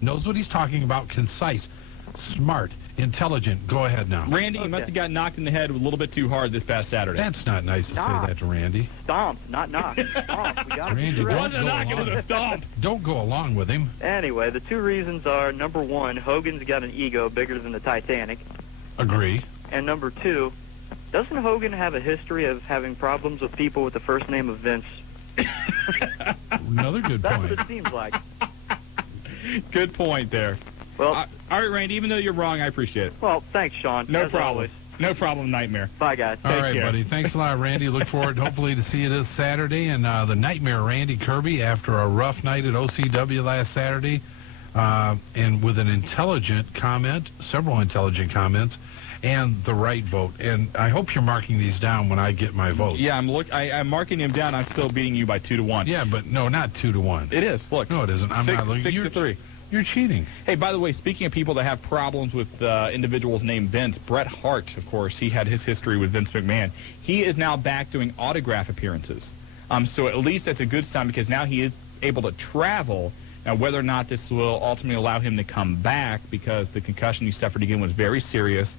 knows what he's talking about, concise, smart, intelligent. Go ahead now. Randy, you must have got knocked in the head a little bit too hard this past Saturday. That's not nice to say that to Randy. Stomp, not knock. Stomp. We got Randy, It wasn't a knock, it was a stomp. Don't go along with him. Anyway, the two reasons are, number one, Hogan's got an ego bigger than the Titanic. Agree. And number two, doesn't Hogan have a history of having problems with people with the first name of Vince? Another good That's point. what it seems like. Good point there. Well, All right, Randy, even though you're wrong, I appreciate it. well, thanks, Shawn. No As problem. always. No problem, Nightmare. Bye, guys. All Take right, care. buddy. Thanks a lot, Randy. Look forward, hopefully, to see you this Saturday. And the Nightmare Randy Kirby, after a rough night at OCW last Saturday, and with an intelligent comment, several intelligent comments, and the right vote. And I hope you're marking these down when I get my vote. Yeah, I'm marking him down. I'm still beating you by 2-1. Yeah, but no, not 2-1. It is. Look. No, it isn't. I'm not looking. 6-3. You're cheating. Hey, by the way, speaking of people that have problems with individuals named Vince, Bret Hart, of course, he had his history with Vince McMahon. He is now back doing autograph appearances. So at least that's a good sign because now he is able to travel. Now, whether or not this will ultimately allow him to come back because the concussion he suffered again was very serious.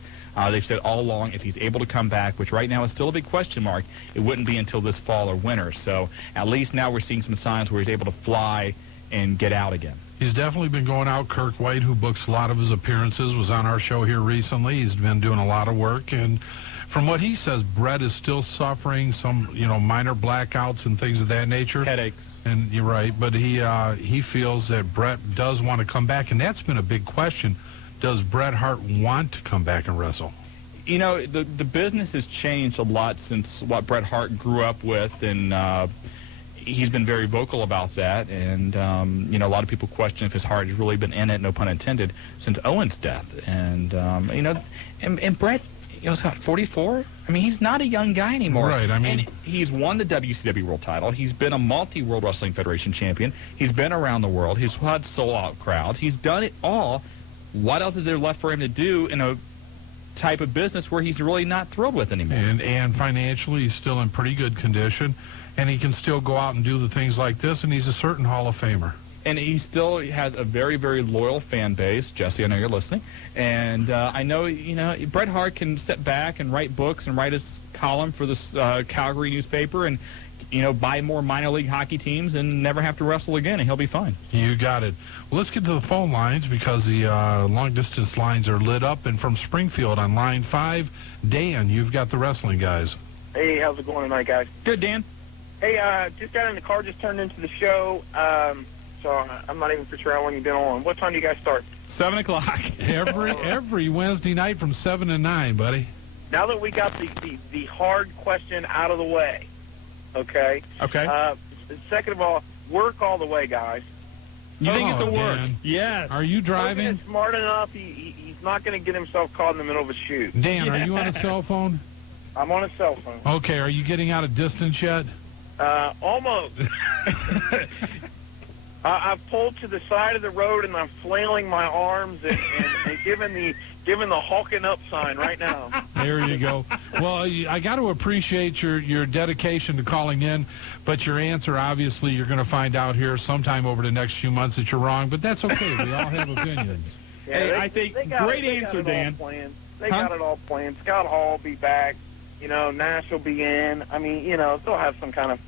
They've said all along if he's able to come back, which right now is still a big question mark, it wouldn't be until this fall or winter. So at least now we're seeing some signs where he's able to fly and get out again. He's definitely been going out. Kirk White, who books a lot of his appearances, was on our show here recently. He's been doing a lot of work. And from what he says, Bret is still suffering some, minor blackouts and things of that nature. Headaches. And you're right. But he feels that Bret does want to come back. And that's been a big question. Does Bret Hart want to come back and wrestle? The business has changed a lot since what Bret Hart grew up with, and he's been very vocal about that. And, a lot of people question if his heart has really been in it, no pun intended, since Owen's death. And, and Bret, he's got 44? I mean, he's not a young guy anymore. Right, I mean... And he's won the WCW World title. He's been a multi-World Wrestling Federation champion. He's been around the world. He's had sold-out crowds. He's done it all. What else is there left for him to do in a type of business where he's really not thrilled with anymore? And financially, he's still in pretty good condition, and he can still go out and do the things like this, and he's a certain Hall of Famer. And he still has a very, very loyal fan base. Jesse, I know you're listening. And I know, Bret Hart can sit back and write books and write his column for this Calgary newspaper and, buy more minor league hockey teams and never have to wrestle again, and he'll be fine. You got it. Well, let's get to the phone lines because the long-distance lines are lit up. And from Springfield on line 5, Dan, you've got the wrestling guys. Hey, how's it going tonight, guys? Good, Dan. Hey, just got in the car, just turned into the show, so I'm not even for sure how long you've been on. What time do you guys start? 7 o'clock. Every Wednesday night from 7 to 9, buddy. Now that we got the hard question out of the way, okay? Okay. Second of all, work all the way, guys. You think it's a work? Dan. Yes. Are you driving? Hogan is smart enough. He's not going to get himself caught in the middle of a shoot. Dan, are you on a cell phone? I'm on a cell phone. Okay, are you getting out of distance yet? Almost. I've pulled to the side of the road and I'm flailing my arms and giving the hawking up sign right now. There you go. Well, I got to appreciate your dedication to calling in, but your answer, obviously, you're going to find out here sometime over the next few months that you're wrong, but that's okay. We all have opinions. Yeah, Hey, I think great answer, Dan. They got it all planned. Scott Hall will be back. Nash will be in. I mean, they'll have some kind of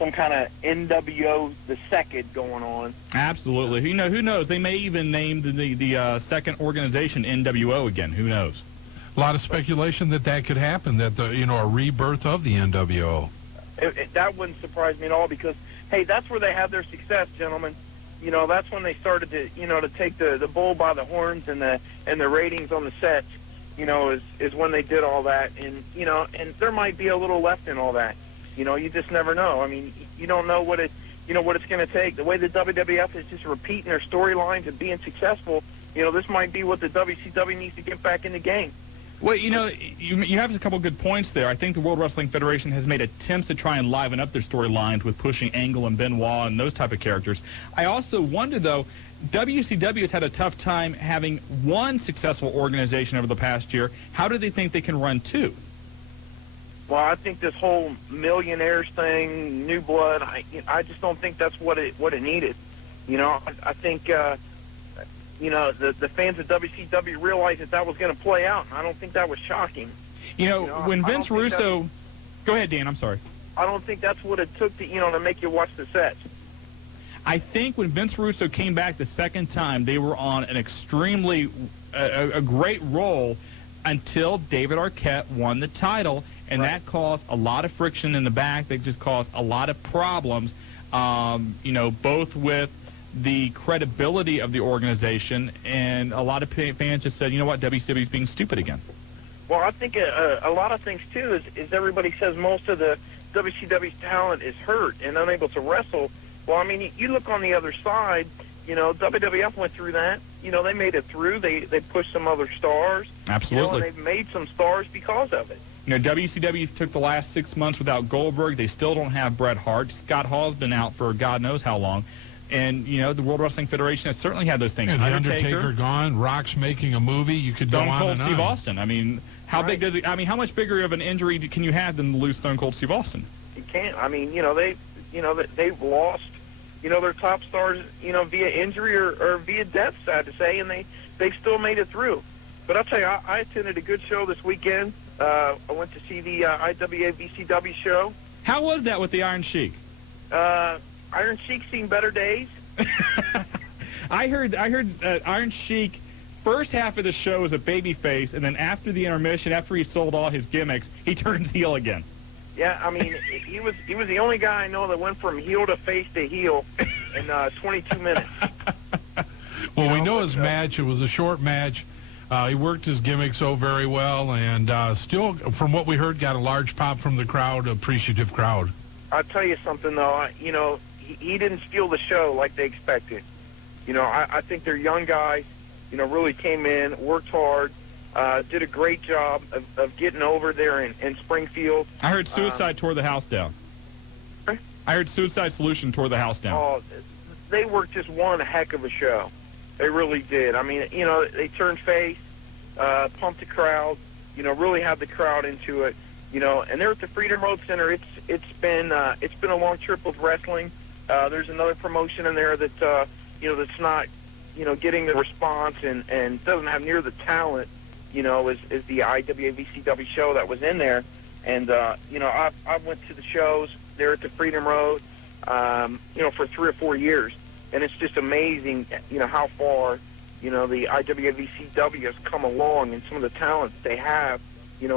NWO the second going on. Absolutely. Who knows? They may even name the second organization NWO again. Who knows? A lot of speculation that could happen, that a rebirth of the NWO. That wouldn't surprise me at all because, hey, that's where they had their success, gentlemen. That's when they started to, to take the bull by the horns and the ratings on the sets, is when they did all that. And, and there might be a little left in all that. You just never know. I mean, you don't know what it's going to take. The way the WWF is just repeating their storylines and being successful, this might be what the WCW needs to get back in the game. Well, you have a couple good points there. I think the World Wrestling Federation has made attempts to try and liven up their storylines with pushing Angle and Benoit and those type of characters. I also wonder, though, WCW has had a tough time having one successful organization over the past year. How do they think they can run two? Well, I think this whole millionaires thing, new blood, I just don't think that's what it needed. I think the fans of WCW realized that was going to play out, and I don't think that was shocking. When Vince Russo... Go ahead, Dan, I'm sorry. I don't think that's what it took to make you watch the sets. I think when Vince Russo came back the second time, they were on an extremely a great roll until David Arquette won the title, and Right. that caused a lot of friction in the back. That just caused a lot of problems, both with the credibility of the organization, and a lot of fans just said, you know what, WCW is being stupid again. Well, I think a lot of things, too, is everybody says most of the WCW's talent is hurt and unable to wrestle. Well, I mean, you look on the other side, WWF went through that. They made it through. They pushed some other stars. Absolutely. And they've made some stars because of it. WCW took the last 6 months without Goldberg. They still don't have Bret Hart. Scott Hall's been out for God knows how long. And, the World Wrestling Federation has certainly had those things. And the Undertaker gone, Rock's making a movie. You could go Stone on Cold and Steve on. Austin. I mean, how big does it? I mean, how much bigger of an injury can you have than lose Stone Cold Steve Austin? You can't. I mean, they've lost, their top stars, via injury or via death, sad to say, and they still made it through. But I'll tell you, I attended a good show this weekend. I went to see the IWA VCW show. How was that with the Iron Sheik? Iron Sheik's seen better days. I heard Iron Sheik first half of the show was a babyface, and then after the intermission, after he sold all his gimmicks, he turns heel again. Yeah, I mean, he was the only guy I know that went from heel to face to heel in 22 minutes. Well, we know his match. It was a short match. He worked his gimmick so very well, and still, from what we heard, got a large pop from the crowd, appreciative crowd. I'll tell you something, though. He didn't steal the show like they expected. I think their young guys, really came in, worked hard, did a great job of getting over there in Springfield. I heard Suicide tore the house down. I heard Suicide Solution tore the house down. Oh, they worked just one heck of a show. They really did. I mean, they turned face, pumped the crowd, really had the crowd into it. And they're at the Freedom Road Center. It's been a long trip with wrestling. There's another promotion in there that that's not getting the response and doesn't have near the talent as the IWAVCW show that was in there. And I went to the shows there at the Freedom Road for 3 or 4 years, and it's just amazing how far the IWAVCW has come along and some of the talent that they have in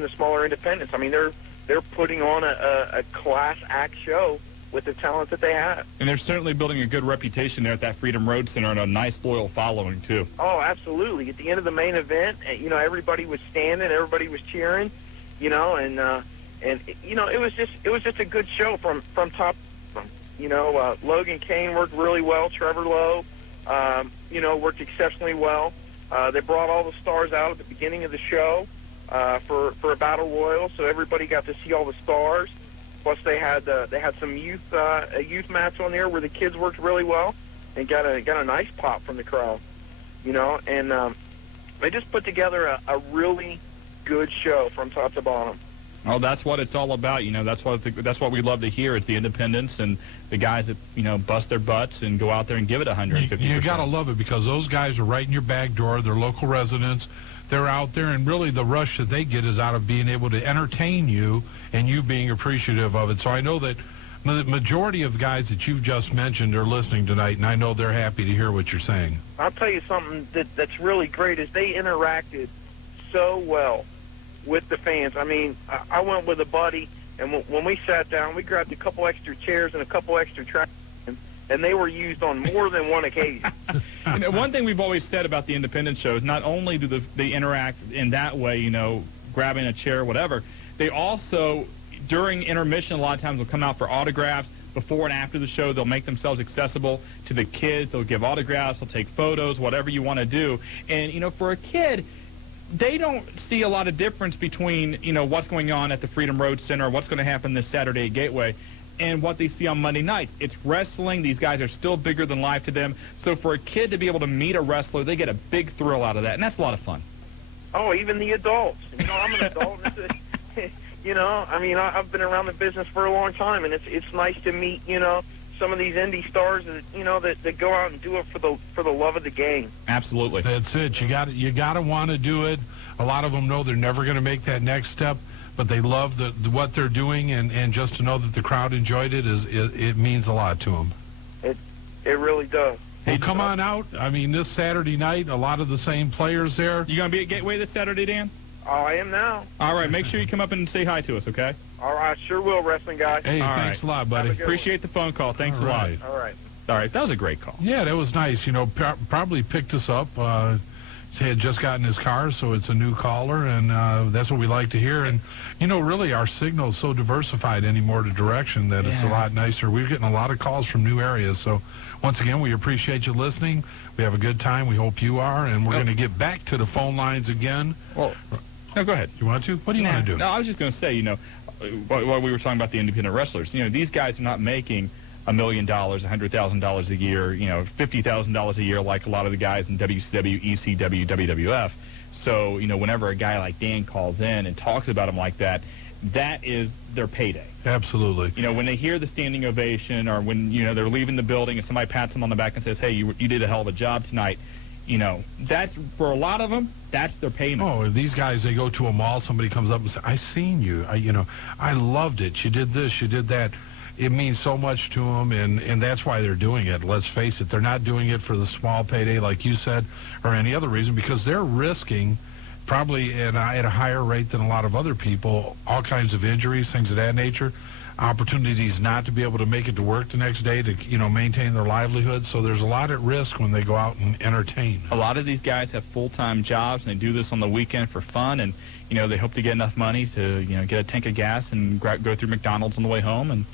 the smaller independents. I mean, they're putting on a class act show with the talent that they have. And they're certainly building a good reputation there at that Freedom Road Center and a nice, loyal following, too. Oh, absolutely. At the end of the main event, everybody was standing, everybody was cheering, and it was just a good show from top to bottom. Logan Kane worked really well. Trevor Lowe, worked exceptionally well. They brought all the stars out at the beginning of the show for a battle royal, so everybody got to see all the stars. Plus, they had some youth match on there where the kids worked really well and got a nice pop from the crowd, And they just put together a really good show from top to bottom. Oh, that's what it's all about. That's what we love to hear. It's the independents and the guys that bust their butts and go out there and give it 150%. You got to love it because those guys are right in your back door. They're local residents. They're out there, and really the rush that they get is out of being able to entertain you and you being appreciative of it. So I know that the majority of guys that you've just mentioned are listening tonight, and I know they're happy to hear what you're saying. I'll tell you something that's really great is they interacted so well with the fans. I mean, I went with a buddy, and when we sat down, we grabbed a couple extra chairs and a couple extra tracks, and they were used on more than one occasion. One thing we've always said about the independent shows, not only do they interact in that way, grabbing a chair or whatever, they also, during intermission, a lot of times will come out for autographs. Before and after the show, they'll make themselves accessible to the kids. They'll give autographs. They'll take photos, whatever you want to do. And, for a kid, they don't see a lot of difference between, what's going on at the Freedom Road Center, what's going to happen this Saturday at Gateway, and what they see on Monday nights. It's wrestling. These guys are still bigger than life to them. So for a kid to be able to meet a wrestler, they get a big thrill out of that, and that's a lot of fun. Oh, even the adults. I'm an adult. I've been around the business for a long time, and it's nice to meet, some of these indie stars that that go out and do it for the love of the game. Absolutely. That's it. You got to want to do it. A lot of them know they're never going to make that next step, but they love what they're doing, and just to know that the crowd enjoyed it means a lot to them. It really does. Well, come on out. I mean, this Saturday night, a lot of the same players there. You going to be at Gateway this Saturday, Dan? Oh, I am now. All right, make sure you come up and say hi to us, okay? All right, sure will, wrestling guys. Hey, All thanks right. a lot, buddy. Appreciate the phone call. Thanks All a lot. right. All right. All right, that was a great call. Yeah, that was nice. Probably picked us up. He had just gotten his car, so it's a new caller, and that's what we like to hear. And, really our signal is so diversified anymore to direction that it's a lot nicer. We're getting a lot of calls from new areas. So, once again, we appreciate you listening. We have a good time. We hope you are. And we're going to get back to the phone lines again. Well, no, go ahead. You want to? What do you want to do? No, I was just going to say, while we were talking about the independent wrestlers, these guys are not making $1 million, $100,000 a year, $50,000 a year like a lot of the guys in WCW, ECW, WWF. So, whenever a guy like Dan calls in and talks about him like that, that is their payday. Absolutely. When they hear the standing ovation, or when, they're leaving the building and somebody pats them on the back and says, hey, you did a hell of a job tonight, that's, for a lot of them, that's their payment. Oh, these guys, they go to a mall, somebody comes up and says, I seen you. I loved it. You did this, you did that. It means so much to them, and that's why they're doing it. Let's face it, they're not doing it for the small payday, like you said, or any other reason, because they're risking, probably at a higher rate than a lot of other people, all kinds of injuries, things of that nature, opportunities not to be able to make it to work the next day to, maintain their livelihood. So there's a lot at risk when they go out and entertain. A lot of these guys have full-time jobs, and they do this on the weekend for fun, and, they hope to get enough money to, get a tank of gas and go through McDonald's on the way home, and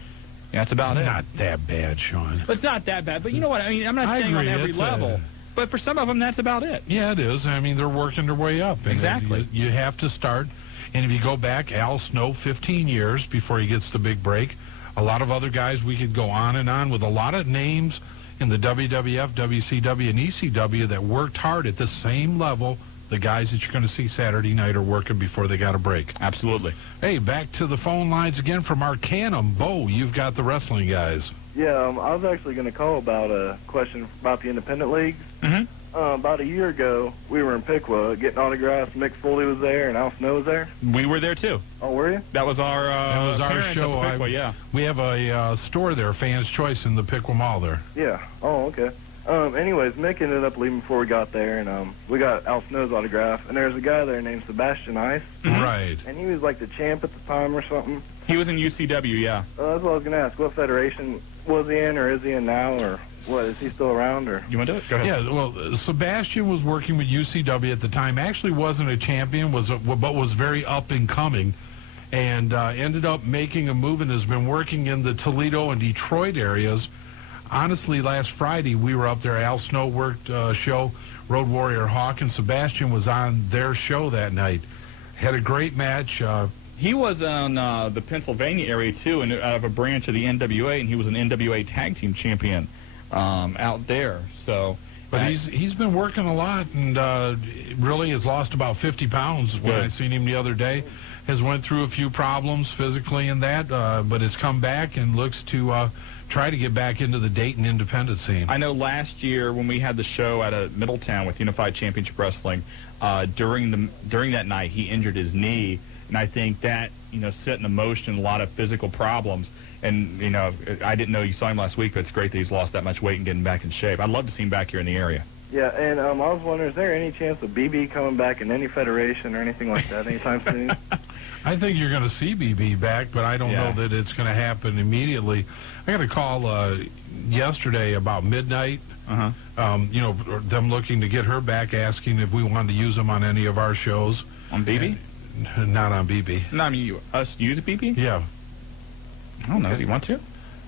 that's about it. It's not that bad, Shawn. It's not that bad, but you know what? I mean, I'm not saying on every level, but for some of them, that's about it. Yeah, it is. I mean, they're working their way up. And exactly. You have to start. And if you go back, Al Snow, 15 years before he gets the big break. A lot of other guys, we could go on and on with a lot of names in the WWF, WCW, and ECW that worked hard at the same level the guys that you're going to see Saturday night are working before they got a break. Absolutely. Hey, back to the phone lines again from Arcanum. Bo, you've got the wrestling guys. Yeah, I was actually going to call about a question about the independent leagues. Mm-hmm. About a year ago, we were in Piqua getting autographs. Mick Foley was there, and Al Snow was there. We were there, too. Oh, were you? That was our show. Piqua, yeah. We have a store there, Fans Choice, in the Piqua Mall there. Yeah. Oh, okay. Anyways, Mick ended up leaving before we got there, and we got Al Snow's autograph. And there's a guy there named Sebastian Ice. Mm-hmm. Right. And he was like the champ at the time or something. He was in UCW, yeah. That's what I was going to ask. What federation was he in, or is he in now, or what? Is he still around, or? You want to do it? Go ahead. Yeah, well, Sebastian was working with UCW at the time. Actually wasn't a champion, but was very up and coming, and ended up making a move and has been working in the Toledo and Detroit areas. Honestly, last Friday, we were up there. Al Snow worked show. Road Warrior Hawk and Sebastian was on their show that night. Had a great match. He was on the Pennsylvania area, too, and out of a branch of the NWA, and he was an NWA tag team champion out there. So, But he's been working a lot, and really has lost about 50 pounds when I seen him the other day. Has went through a few problems physically in that, but has come back and looks to try to get back into the Dayton independent scene. I know last year when we had the show out of Middletown with Unified Championship Wrestling, during that night he injured his knee, and I think that set in motion a lot of physical problems. And I didn't know you saw him last week, but it's great that he's lost that much weight and getting back in shape. I'd love to see him back here in the area. Yeah, and I was wondering, is there any chance of BB coming back in any federation or anything like that anytime soon? I think you're going to see BB back, but I don't know that it's going to happen immediately. I got a call yesterday about midnight. Them looking to get her back, asking if we wanted to use them on any of our shows. On BB? Not on BB. No, I mean, us use BB? Yeah. I don't know. Do you want to?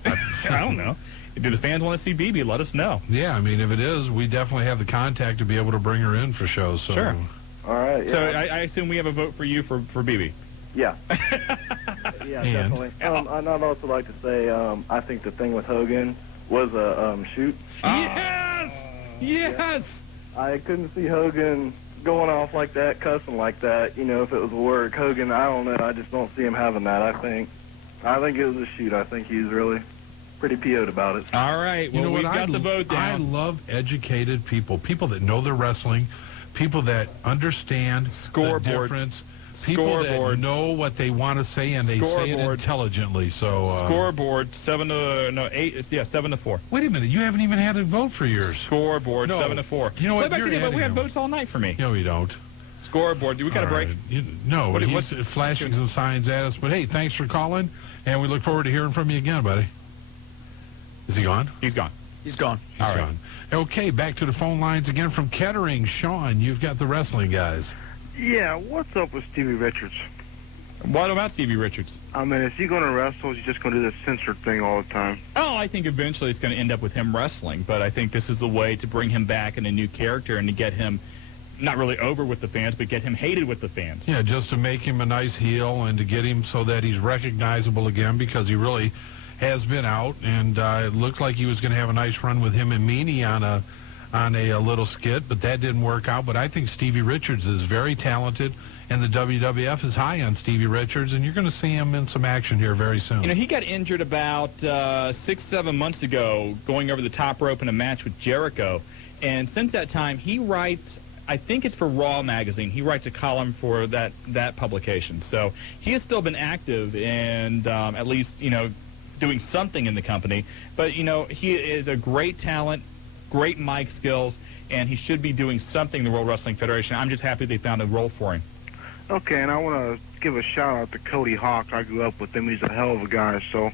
I don't know. Do the fans want to see BB? Let us know. Yeah, I mean, if it is, we definitely have the contact to be able to bring her in for shows. So. Sure. All right. Yeah. So I assume we have a vote for you for BB. Yeah. Yeah, definitely. I'd also like to say I think the thing with Hogan was a shoot. Yes! Yes! I couldn't see Hogan going off like that, cussing like that, if it was work. Hogan, I don't know. I just don't see him having that, I think. I think it was a shoot. I think he's really pretty PO'd about it. All right. Well, You know we've what? got the vote I down. love educated people that know their wrestling, people that understand Scoreboard. the difference, people that Scoreboard. know what they want to say and they say it Scoreboard. intelligently. So Scoreboard 7-4. wait a minute, you haven't even had a vote for yours. Scoreboard No. 7-4. You know what? Back You're to you, but we adding had them. votes all night for me. No, you don't. Scoreboard. Do we got a All break? right. No, What- he's what's- flashing some signs at us. But hey, thanks for calling, and we look forward to hearing from you again, buddy. Is he gone? He's gone. He's gone. He's All right. gone. Okay, back to the phone lines again from Kettering. Shawn, you've got the wrestling guys. Yeah, what's up with Stevie Richards? What about Stevie Richards? I mean, is he going to wrestle? Or is he just going to do this censored thing all the time? Oh, I think eventually it's going to end up with him wrestling, but I think this is a way to bring him back in a new character and to get him not really over with the fans, but get him hated with the fans. Yeah, just to make him a nice heel and to get him so that he's recognizable again, because he really has been out, and it looked like he was going to have a nice run with him and Meanie on a little skit, but that didn't work out. But I think Stevie Richards is very talented, and the WWF is high on Stevie Richards, and you're going to see him in some action here very soon. You know, he got injured about 6-7 months ago going over the top rope in a match with Jericho, and since that time he writes, I think it's for Raw magazine, he writes a column for that publication. So he has still been active and at least, you know, doing something in the company. But, you know, he is a great talent, great mic skills, and he should be doing something in the World Wrestling Federation. I'm just happy they found a role for him. Okay, and I want to give a shout-out to Cody Hawk. I grew up with him. He's a hell of a guy, so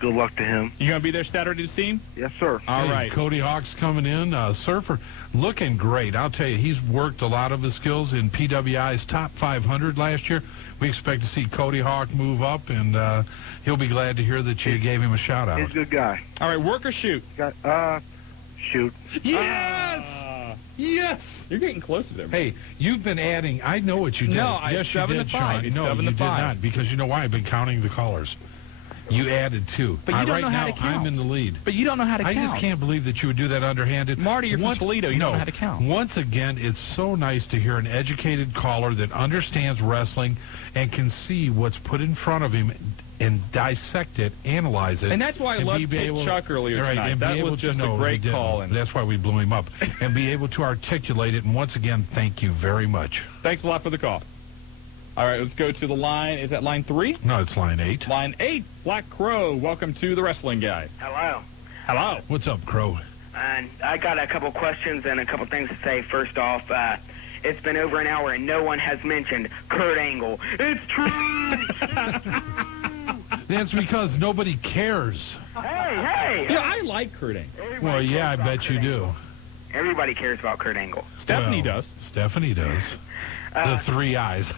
good luck to him. You going to be there Saturday to see him? Yes, sir. All Hey, right. Cody Hawk's coming in. Surfer looking great. I'll tell you, he's worked a lot of his skills in PWI's top 500 last year. We expect to see Cody Hawk move up, and he'll be glad to hear that you gave him a shout-out. He's a good guy. All right, work or shoot? Shoot. Yes! Yes! You're getting closer there. Hey, you've been adding. I know what you did. No, yes, you 7 to did, 5. Shawn. It's No, 7 you to did 5. not, because you know why? I've been counting the callers. You added 2. But you don't right know how now, to count. I'm in the lead. But you don't know how to I count. just can't believe that you would do that underhanded. Marty, you're from Toledo. You don't know how to count. Once again, it's so nice to hear an educated caller that understands wrestling and can see what's put in front of him and dissect it, analyze it. And that's why I and loved be able- Chuck earlier right, tonight. and be That able was to just a know great he didn't. call. And That's why we blew him up. And be able to articulate it. And once again, thank you very much. thanks a lot for the call. All right, let's go to the line. Is that line 3? No, it's line 8. Line 8, Black Crow. Welcome to the Wrestling Guys. Hello. Hello. What's up, Crow? And I got a couple questions and a couple things to say. First off, it's been over an hour and no one has mentioned Kurt Angle. It's true! It's true! That's because nobody cares. Hey! Yeah, I like Kurt Angle. Everybody Well, yeah, I cares about bet Kurt you Angle. do. Everybody cares about Kurt Angle. Stephanie Well, does. Stephanie does. The 3 eyes.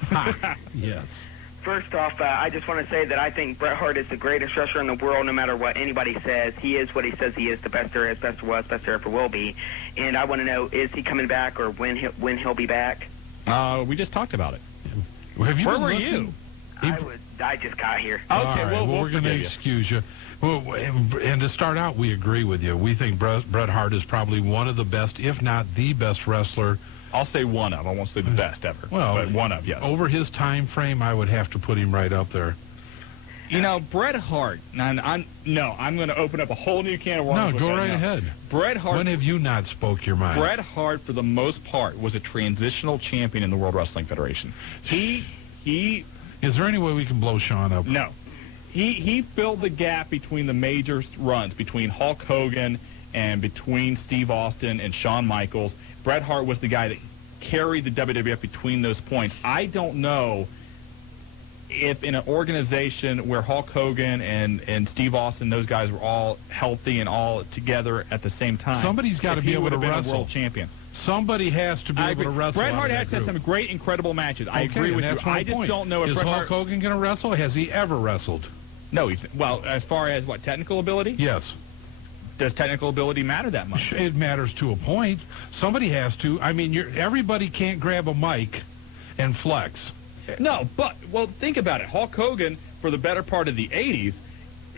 Yes. First off, I just want to say that I think Bret Hart is the greatest wrestler in the world, no matter what anybody says. He is what he says he is, the best there is, best there was, best there ever will be. And I want to know, is he coming back or when he'll be back? We just talked about it. Have you Where been were listening? I just got here. Okay, All right, we'll we're going to forgive you. excuse you. Well, and to start out, we agree with you. We think Bret Hart is probably one of the best, if not the best wrestler. I'll say one of. I won't say the best ever. Well, but one of, yes. Over his time frame, I would have to put him right up there. You know, Bret Hart, and I'm going to open up a whole new can of worms. No, with go that right now. ahead. Bret Hart. When have you not spoke your mind? Bret Hart, for the most part, was a transitional champion in the World Wrestling Federation. He Is there any way we can blow Shawn up? No. He filled the gap between the major runs, between Hulk Hogan and between Steve Austin and Shawn Michaels. Bret Hart was the guy that carried the WWF between those points. I don't know if in an organization where Hulk Hogan and Steve Austin, those guys were all healthy and all together at the same time. Somebody's got to if be he able would to have been wrestle. a world champion. Somebody has to be I able agree. to wrestle. Bret out Hart of has that had some group. great, incredible matches. I Okay, agree and with that's you. my I just point. don't know if Is Bret Hulk Hart... Hogan going to wrestle? Has he ever wrestled? No, well, as far as what, technical ability? Yes. Does technical ability matter that much? It matters to a point. Somebody has to. I mean, everybody can't grab a mic and flex. No, but, well, think about it. Hulk Hogan, for the better part of the 80s,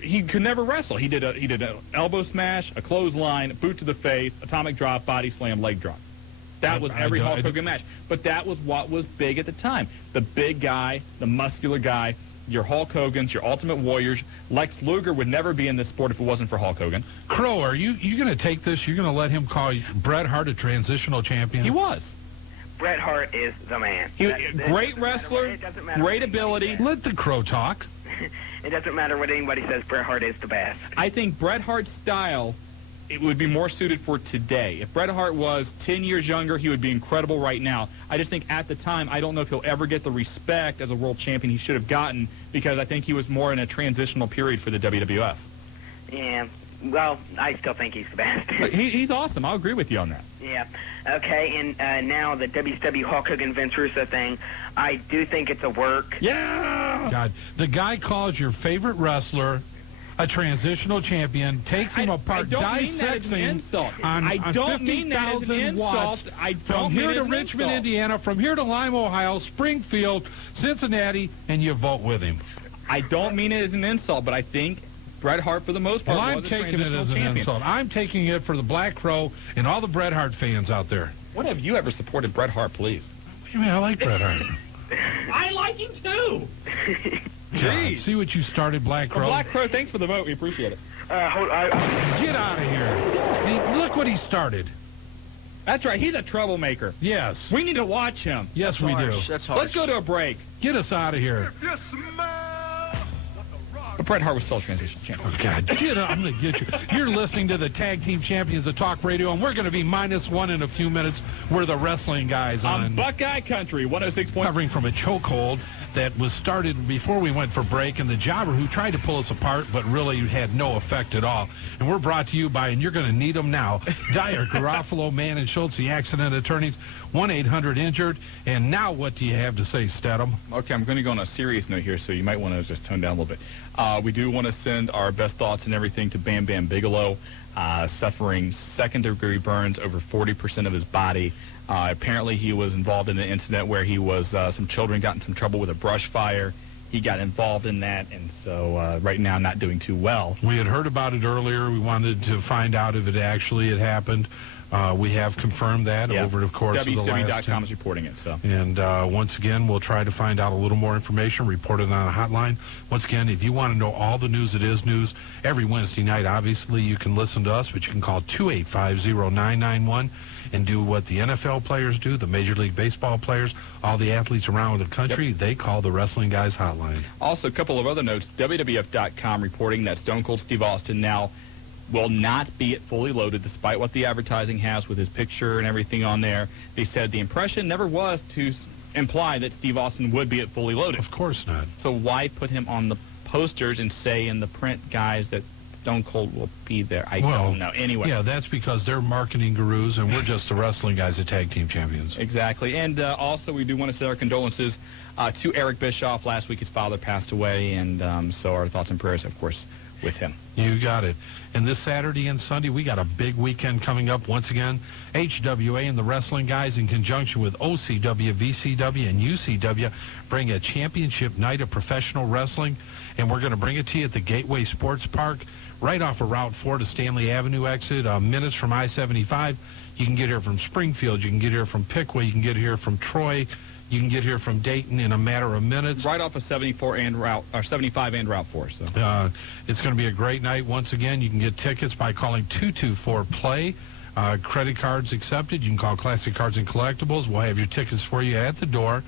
he could never wrestle. He did an elbow smash, a clothesline, boot to the face, atomic drop, body slam, leg drop. That was every Hulk Hogan match. But that was what was big at the time. The big guy, the muscular guy, your Hulk Hogan's, your Ultimate Warriors. Lex Luger would never be in this sport if it wasn't for Hulk Hogan. Crow, are you going to take this? You're going to let him call Bret Hart a transitional champion? He was. Bret Hart is the man. Great wrestler, great ability. Let the Crow talk. It doesn't matter what anybody says. Bret Hart is the best. I think Bret Hart's style, it would be more suited for today. If Bret Hart was 10 years younger, he would be incredible right now. I just think at the time, I don't know if he'll ever get the respect as a world champion he should have gotten, because I think he was more in a transitional period for the WWF. Yeah. Well, I still think he's the best. He's awesome. I'll agree with you on that. Yeah. Okay, and now the WCW Hulk Hogan Vince Russo thing, I do think it's a work. Yeah! God, the guy calls your favorite wrestler a transitional champion, takes him apart, dissects him on 50,000 watts from here to Richmond, Indiana, from here to Lime, Ohio, Springfield, Cincinnati, and you vote with him. I don't mean it as an insult, but I think Bret Hart, for the most part, well, I'm was a taking it as an champion. insult. I'm taking it for the Black Crow and all the Bret Hart fans out there. When have you ever supported Bret Hart, please? What do you mean? I like Bret Hart. I like him, too. God, see what you started, Black Crow? Well, Black Crow, thanks for the vote. We appreciate it. Get out of here. Look what he started. That's right. He's a troublemaker. Yes. We need to watch him. Yes, we do. That's harsh. Let's go to a break. Get us out of here. But Bret Hart was still transition champion. Oh, God, get up. I'm going to get you. You're listening to the Tag Team Champions of Talk Radio, and we're going to be -1 in a few minutes. We're the wrestling guys on Buckeye Country, 106. Covering from a chokehold that was started before we went for break, and the jobber who tried to pull us apart but really had no effect at all. And we're brought to you by, and you're going to need them now, Dyer, Garofalo, Mann, and Schultz, the accident attorneys, 1-800-INJURED. And now what do you have to say, Stedham? Okay, I'm going to go on a serious note here, so you might want to just tone down a little bit. We do want to send our best thoughts and everything to Bam Bam Bigelow, suffering second-degree burns over 40% of his body. Apparently, he was involved in an incident where he was some children got in some trouble with a brush fire. He got involved in that, and so right now not doing too well. We had heard about it earlier. We wanted to find out if it actually had happened. We have confirmed that over the course of the last WCW.com is reporting it. So. And once again, we'll try to find out a little more information, report it on a hotline. Once again, if you want to know all the news, it is news. Every Wednesday night, obviously, you can listen to us, but you can call 285-0991 and do what the NFL players do, the Major League Baseball players, all the athletes around the country. Yep. They call the Wrestling Guys hotline. Also, a couple of other notes. WWF.com reporting that Stone Cold Steve Austin now will not be at Fully Loaded, despite what the advertising has with his picture and everything on there. They said the impression never was to imply that Steve Austin would be at Fully Loaded. Of course not. So why put him on the posters and say in the print, guys, that Stone Cold will be there? I don't know. Anyway. Yeah, that's because they're marketing gurus, and we're just the Wrestling Guys at Tag Team Champions. Exactly. And also, we do want to send our condolences to Eric Bischoff. Last week, his father passed away, and so our thoughts and prayers, of course, with him. You got it. And this Saturday and Sunday, we got a big weekend coming up. Once again, HWA and the Wrestling Guys, in conjunction with OCW, VCW, and UCW, bring a championship night of professional wrestling. And we're going to bring it to you at the Gateway Sports Park, right off of Route 4 to Stanley Avenue exit, minutes from I-75. You can get here from Springfield. You can get here from Pickaway. You can get here from Troy. You can get here from Dayton in a matter of minutes. Right off of 75 and Route 4. So it's going to be a great night. Once again, you can get tickets by calling 224-PLAY. Credit cards accepted. You can call Classic Cards and Collectibles. We'll have your tickets for you at the door.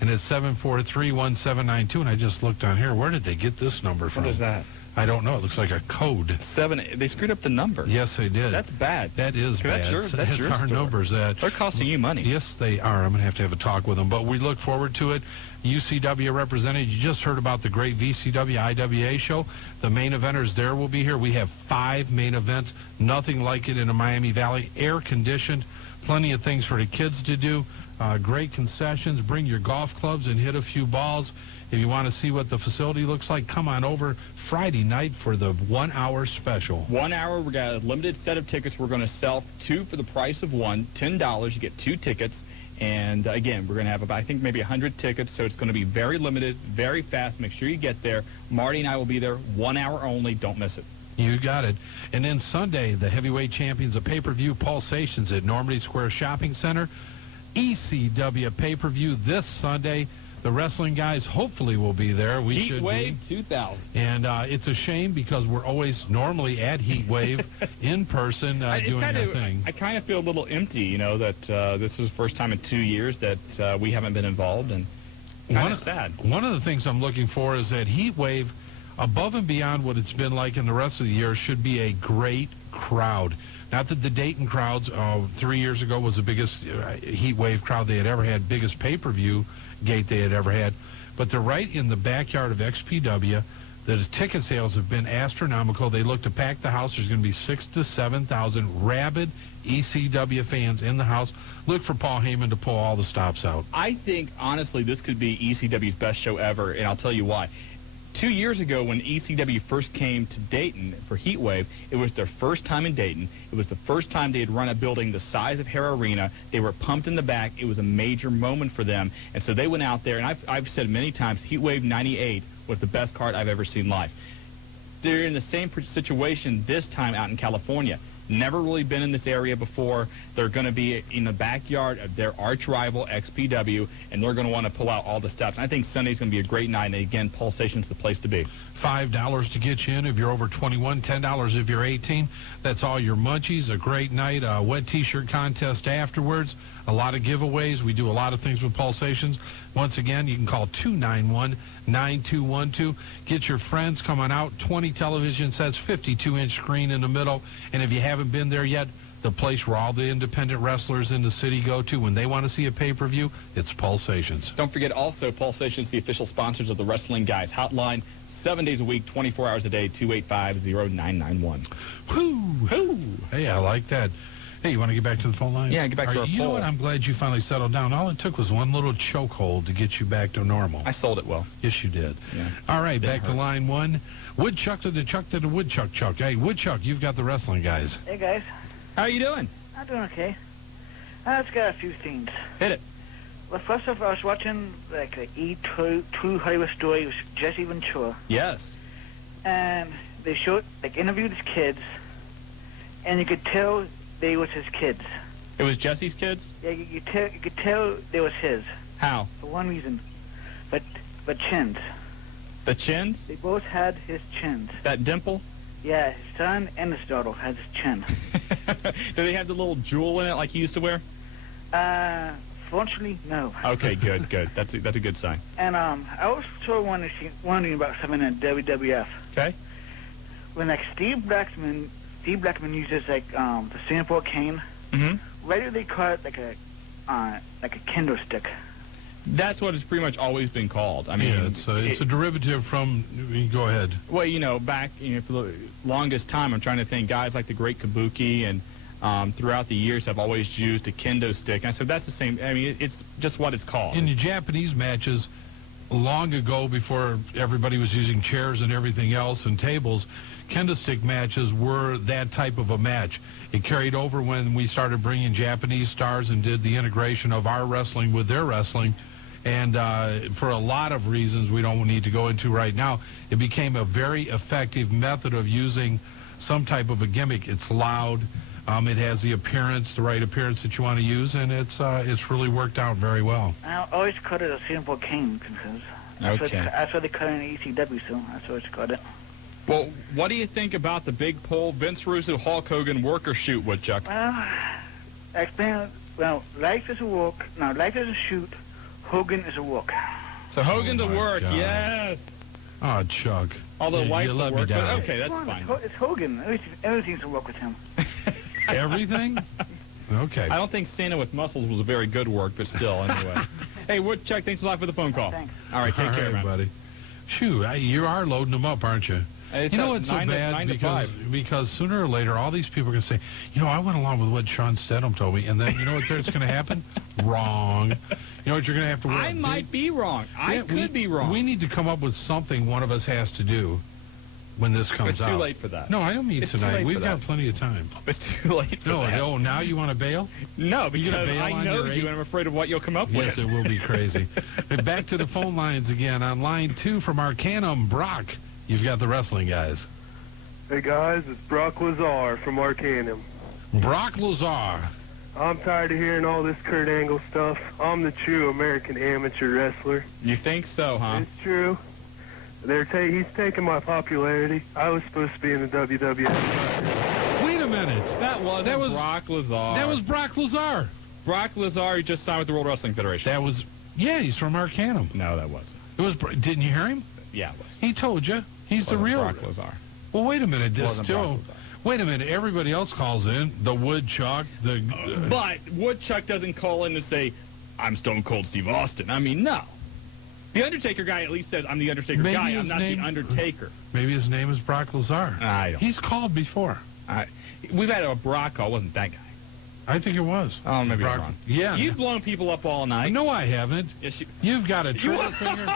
And it's 743-1792. And I just looked on here. Where did they get this number from? What is that? I don't know. It looks like a code. They screwed up the number. Yes, they did. That's bad. That is bad. That's your our store. numbers. They're costing you money. Yes, they are. I'm going to have a talk with them. But we look forward to it. UCW represented. You just heard about the great VCW IWA show. The main eventers there will be here. We have 5 main events. Nothing like it in the Miami Valley. Air-conditioned. Plenty of things for the kids to do. Great concessions. Bring your golf clubs and hit a few balls. If you want to see what the facility looks like, come on over Friday night for the 1-hour special. 1 hour. We got a limited set of tickets. We're going to sell 2 for the price of 1. $10. You get 2 tickets. And, again, we're going to have about, I think, maybe 100 tickets. So it's going to be very limited, very fast. Make sure you get there. Marty and I will be there 1 hour only. Don't miss it. You got it. And then Sunday, the heavyweight champions of pay-per-view Pulsations at Normandy Square Shopping Center. ECW pay-per-view this Sunday. The wrestling guys hopefully will be there. We Heat should Wave 2000. And it's a shame because we're always normally at Heat Wave in person doing our thing. I kind of feel a little empty, you know, that this is the first time in 2 years that we haven't been involved, and kind of sad. One of the things I'm looking for is that Heat Wave, above and beyond what it's been like in the rest of the year, should be a great crowd. Not that the Dayton crowds 3 years ago was the biggest Heat Wave crowd they had ever had, biggest pay-per-view gate they had ever had, but they're right in the backyard of XPW. The ticket sales have been astronomical. They look to pack the house. There's going to be 6,000 to 7,000 rabid ECW fans in the house. Look for Paul Heyman to pull all the stops out. I think, honestly, this could be ECW's best show ever, and I'll tell you why. 2 years ago, when ECW first came to Dayton for Heatwave, it was their first time in Dayton. It was the first time they had run a building the size of Hara Arena. They were pumped in the back. It was a major moment for them. And so they went out there, and I've said many times, Heatwave 98 was the best card I've ever seen live. They're in the same situation this time out in California. Never really been in this area before. They're going to be in the backyard of their arch rival, XPW, and they're going to want to pull out all the stops. I think Sunday's going to be a great night, and again, Pulsation's the place to be. $5 to get you in if you're over 21, $10 if you're 18. That's all your munchies. A great night, a wet T-shirt contest afterwards, a lot of giveaways. We do a lot of things with Pulsations. Once again, you can call 291-9212. Get your friends coming out. 20 television sets, 52-inch screen in the middle. And if you haven't been there yet, the place where all the independent wrestlers in the city go to when they want to see a pay-per-view, it's Pulsations. Don't forget also, Pulsations, the official sponsors of the Wrestling Guys Hotline, 7 days a week, 24 hours a day, 285-0991. Whoo! Hey, I like that. Hey, you want to get back to the phone line? Yeah, get back to our You poll. know what? I'm glad you finally settled down. All it took was one little chokehold to get you back to normal. I sold it well. Yes, you did. Yeah. All right, Didn't back to hurt. line one. Woodchuck to the Chuck to the Woodchuck Chuck. Hey, Woodchuck, you've got the wrestling guys. Hey, guys. How are you doing? I'm doing okay. I just got a few things. Hit it. Well, first off, I was watching, like, a True Hollywood Story with Jesse Ventura. Yes. And they showed, like, interviewed his kids, and you could tell they was his kids. It was Jesse's kids? Yeah, you could tell they was his. How? For one reason. But chins. The chins? They both had his chins. That dimple? Yeah, his son and his daughter had his chin. Do they have the little jewel in it like he used to wear? Fortunately, no. Okay, good. That's a good sign. And I was sort of wondering about something in WWF. Okay. When, like, Steve Blackman uses, like, the Singapore cane, Mm-hmm. why do they call it like a kendo stick? That's what it's pretty much always been called. I mean, Yeah, it's a derivative from. Go ahead. Well, you know, back for the longest time, I'm trying to think. Guys like the Great Kabuki and throughout the years have always used a kendo stick. And I said that's the same. I mean, it's just what it's called. In the Japanese matches, long ago, before everybody was using chairs and everything else and tables, kendo stick matches were that type of a match. It carried over when we started bringing Japanese stars and did the integration of our wrestling with their wrestling. And for a lot of reasons we don't need to go into right now, it became a very effective method of using some type of a gimmick. It's loud. It has the appearance, the right appearance that you want to use, and it's really worked out very well. I always called it a Singapore cane because that's what they call it in ECW, so that's what it's called it. Well, what do you think about the big poll, Vince Russo, Hulk Hogan, work or shoot, Woodchuck? Well, life is a walk. No, life is a shoot. Hogan is a walk. So Hogan's a my work, God. yes. Oh, Chuck. Although You life's a let me work, but down. okay, that's Come on, fine. It's Hogan. Everything's a work with him. Everything? Okay. I don't think Santa with muscles was a very good work, but still, anyway. Hey, Woodchuck, thanks a lot for the phone call. Thanks. All right, take All care, right, man. buddy. Shoo, you are loading them up, aren't you? It's You know at what's so 9 to bad? 5. Because sooner or later, all these people are going to say, you know, I went along with what Sean Stedham told me, and then you know what there's going to happen? Wrong. You know what you're going to have to wear? I might be wrong. I Yeah, could be wrong. We need to come up with something one of us has to do when this comes It's out. too late for that. No, I don't mean It's too tonight. late We've for got that. plenty of time. It's too late for No, that. no, now you want to bail? No, You gonna because bail I on know your you, eight? and I'm afraid of what you'll come up Yes, with. it will be crazy. And back to the phone lines again. On line 2 from Arcanum, Brock. You've got the wrestling guys. Hey guys, it's Brock Lazar from Arcanum. Brock Lazar. I'm tired of hearing all this Kurt Angle stuff. I'm the true American amateur wrestler. You think so, huh? It's true. He's taking my popularity. I was supposed to be in the WWF. Wait a minute. That was Brock Lesnar. That was Brock Lesnar. Brock Lesnar, he just signed with the World Wrestling Federation. That was, yeah, he's from Arcanum. No, that wasn't. It was. Didn't you hear him? Yeah, it was. He told you. He's the real Brock Lesnar. Well, wait a minute. Wasn't Brock Lesnar. Wait a minute. Everybody else calls in. The Woodchuck. But Woodchuck doesn't call in to say, I'm Stone Cold Steve Austin. I mean, no. The Undertaker guy at least says, I'm the Undertaker guy. I'm not the Undertaker. Maybe his name is Brock Lesnar. I don't. He's called before. We've had a Brock call. It wasn't that guy. I think it was. Oh, maybe Brock, I'm wrong. Yeah. You've blown people up all night. No, I haven't. Yes, You've got a trigger finger.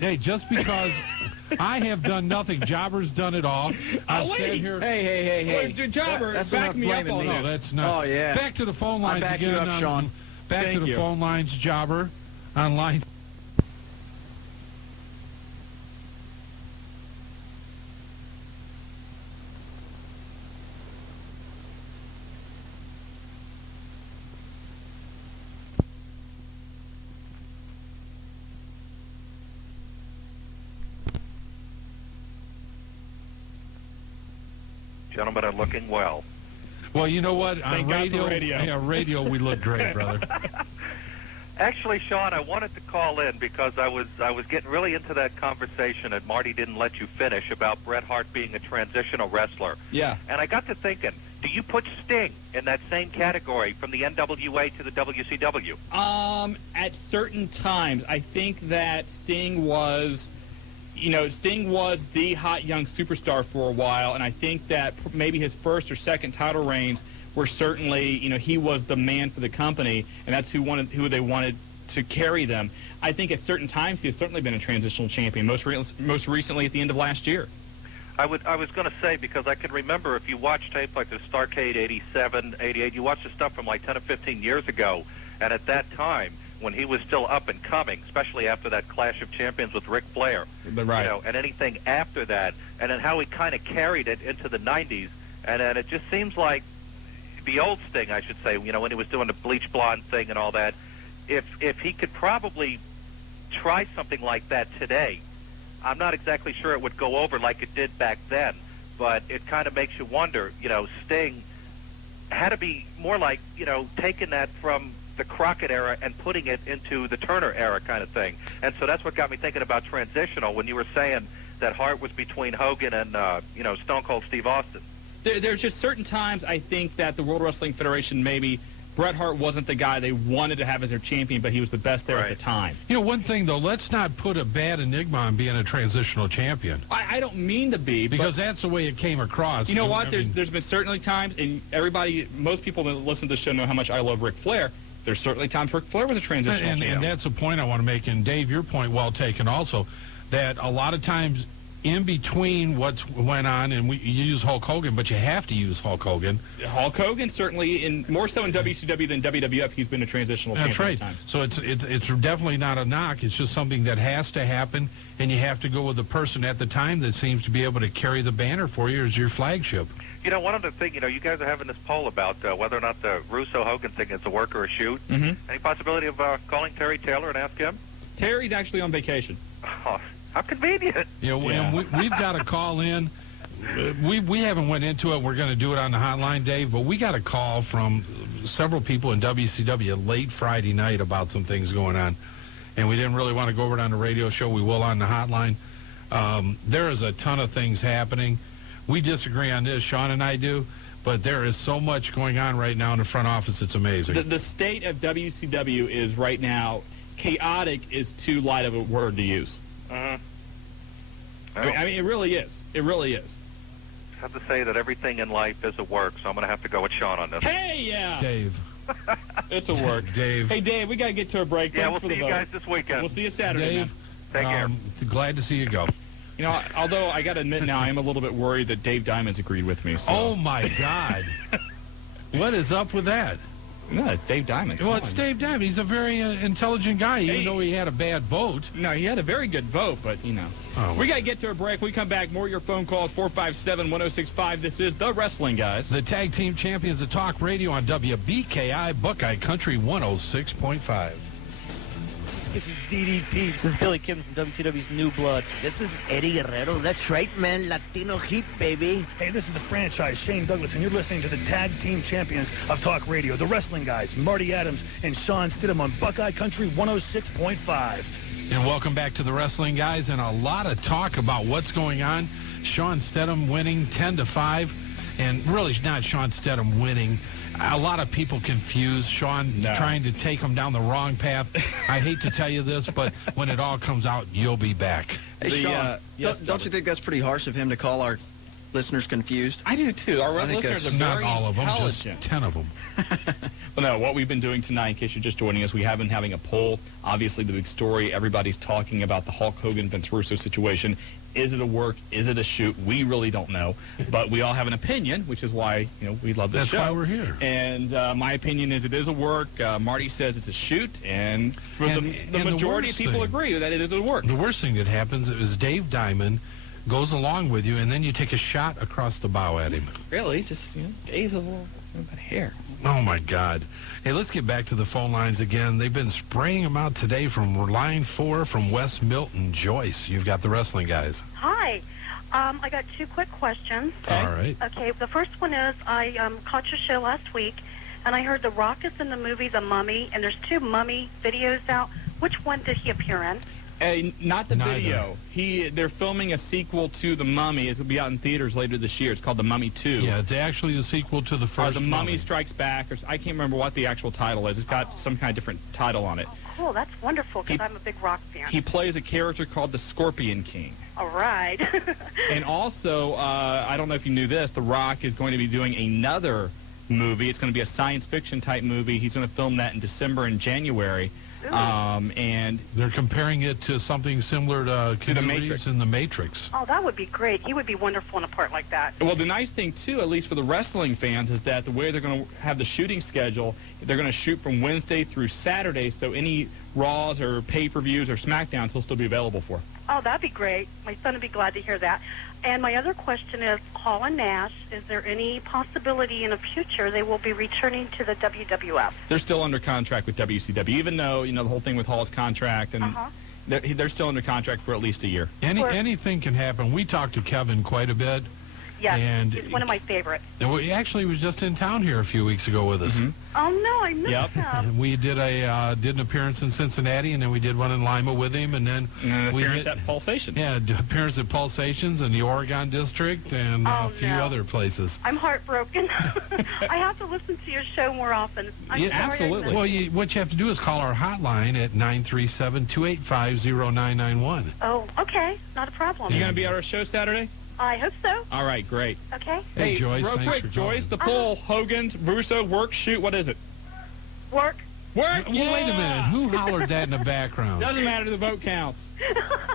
Hey, just because I have done nothing, Jobber's done it all. I'll stand here. Hey. Jobber, that's back enough me up blaming on me. No, that's not. Oh, yeah. Back to the phone lines I'll back again. you up, Shawn. Back Thank to the you. phone lines, Jobber, on line. Gentlemen are looking well. Well, you know what? Thank God for radio. Yeah, radio, we look great, brother. Actually, Shawn, I wanted to call in because I was getting really into that conversation, and Marty didn't let you finish about Bret Hart being a transitional wrestler. Yeah. And I got to thinking, do you put Sting in that same category from the NWA to the WCW? At certain times, I think that Sting was the hot young superstar for a while, and I think that maybe his first or second title reigns were certainly, he was the man for the company, and that's who they wanted to carry them. I think at certain times he has certainly been a transitional champion, most recently at the end of last year. I was going to say, because I can remember if you watch tape like the Starrcade 87, 88, you watch the stuff from like 10 or 15 years ago, and at that time, when he was still up and coming, especially after that Clash of Champions with Ric Flair, right. And anything after that, and then how he kind of carried it into the 90s, and then it just seems like the old Sting, I should say, when he was doing the bleach blonde thing and all that, if he could probably try something like that today, I'm not exactly sure it would go over like it did back then, but it kind of makes you wonder, Sting had to be more like, taking that from the Crockett era and putting it into the Turner era kind of thing. And so that's what got me thinking about transitional when you were saying that Hart was between Hogan and, Stone Cold Steve Austin. There's just certain times I think that the World Wrestling Federation, maybe Bret Hart wasn't the guy they wanted to have as their champion, but he was the best there at the time. One thing, though, let's not put a bad enigma on being a transitional champion. I don't mean to be. Because that's the way it came across. You know what? There's been certainly times, and most people that listen to the show know how much I love Ric Flair. There's certainly times Ric Flair was a transitional champion. And that's a point I want to make. And, Dave, your point well taken also, that a lot of times in between what's went on, and you use Hulk Hogan, but you have to use Hulk Hogan. Hulk Hogan certainly, more so in WCW than WWF, he's been a transitional champion. That's right. So it's definitely not a knock. It's just something that has to happen, and you have to go with the person at the time that seems to be able to carry the banner for you as your flagship. One other thing, you guys are having this poll about whether or not the Russo-Hogan thing is a work or a shoot. Mm-hmm. Any possibility of calling Terry Taylor and ask him? Terry's actually on vacation. Oh, how convenient. And we've got to call in. We haven't went into it. We're going to do it on the hotline, Dave, but we got a call from several people in WCW late Friday night about some things going on, and we didn't really want to go over it on the radio show. We will on the hotline. There is a ton of things happening. We disagree on this, Shawn and I do, but there is so much going on right now in the front office, it's amazing. The state of WCW is right now, chaotic is too light of a word to use. Mm-hmm. I mean, it really is. It really is. I have to say that everything in life is a work, so I'm going to have to go with Shawn on this. Hey, yeah. Dave. It's a work. Dave. Hey, Dave, we got to get to a break. Yeah, Thanks we'll see you guys this weekend. We'll see you Saturday, Dave, Take care. Glad to see you go. Although I got to admit now, I am a little bit worried that Dave Diamond's agreed with me. So. Oh, my God. What is up with that? No, it's Dave Diamond. Well, it's Dave Diamond. He's a very intelligent guy, even though he had a bad vote. No, he had a very good vote, but, you know. Oh, we got to get to a break. We come back. More of your phone calls, 457-1065. This is The Wrestling Guys. The tag team champions of talk radio on WBKI, Buckeye Country 106.5. This is DDP. This is Billy Kim from WCW's New Blood. This is Eddie Guerrero. That's right, man. Latino Heat, baby. Hey, this is the franchise, Shane Douglas, and you're listening to the tag team champions of talk radio, the Wrestling Guys, Marty Adams and Shawn Stidham on Buckeye Country 106.5. And welcome back to the Wrestling Guys, and a lot of talk about what's going on. Shawn Stidham winning 10-5, and really not Shawn Stidham winning. A lot of people confused Shawn trying to take him down the wrong path. I hate to tell you this, but when it all comes out, you'll be back. Hey, Shawn, don't you think that's pretty harsh of him to call our listeners confused? I do, too. Our listeners are very not all of them, intelligent. just 10 of them. Well, no, what we've been doing tonight, in case you're just joining us, we have been having a poll. Obviously, the big story, everybody's talking about the Hulk Hogan-Vince Russo situation. Is it a work? Is it a shoot? We really don't know. But we all have an opinion, which is why, we love this show. That's why we're here. And my opinion is it is a work. Marty says it's a shoot. And for the majority of people agree that it is a work. The worst thing that happens is Dave Diamond goes along with you, and then you take a shot across the bow at him. Really? Just, Dave's a little bit of hair. Oh, my God. Hey, let's get back to the phone lines again. They've been spraying them out today from line 4 from West Milton. Joyce, you've got the Wrestling Guys. Hi. I got 2 quick questions. Okay. All right. Okay, the first one is I caught your show last week, and I heard The Rock is in the movie The Mummy, and there's 2 Mummy videos out. Which one did he appear in? Not the video. They're filming a sequel to The Mummy. It will be out in theaters later this year. It's called The Mummy 2. Yeah, it's actually the sequel to the first The Mummy Strikes Back. Or I can't remember what the actual title is. It's got some kind of different title on it. Oh, cool. That's wonderful, because I'm a big Rock fan. He plays a character called the Scorpion King. All right. And also, I don't know if you knew this, The Rock is going to be doing another movie. It's going to be a science fiction type movie. He's going to film that in December and January. And they're comparing it to something similar to The Matrix. In The Matrix. Oh, that would be great. He would be wonderful in a part like that. Well, the nice thing, too, at least for the wrestling fans, is that the way they're going to have the shooting schedule, they're going to shoot from Wednesday through Saturday, so any Raws or pay-per-views or SmackDowns he'll still be available for. Oh, that'd be great. My son would be glad to hear that. And my other question is, Hall and Nash, is there any possibility in the future they will be returning to the WWF? They're still under contract with WCW, even though, the whole thing with Hall's contract, and they're still under contract for at least a year. Anything can happen. We talked to Kevin quite a bit. Yes, and he's one of my favorites. He actually was just in town here a few weeks ago with us. Oh, no, I missed him. We did an appearance in Cincinnati, and then we did one in Lima with him, and then an appearance at Pulsations. Yeah, appearance at Pulsations in the Oregon District and a few other places. I'm heartbroken. I have to listen to your show more often. I'm sorry absolutely. Well, what you have to do is call our hotline at 937-285-0991. Oh, okay. Not a problem. You going to be at our show Saturday? I hope so. All right, great. Okay. Hey, Joyce, real thanks quick, for Joyce, the poll, Hogan's, Russo, work, shoot, what is it? Work. Work, Well, wait a minute. Who hollered that in the background? Doesn't matter, the vote counts.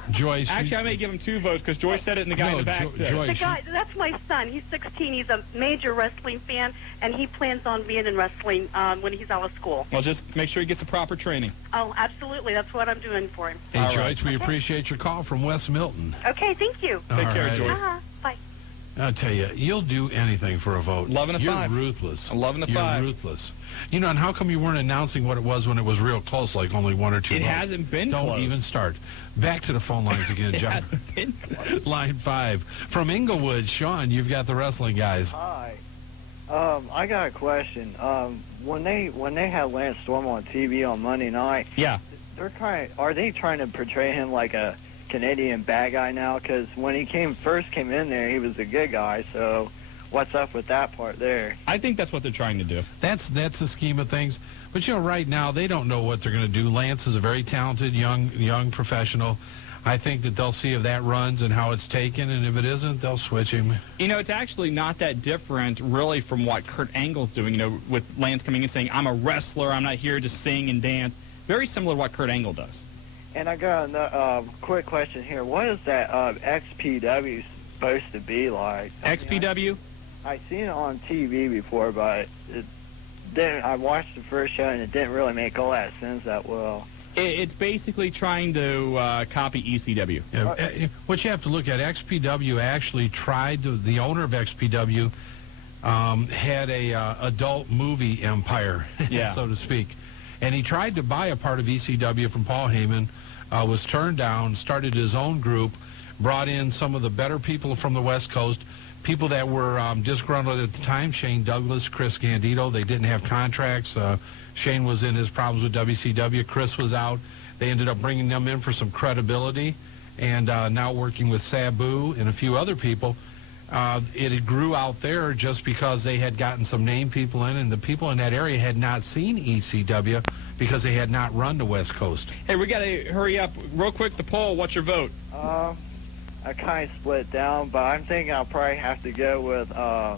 Joyce. Actually, I may give him 2 votes because Joyce said it and the guy in the back said The guy, that's my son. He's 16. He's a major wrestling fan, and he plans on being in wrestling when he's out of school. Well, just make sure he gets the proper training. Oh, absolutely. That's what I'm doing for him. Hey, Joyce, we appreciate your call from West Milton. Okay, thank you. Take care, Joyce. Bye. I'll tell you, you'll do anything for a vote. 11 to 5. You're ruthless. 11 to 5. You're ruthless. And how come you weren't announcing what it was when it was real close, like only 1 or 2 It votes? hasn't been Don't close. even start. Back to the phone lines again, John. hasn't been close. Line 5. From Inglewood, Shawn, you've got the Wrestling Guys. Hi. I got a question. When they had Lance Storm on TV on Monday night, are they trying to portray him like a Canadian bad guy now? Because when he first came in there, he was a good guy. So what's up with that part there? I think that's what they're trying to do. That's the scheme of things. But right now they don't know what they're going to do. Lance is a very talented young professional. I think that they'll see if that runs and how it's taken, and if it isn't, they'll switch him. It's actually not that different, really, from what Kurt Angle's doing. With Lance coming in saying, "I'm a wrestler. I'm not here to sing and dance." Very similar to what Kurt Angle does. And I got a quick question here. What is that XPW supposed to be like? XPW? I've seen it on TV before, but I watched the first show, and it didn't really make all that sense that well. It's basically trying to copy ECW. Yeah, what you have to look at, XPW actually tried to, the owner of XPW had a adult movie empire, Yeah. so to speak. And he tried to buy a part of ECW from Paul Heyman, was turned down, started his own group, brought in some of the better people from the West Coast, people that were disgruntled at the time, Shane Douglas, Chris Gandito. They didn't have contracts. Shane was in his problems with WCW. Chris was out. They ended up bringing them in for some credibility, and now working with Sabu and a few other people. It grew out there just because they had gotten some name people in, and the people in that area had not seen ECW because they had not run the West Coast. Hey, we got to hurry up. Real quick, the poll. What's your vote? I kind of split down, but I'm thinking I'll probably have to go with, I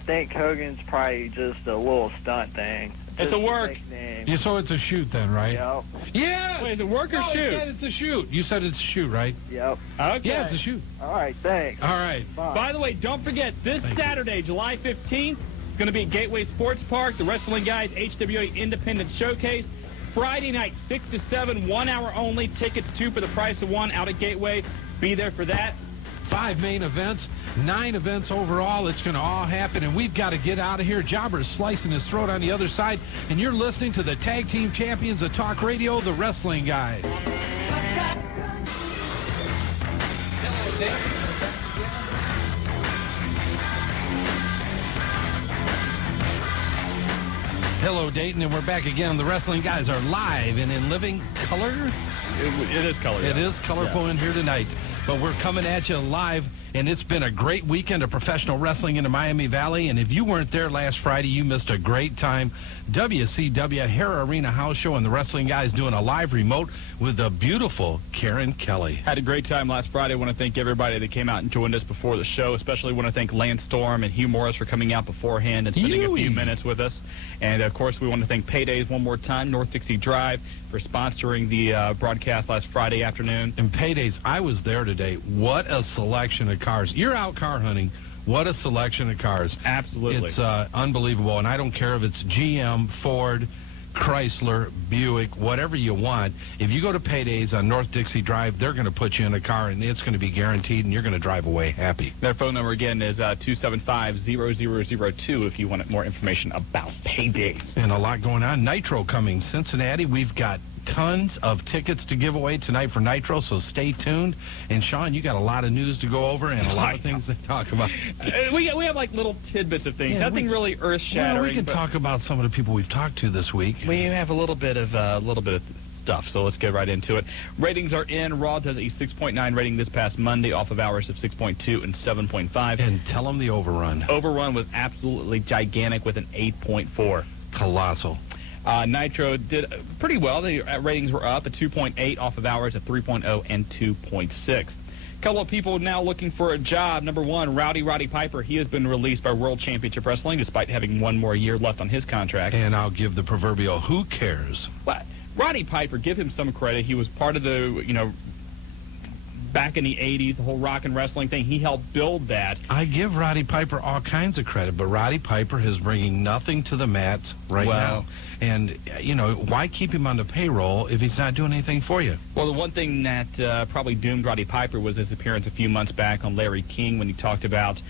think Hogan's probably just a little stunt thing. It's a work. Yeah, so it's a shoot then, right? Yep. Yeah. Wait, is it work or shoot? You said it's a shoot. You said it's a shoot, right? Yep. Okay. Yeah, it's a shoot. All right, thanks. All right. Bye. By the way, don't forget, this Saturday, July 15th, it's going to be at Gateway Sports Park, the Wrestling Guys HWA Independent Showcase. Friday night, 6 to 7, 1 hour only. Tickets 2 for the price of 1 out at Gateway. Be there for that. 5 main events, 9 events overall. It's going to all happen, and we've got to get out of here. Jobber's slicing his throat on the other side, and you're listening to the Tag Team Champions of Talk Radio, the Wrestling Guys. Hello, Dayton, and we're back again. The Wrestling Guys are live and in living color. It is color. It is colorful in here tonight. But we're coming at you live, and it's been a great weekend of professional wrestling in the Miami Valley. And if you weren't there last Friday, you missed a great time. WCW Hera Arena House Show and the Wrestling Guys doing a live remote with the beautiful Karen Kelly. Had a great time last Friday. I want to thank everybody that came out and joined us before the show. Especially want to thank Lance Storm and Hugh Morris for coming out beforehand and spending a few minutes with us. And, of course, we want to thank Paydays one more time, North Dixie Drive, for sponsoring the broadcast last Friday afternoon. And Paydays, I was there today. What a selection of cars. You're out car hunting. What a selection of cars. Absolutely. It's unbelievable. And I don't care if it's GM, Ford, Chrysler, Buick, whatever you want. If you go to Paydays on North Dixie Drive, they're going to put you in a car, and it's going to be guaranteed, and you're going to drive away happy. Their phone number, again, is 275-0002 if you want more information about Paydays. And a lot going on. Nitro coming. Cincinnati, we've got tons of tickets to give away tonight for Nitro, so stay tuned. And, Shawn, you got a lot of news to go over and a lot of things to talk about. We have, like, little tidbits of things. Nothing really earth-shattering. Well, we can talk about some of the people we've talked to this week. We have a little bit of stuff, so let's get right into it. Ratings are in. Raw does a 6.9 rating this past Monday off of hours of 6.2 and 7.5. And tell them the overrun. Overrun was absolutely gigantic with an 8.4. Colossal. Nitro did pretty well. The ratings were up at 2.8 off of hours at 3.0 and 2.6. A couple of people now looking for a job. Number one, Roddy Piper. He has been released by World Championship Wrestling despite having one more year left on his contract. And I'll give the proverbial who cares. But Roddy Piper, give him some credit. He was part of the, back in the 80s, the whole rock and wrestling thing. He helped build that. I give Roddy Piper all kinds of credit, but Roddy Piper is bringing nothing to the mat right now. And, why keep him on the payroll if he's not doing anything for you? Well, the one thing that probably doomed Roddy Piper was his appearance a few months back on Larry King when he talked about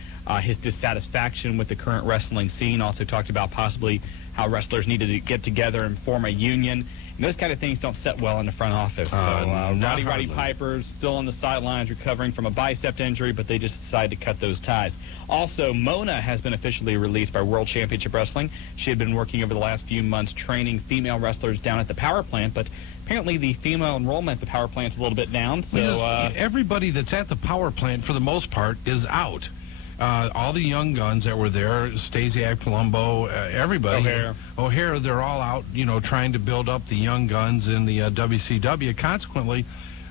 his dissatisfaction with the current wrestling scene. Also talked about possibly how wrestlers needed to get together and form a union. And those kind of things don't set well in the front office. So Roddy Piper's still on the sidelines recovering from a bicep injury, but they just decided to cut those ties. Also, Mona has been officially released by World Championship Wrestling. She had been working over the last few months training female wrestlers down at the power plant, but apparently the female enrollment at the power plant's a little bit down. So everybody that's at the power plant, for the most part, is out. All the young guns that were there, Stasiak, Palumbo, everybody. O'Hare, they're all out, trying to build up the young guns in the WCW. Consequently,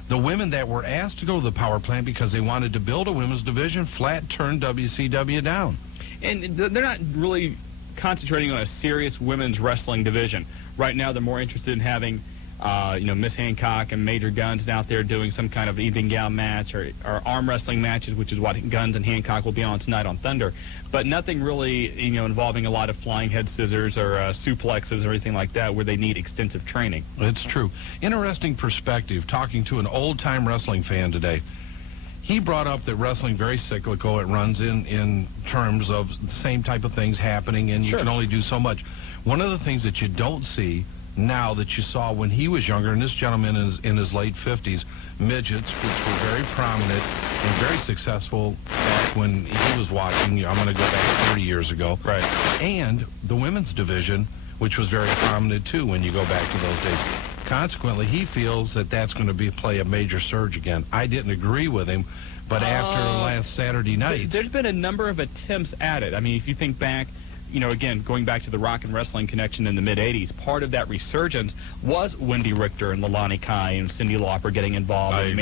the women that were asked to go to the power plant because they wanted to build a women's division flat turned WCW down. And they're not really concentrating on a serious women's wrestling division. Right now, they're more interested in having Miss Hancock and Major Guns out there doing some kind of evening gown match or arm wrestling matches, which is what Guns and Hancock will be on tonight on Thunder. But nothing really, involving a lot of flying head scissors or suplexes or anything like that where they need extensive training. It's true. Interesting perspective, talking to an old-time wrestling fan today. He brought up that wrestling very cyclical. It runs in terms of the same type of things happening, and you can only do so much. One of the things that you don't see now that you saw when he was younger, and this gentleman is in his late 50s, midgets, which were very prominent and very successful back when he was watching. I'm going to go back 30 years ago. Right. And the women's division, which was very prominent too when you go back to those days. Consequently, he feels that that's going to play a major surge again. I didn't agree with him, but after last Saturday night... There's been a number of attempts at it. I mean, if you think back, again, going back to the rock and wrestling connection in the mid-'80s, part of that resurgence was Wendy Richter and Leilani Kai and Cyndi Lauper getting involved and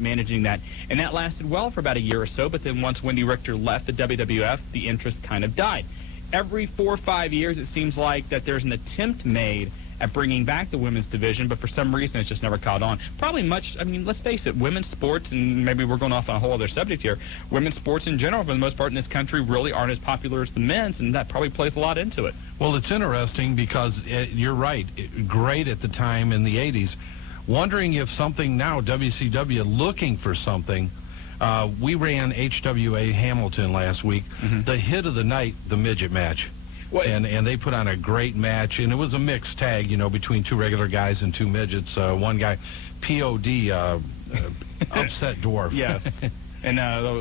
managing that. And that lasted well for about a year or so, but then once Wendy Richter left the WWF, the interest kind of died. Every 4 or 5 years, it seems like that there's an attempt made at bringing back the women's division, but for some reason it's just never caught on. Probably let's face it, women's sports, and maybe we're going off on a whole other subject here, women's sports in general, for the most part in this country, really aren't as popular as the men's, and that probably plays a lot into it. Well, it's interesting because you're right, great at the time in the 80s. Wondering if something now, WCW looking for something. We ran HWA Hamilton last week. The hit of the night, the midget match. And they put on a great match, and it was a mixed tag, between two regular guys and two midgets. One guy, POD, upset dwarf. Yes. And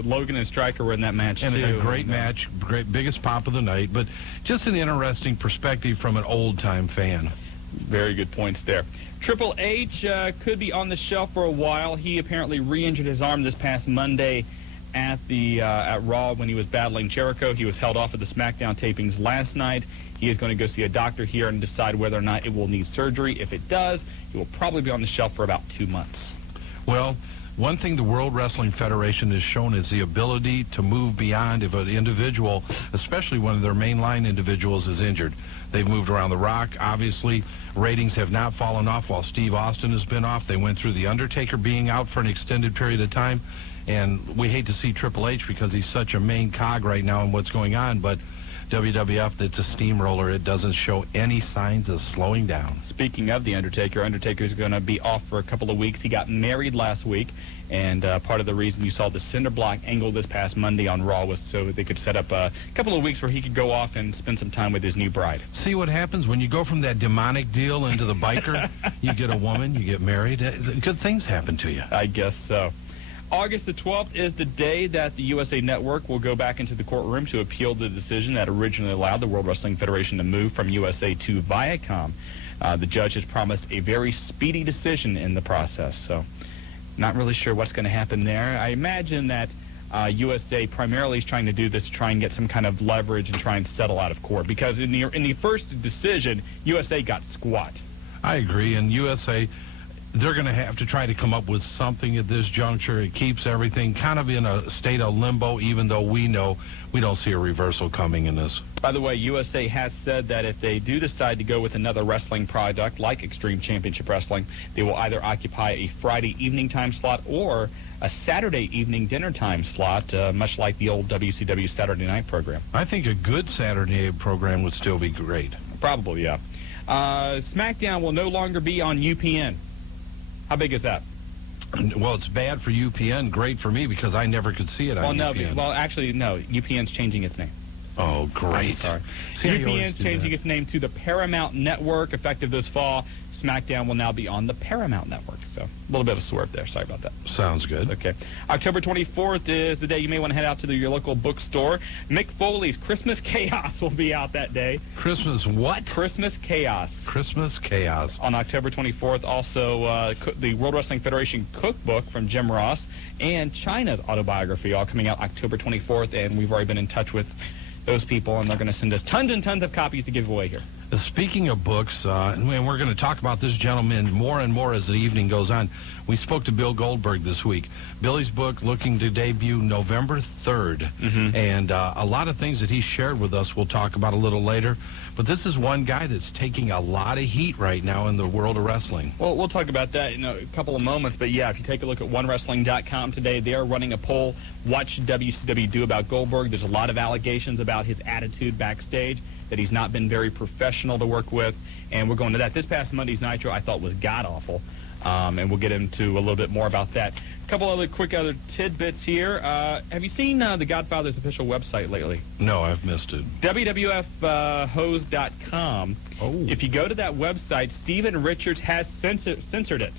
Logan and Stryker were in that match, and too. A great match, biggest pop of the night, but just an interesting perspective from an old-time fan. Very good points there. Triple H could be on the shelf for a while. He apparently re-injured his arm this past Monday at Raw when he was battling Jericho. He was held off at the SmackDown tapings last night. He is going to go see a doctor here and decide whether or not it will need surgery. If it does, he will probably be on the shelf for about 2 months. Well, one thing the World Wrestling Federation has shown is the ability to move beyond if an individual, especially one of their mainline individuals, is injured. They've moved around The Rock. Obviously, ratings have not fallen off while Steve Austin has been off. They went through The Undertaker being out for an extended period of time. And we hate to see Triple H because he's such a main cog right now in what's going on. But WWF, it's a steamroller. It doesn't show any signs of slowing down. Speaking of The Undertaker, Undertaker's going to be off for a couple of weeks. He got married last week. And part of the reason you saw the cinder block angle this past Monday on Raw was so they could set up a couple of weeks where he could go off and spend some time with his new bride. See what happens when you go from that demonic deal into the biker? You get a woman, you get married. Good things happen to you. I guess so. August the 12th is the day that the USA Network will go back into the courtroom to appeal the decision that originally allowed the World Wrestling Federation to move from USA to Viacom. The judge has promised a very speedy decision in the process, so not really sure what's going to happen there. I imagine that USA primarily is trying to do this to try and get some kind of leverage and try and settle out of court, because in the first decision, USA got squat. I agree, and USA, they're going to have to try to come up with something at this juncture. It keeps everything kind of in a state of limbo, even though we know we don't see a reversal coming in this. By the way, USA has said that if they do decide to go with another wrestling product like Extreme Championship Wrestling, they will either occupy a Friday evening time slot or a Saturday evening dinner time slot, much like the old WCW Saturday night program. I think a good Saturday program would still be great. Probably, yeah. SmackDown will no longer be on UPN. How big is that? Well, it's bad for UPN, great for me because I never could see it on UPN. Well, actually, no. UPN's changing its name. Oh, great. I'm sorry. UPN's changing its name to the Paramount Network effective this fall. SmackDown will now be on the Paramount Network. So a little bit of a swerve there. Sorry about that. Sounds good. Okay. October 24th is the day you may want to head out to your local bookstore. Mick Foley's Christmas Chaos will be out that day. Christmas what? Christmas Chaos. Christmas Chaos. On October 24th. Also, the World Wrestling Federation cookbook from Jim Ross and Chyna's autobiography all coming out October 24th. And we've already been in touch with those people, and they're going to send us tons and tons of copies to give away here. Speaking of books, and we're going to talk about this gentleman more and more as the evening goes on. We spoke to Bill Goldberg this week. Billy's book looking to debut November 3rd. And a lot of things that he shared with us we'll talk about a little later. But this is one guy that's taking a lot of heat right now in the world of wrestling. Well, we'll talk about that in a couple of moments. But, yeah, if you take a look at OneWrestling.com today, they are running a poll. What should WCW do about Goldberg? There's a lot of allegations about his attitude backstage, that he's not been very professional to work with, and we're going to that. This past Monday's Nitro I thought was god-awful, and we'll get into a little bit more about that. A couple other quick tidbits here. Have you seen The Godfather's official website lately? No, I've missed it. WWFhose.com. If you go to that website, Steven Richards has censored it.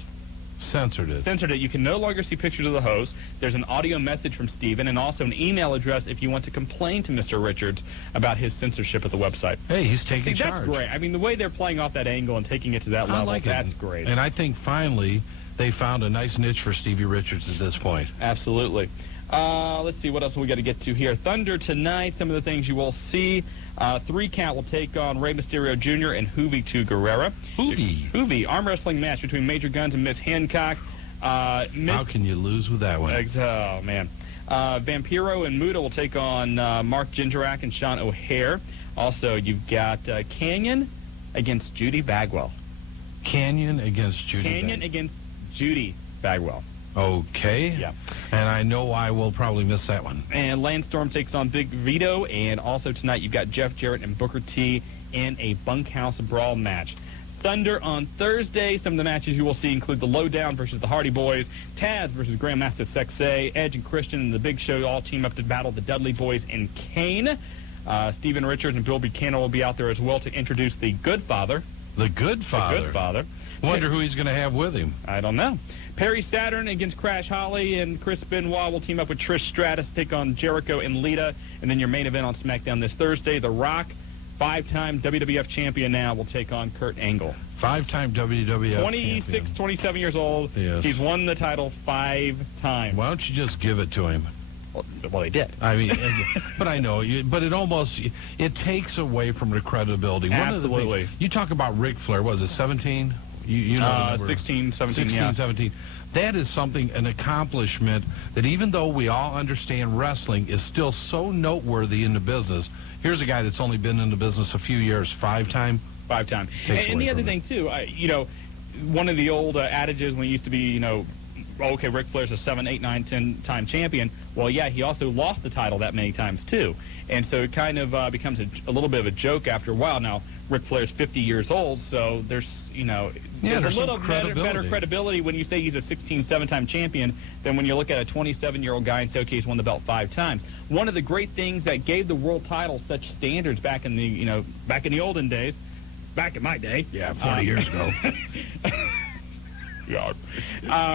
Censored it. You can no longer see pictures of the host. There's an audio message from Steven and also an email address if you want to complain to Mr. Richards about his censorship of the website. Hey, he's taking charge. That's great. I mean, the way they're playing off that angle and taking it to that level, that's great. And I think finally they found a nice niche for Stevie Richards at this point. Absolutely. Let's see, what else we got to get to here. Thunder tonight, some of the things you will see. 3 Count will take on Rey Mysterio Jr. and Juvi 2 Guerrera. Juvi, arm wrestling match between Major Guns and Miss Hancock. How can you lose with that one? Oh, man. Vampiro and Muda will take on Mark Gingerak and Shawn O'Hare. Also, you've got Canyon against Judy Bagwell. Canyon against Judy Bagwell. Okay. Yeah. And I know I will probably miss that one. And Landstorm takes on Big Vito. And also tonight you've got Jeff Jarrett and Booker T in a bunkhouse brawl match. Thunder on Thursday. Some of the matches you will see include the Lowdown versus the Hardy Boys, Taz versus Grandmaster Sexay, Edge and Christian and the Big Show all team up to battle the Dudley Boys and Kane. Steven Richards and Bill Buchanan will be out there as well to introduce the Good Father. The Good Father? Wonder who he's going to have with him. I don't know. Perry Saturn against Crash Holly, and Chris Benoit will team up with Trish Stratus to take on Jericho and Lita. And then your main event on SmackDown this Thursday, The Rock, 5-time WWF champion now, will take on Kurt Angle. 5-time WWF 26, champion. 27 years old. Yes. He's won the title 5 times. Why don't you just give it to him? Well, he did. I mean, but I know, but it takes away from the credibility. Absolutely. You talk about Ric Flair, was it 17? You know, 16, 17, 16, 17. That is an accomplishment that even though we all understand wrestling is still so noteworthy in the business. Here's a guy that's only been in the business a few years, 5-time. 5-time. And the other thing, too, one of the old adages when it used to be, okay, Ric Flair's a 7, 8, 9, 10-time champion. Well, yeah, he also lost the title that many times, too. And so it kind of becomes a little bit of a joke after a while. Now, Ric Flair's 50 years old, so there's a little better credibility when you say he's a 16, 7-time champion than when you look at a 27-year-old guy and say, okay, he's won the belt 5 times. One of the great things that gave the world title such standards back in the olden days, back in my day. Yeah, 40 years ago.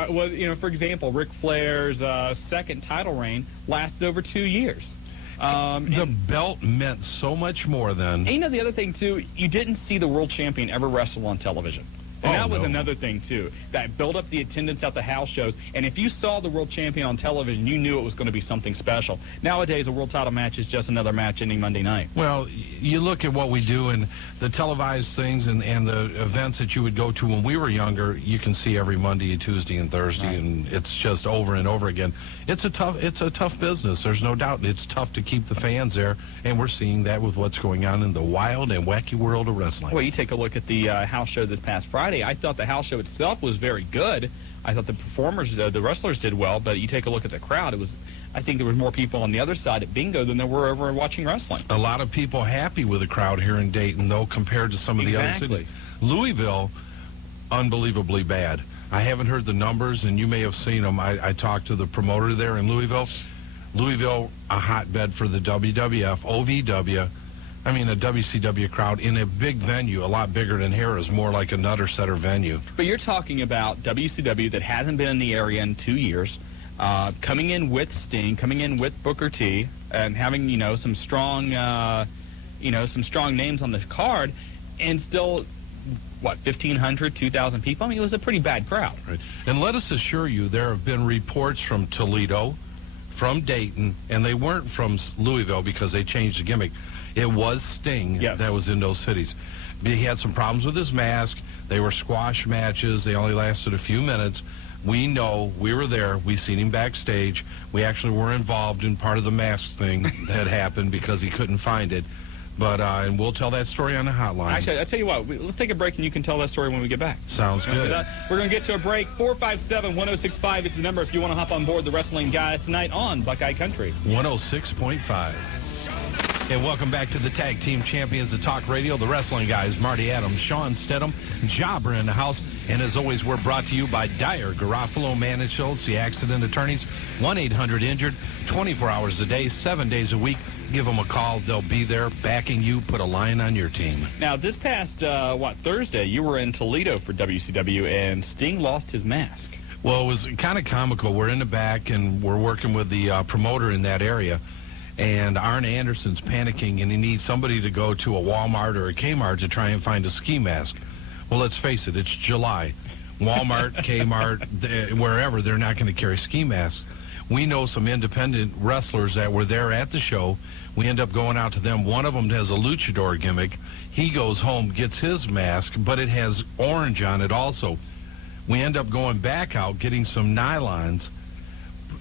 Was, for example, Ric Flair's second title reign lasted over 2 years. The belt meant so much more then. And the other thing, too, you didn't see the world champion ever wrestle on television. And that was another thing, too, that built up the attendance at the house shows. And if you saw the world champion on television, you knew it was going to be something special. Nowadays, a world title match is just another match ending Monday night. Well, you look at what we do and the televised things and the events that you would go to when we were younger, you can see every Monday, Tuesday, and Thursday, right. And it's just over and over again. It's a tough business. There's no doubt. It's tough to keep the fans there, and we're seeing that with what's going on in the wild and wacky world of wrestling. Well, you take a look at the house show this past Friday. I thought the house show itself was very good. I thought the performers, the wrestlers did well, but you take a look at the crowd, I think there was more people on the other side at Bingo than there were over watching wrestling. A lot of people happy with the crowd here in Dayton, though, compared to some of the other cities. Louisville, unbelievably bad. I haven't heard the numbers, and you may have seen them. I talked to the promoter there in Louisville. Louisville, a hotbed for the WWF, OVW. I mean, a WCW crowd in a big venue, a lot bigger than here, is more like a Nutter Setter venue. But you're talking about WCW that hasn't been in the area in 2 years, coming in with Sting, coming in with Booker T, and having some strong names on the card, and still 1,500, 2,000 people. I mean, it was a pretty bad crowd. Right. And let us assure you, there have been reports from Toledo, from Dayton, and they weren't from Louisville because they changed the gimmick. It was Sting that was in those cities. He had some problems with his mask. They were squash matches. They only lasted a few minutes. We know. We were there. We seen him backstage. We actually were involved in part of the mask thing that happened because he couldn't find it. But and we'll tell that story on the hotline. Actually, I tell you what, let's take a break and you can tell that story when we get back. Sounds good. We're going to get to a break. 457-1065 is the number if you want to hop on board the Wrestling Guys tonight on Buckeye Country. 106.5. And welcome back to the Tag Team Champions of Talk Radio, the Wrestling Guys, Marty Adams, Shawn Stidham, Jobber in the house. And as always, we're brought to you by Dyer, Garofalo, Managed, the accident attorneys, 1-800-INJURED, 24 hours a day, 7 days a week. Give them a call. They'll be there backing you, put a line on your team. Now, this past, Thursday, you were in Toledo for WCW, and Sting lost his mask. Well, it was kind of comical. We're in the back, and we're working with the promoter in that area. And Arn Anderson's panicking, and he needs somebody to go to a Walmart or a Kmart to try and find a ski mask. Well, let's face it, it's July. Walmart, Kmart, wherever, they're not going to carry ski masks. We know some independent wrestlers that were there at the show. We end up going out to them. One of them has a luchador gimmick. He goes home, gets his mask, but it has orange on it also. We end up going back out, getting some nylons.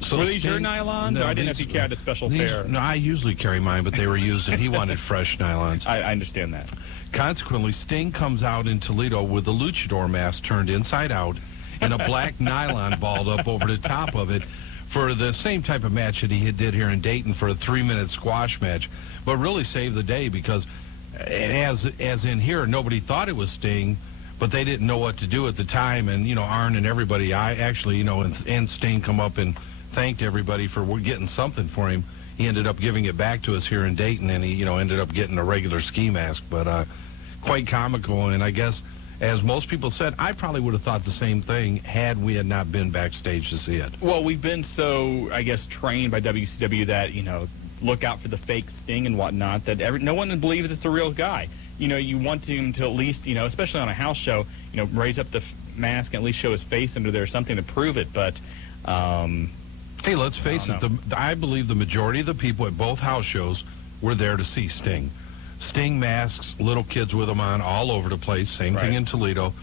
So were these your nylons? No, or I didn't know if you carried a special pair. No, I usually carry mine, but they were used, and he wanted fresh nylons. I understand that. Consequently, Sting comes out in Toledo with a luchador mask turned inside out and a black nylon balled up over the top of it for the same type of match that he did here in Dayton for a 3-minute squash match, but really saved the day because, as in here, nobody thought it was Sting, but they didn't know what to do at the time, and, Arn and everybody, and Sting come up and thanked everybody for getting something for him. He ended up giving it back to us here in Dayton, and he, ended up getting a regular ski mask, but quite comical, and I guess, as most people said, I probably would have thought the same thing had we had not been backstage to see it. Well, we've been so, I guess, trained by WCW that, look out for the fake Sting and whatnot, that no one believes it's a real guy. You want him to at least, especially on a house show, raise up the mask and at least show his face under there, something to prove it, but... Hey, let's face it, I believe the majority of the people at both house shows were there to see Sting. Sting masks, little kids with them on all over the place, same thing in Toledo.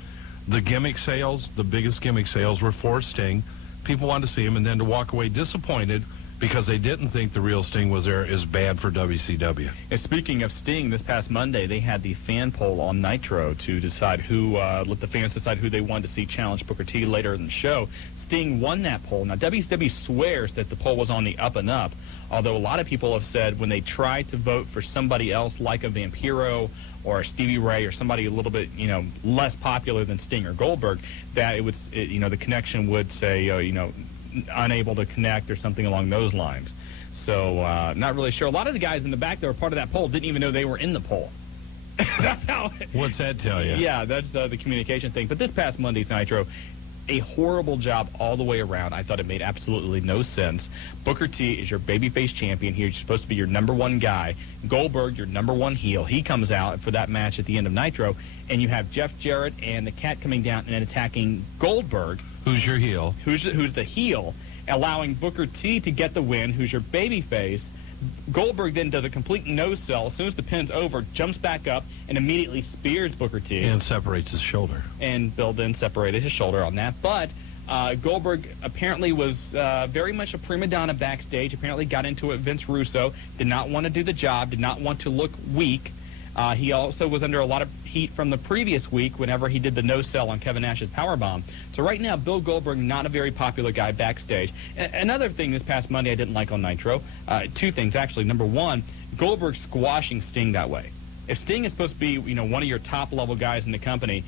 The gimmick sales, the biggest gimmick sales were for Sting. People wanted to see him, and then to walk away disappointed because they didn't think the real Sting was there is bad for WCW. And speaking of Sting, this past Monday, they had the fan poll on Nitro to decide let the fans decide who they wanted to see challenge Booker T later in the show. Sting won that poll. Now, WCW swears that the poll was on the up and up, although a lot of people have said when they tried to vote for somebody else like a Vampiro or a Stevie Ray or somebody a little bit, less popular than Sting or Goldberg, that the connection would say, unable to connect or something along those lines. So not really sure. A lot of the guys in the back that were part of that poll didn't even know they were in the poll. That's how. What's that tell you? Yeah, that's the communication thing. But this past Monday's Nitro, a horrible job all the way around. I thought it made absolutely no sense. Booker T is your babyface champion here. He's supposed to be your #1 guy. Goldberg, your #1 heel. He comes out for that match at the end of Nitro, and you have Jeff Jarrett and the Cat coming down and attacking Goldberg. Who's your heel? Who's the heel, allowing Booker T to get the win, who's your babyface. Goldberg then does a complete no-sell. As soon as the pin's over, jumps back up and immediately spears Booker T. And separates his shoulder. And Bill then separated his shoulder on that. But Goldberg apparently was very much a prima donna backstage, apparently got into it. Vince Russo did not want to do the job, did not want to look weak. He also was under a lot of heat from the previous week whenever he did the no-sell on Kevin Nash's powerbomb. So right now, Bill Goldberg, not a very popular guy backstage. Another thing this past Monday I didn't like on Nitro, two things actually. Number one, Goldberg squashing Sting that way. If Sting is supposed to be, one of your top-level guys in the company,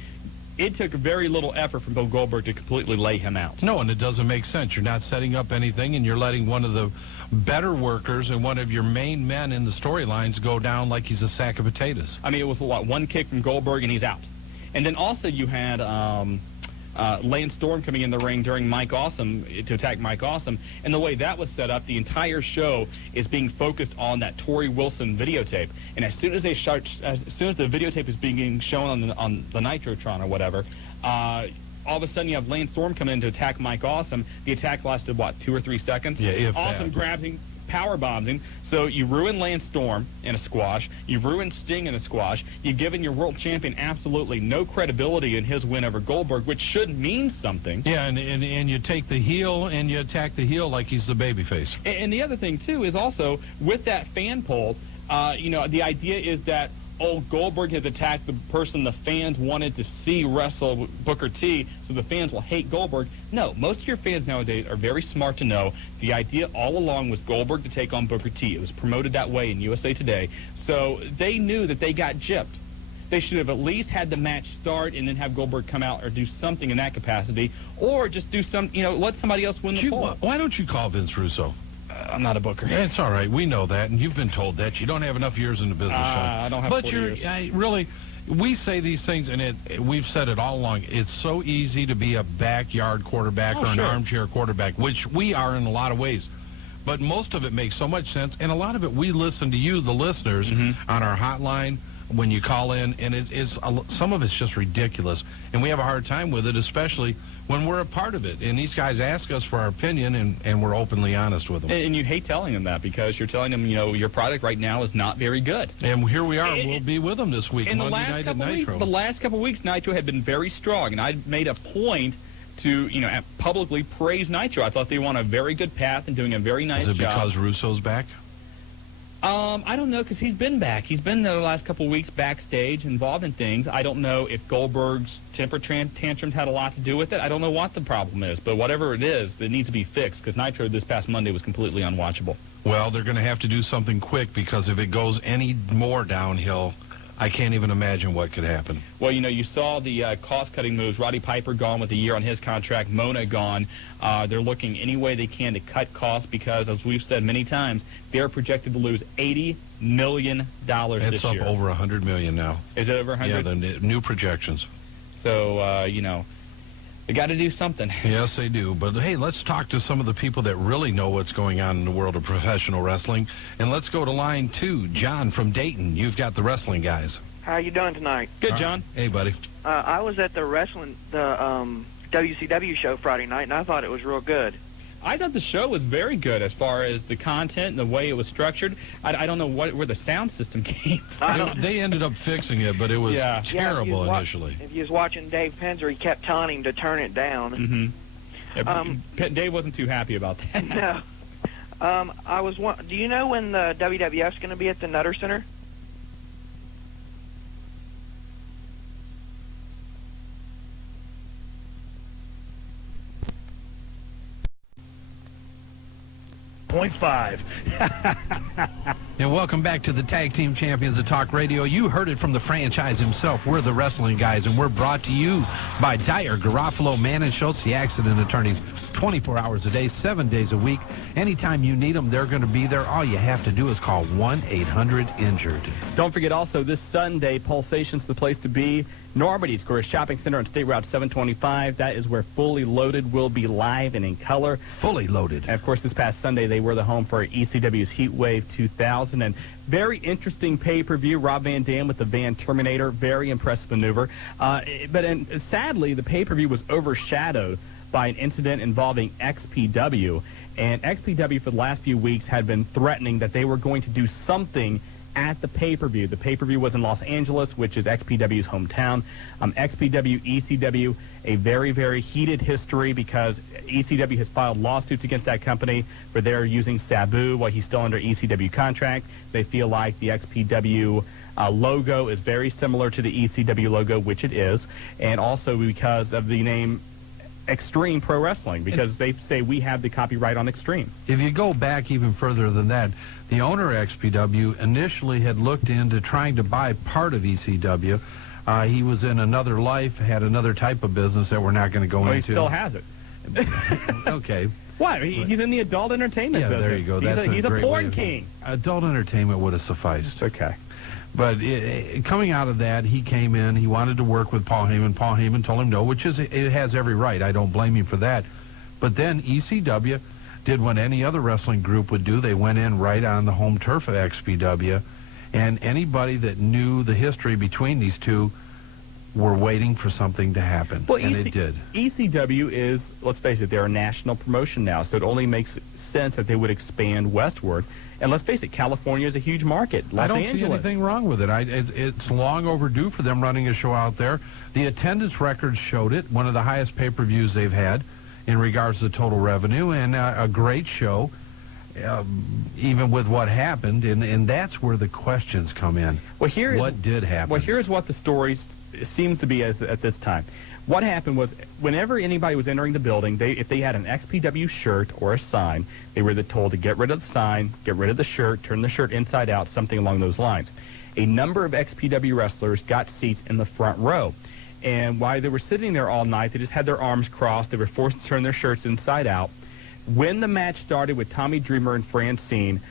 it took very little effort from Bill Goldberg to completely lay him out. No, and it doesn't make sense. You're not setting up anything, and you're letting one of the better workers and one of your main men in the storylines go down like he's a sack of potatoes. I mean, it was, one kick from Goldberg, and he's out. And then also you had Lance Storm coming in the ring during Mike Awesome to attack Mike Awesome. And the way that was set up, the entire show is being focused on that Torrie Wilson videotape. And as soon as the videotape is being shown on the Nitrotron or whatever, all of a sudden you have Lance Storm coming in to attack Mike Awesome. The attack lasted, what, 2 or 3 seconds? Yeah, if Awesome that. grabs him, power bombs him. So you ruin Lance Storm in a squash. You've ruined Sting in a squash. You've given your world champion absolutely no credibility in his win over Goldberg, which should mean something. Yeah, and you take the heel and you attack the heel like he's the babyface. And the other thing, too, is also with that fan poll, the idea is that, Goldberg has attacked the person the fans wanted to see wrestle Booker T, so the fans will hate Goldberg. No, most of your fans nowadays are very smart to know the idea all along was Goldberg to take on Booker T. It was promoted that way in USA Today, so they knew that they got gypped. They should have at least had the match start and then have Goldberg come out or do something in that capacity, or just do let somebody else win the poll. Why don't you call Vince Russo? I'm not a booker. It's all right. We know that, and you've been told that. You don't have enough years in the business. I don't have 40 years. Really, we say these things, and we've said it all along. It's so easy to be a backyard quarterback or an armchair quarterback, which we are in a lot of ways. But most of it makes so much sense, and a lot of it we listen to you, the listeners, on our hotline when you call in, and some of it's just ridiculous, and we have a hard time with it, especially when we're a part of it. And these guys ask us for our opinion, and we're openly honest with them. And you hate telling them that because you're telling them, your product right now is not very good. And here we are. We'll be with them this week, In Monday night at Nitro. The last couple of weeks, Nitro had been very strong, and I made a point to, publicly praise Nitro. I thought they were on a very good path and doing a very nice job. Is it because Russo's back? I don't know, because he's been back. He's been the last couple of weeks backstage, involved in things. I don't know if Goldberg's temper tantrums had a lot to do with it. I don't know what the problem is, but whatever it is, it needs to be fixed, because Nitro this past Monday was completely unwatchable. Well, they're going to have to do something quick, because if it goes any more downhill, I can't even imagine what could happen. Well, you saw the cost-cutting moves. Roddy Piper gone with a year on his contract. Mona gone. They're looking any way they can to cut costs because, as we've said many times, they're projected to lose $80 million this year. It's up over $100 million now. Is it over 100? Yeah, the new projections. So, they got to do something. Yes, they do. But, hey, let's talk to some of the people that really know what's going on in the world of professional wrestling. And let's go to line 2. John from Dayton. You've got the wrestling guys. How you doing tonight? Good, John. Hey, buddy. I was at the WCW show Friday night, and I thought it was real good. I thought the show was very good as far as the content and the way it was structured. I don't know where the sound system came from. They ended up fixing it, but it was terrible initially. If you was watching Dave Penzer, he kept telling him to turn it down. Dave wasn't too happy about that. No. Do you know when the WWF's going to be at the Nutter Center? .5. And welcome back to the Tag Team Champions of Talk Radio. You heard it from the franchise himself. We're the wrestling guys, and we're brought to you by Dyer, Garofalo, Mann & Schultz, the accident attorneys, 24 hours a day, 7 days a week. Anytime you need them, they're going to be there. All you have to do is call 1-800-INJURED. Don't forget also this Sunday, Pulsation's the place to be. Normandy Square Shopping Center on State Route 725. That is where Fully Loaded will be live and in color. Fully Loaded. And, of course, this past Sunday, they were the home for ECW's Heat Wave 2000. And very interesting pay-per-view. Rob Van Dam with the Van Terminator. Very impressive maneuver. But sadly, the pay-per-view was overshadowed by an incident involving XPW. And XPW for the last few weeks had been threatening that they were going to do something at the pay-per-view. The pay-per-view was in Los Angeles, which is XPW's hometown. XPW, ECW, a very, very heated history because ECW has filed lawsuits against that company for their using Sabu while he's still under ECW contract. They feel like the XPW logo is very similar to the ECW logo, which it is, and also because of the name Extreme Pro Wrestling, because they say we have the copyright on Extreme. If you go back even further than that, the owner of XPW initially had looked into trying to buy part of ECW. He was in another life, had another type of business that we're not going to go into. He still has it. Okay. What? He's in the adult entertainment business. There you go. He's a porn king. Adult entertainment would have sufficed. Okay. But coming out of that, he came in. He wanted to work with Paul Heyman. Paul Heyman told him no, which is it has every right. I don't blame him for that. But then ECW did what any other wrestling group would do. They went in right on the home turf of XPW, and anybody that knew the history between these two were waiting for something to happen, Well, and it did. ECW is, let's face it, they're a national promotion now, so it only makes sense that they would expand westward. And let's face it, California is a huge market. Los I don't Angeles. see anything wrong with it. It's long overdue for them running a show out there. The attendance records showed it, one of the highest pay-per-views they've had in regards to total revenue, and a great show, even with what happened, and that's where the questions come in. Well, what did happen? Well, here's what the story seems to be at this time. What happened was, whenever anybody was entering the building, if they had an XPW shirt or a sign, they were told to get rid of the sign, get rid of the shirt, turn the shirt inside out, something along those lines. A number of XPW wrestlers got seats in the front row. And while they were sitting there all night, they just had their arms crossed. They were forced to turn their shirts inside out. When the match started with Tommy Dreamer and Francine,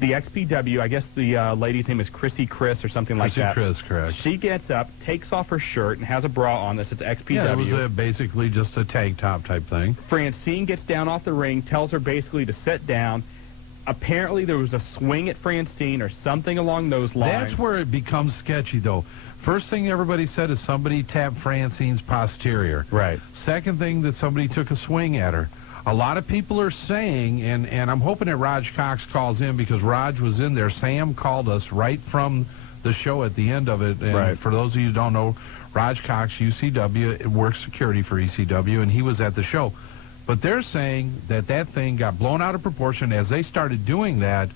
the XPW, I guess the lady's name is Chrissy Chris or something like that. Chris, correct. She gets up, takes off her shirt, and has a bra on that says XPW. Yeah, it was basically just a tank top type thing. Francine gets down off the ring, tells her basically to sit down. Apparently there was a swing at Francine or something along those lines. That's where it becomes sketchy, though. First thing everybody said is somebody tapped Francine's posterior. Right. Second thing, that somebody took a swing at her. A lot of people are saying, and I'm hoping that Raj Cox calls in, because Raj was in there. Sam called us right from the show at the end of it. And right. For those of you who don't know, Raj Cox, UCW, works security for ECW, and he was at the show. But they're saying that thing got blown out of proportion. As they started doing that,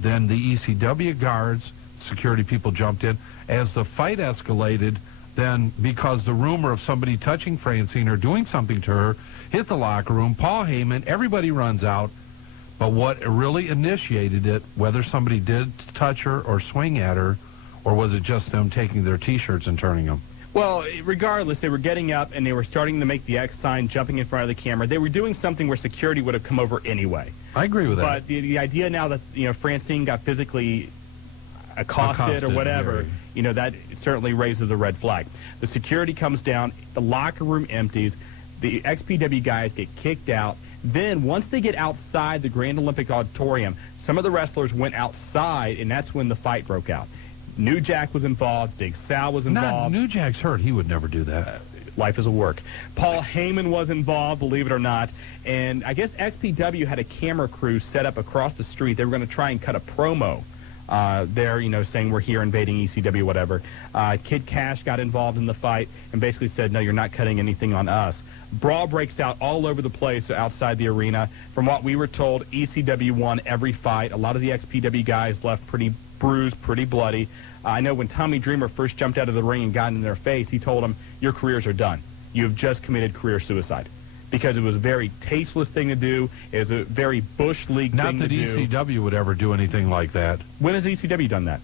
then the ECW guards, security people jumped in. As the fight escalated, then because the rumor of somebody touching Francine or doing something to her hit the locker room, Paul Heyman, everybody runs out. But what really initiated it, whether somebody did touch her or swing at her, or was it just them taking their T-shirts and turning them? Well, regardless, they were getting up and they were starting to make the X sign, jumping in front of the camera. They were doing something where security would have come over anyway. I agree with that. But the idea now that, Francine got physically accosted or whatever, that certainly raises a red flag. The security comes down, the locker room empties, the XPW guys get kicked out. Then once they get outside the Grand Olympic Auditorium, some of the wrestlers went outside, and that's when the fight broke out. New Jack was involved. Big Sal was involved. New Jack's hurt. He would never do that. Life is a work. Paul Heyman was involved, believe it or not. And I guess XPW had a camera crew set up across the street. They were going to try and cut a promo there, saying we're here invading ECW, whatever. Kid Cash got involved in the fight and basically said, no, you're not cutting anything on us. Brawl breaks out all over the place outside the arena. From what we were told, ECW won every fight. A lot of the XPW guys left pretty bruised, pretty bloody. I know when Tommy Dreamer first jumped out of the ring and got in their face, he told them, your careers are done. You have just committed career suicide. Because it was a very tasteless thing to do. It was a very Bush League thing to do. Not that ECW would ever do anything like that. When has ECW done that?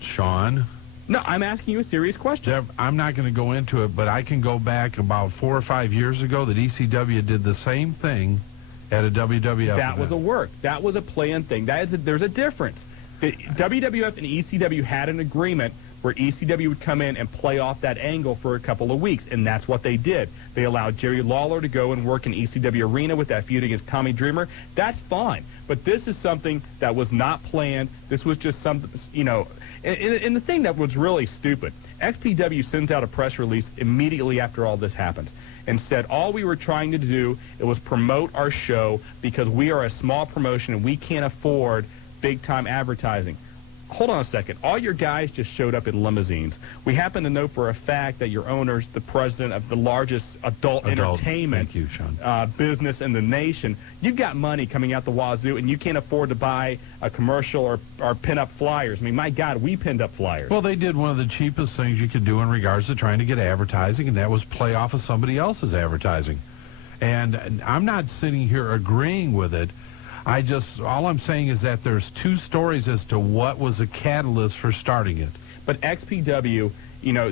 Shawn? No, I'm asking you a serious question. I'm not going to go into it, but I can go back about 4 or 5 years ago that ECW did the same thing at a WWF That event. was a work. That was a planned thing. There's a difference. The WWF and ECW had an agreement where ECW would come in and play off that angle for a couple of weeks, and that's what they did. They allowed Jerry Lawler to go and work in ECW Arena with that feud against Tommy Dreamer. That's fine, but this is something that was not planned. This was just something, and the thing that was really stupid, XPW sends out a press release immediately after all this happens and said all we were trying to do was promote our show because we are a small promotion and we can't afford big-time advertising. Hold on a second. All your guys just showed up in limousines. We happen to know for a fact that your owner's the president of the largest adult entertainment business in the nation. You've got money coming out the wazoo, and you can't afford to buy a commercial or pin up flyers. I mean, my God, we pinned up flyers. Well, they did one of the cheapest things you could do in regards to trying to get advertising, and that was play off of somebody else's advertising. And I'm not sitting here agreeing with it. All I'm saying is that there's two stories as to what was the catalyst for starting it. But XPW,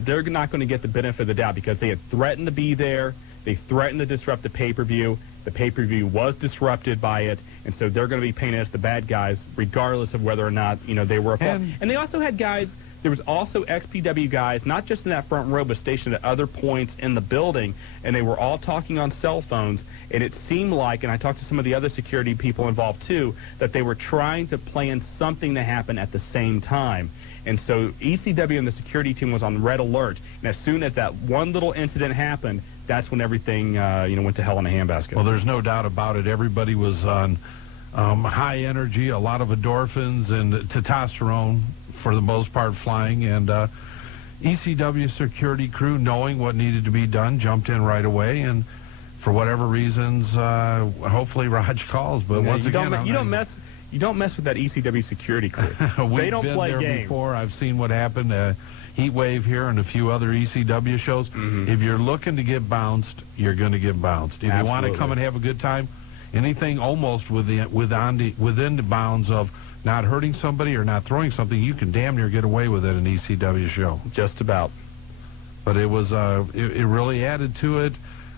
they're not going to get the benefit of the doubt because they had threatened to be there. They threatened to disrupt the pay-per-view. The pay-per-view was disrupted by it, and so they're going to be painted as the bad guys, regardless of whether or not they were a fault. And they also had guys. There was also XPW guys, not just in that front row, but stationed at other points in the building, and they were all talking on cell phones, and it seemed like, and I talked to some of the other security people involved too, that they were trying to plan something to happen at the same time. And so ECW and the security team was on red alert, and as soon as that one little incident happened, that's when everything went to hell in a handbasket. Well, there's no doubt about it. Everybody was on high energy, a lot of endorphins and testosterone, for the most part, flying, and ECW security crew, knowing what needed to be done, jumped in right away, and for whatever reasons, hopefully Raj calls. But once again, you don't mess with that ECW security crew. They don't play there games. Before. I've seen what happened. Heat Wave here and a few other ECW shows. If you're looking to get bounced, you're going to get bounced. If you want to come and have a good time, anything almost within the bounds of not hurting somebody or not throwing something, you can damn near get away with it in an ECW show. Just about. But it was it really added to it.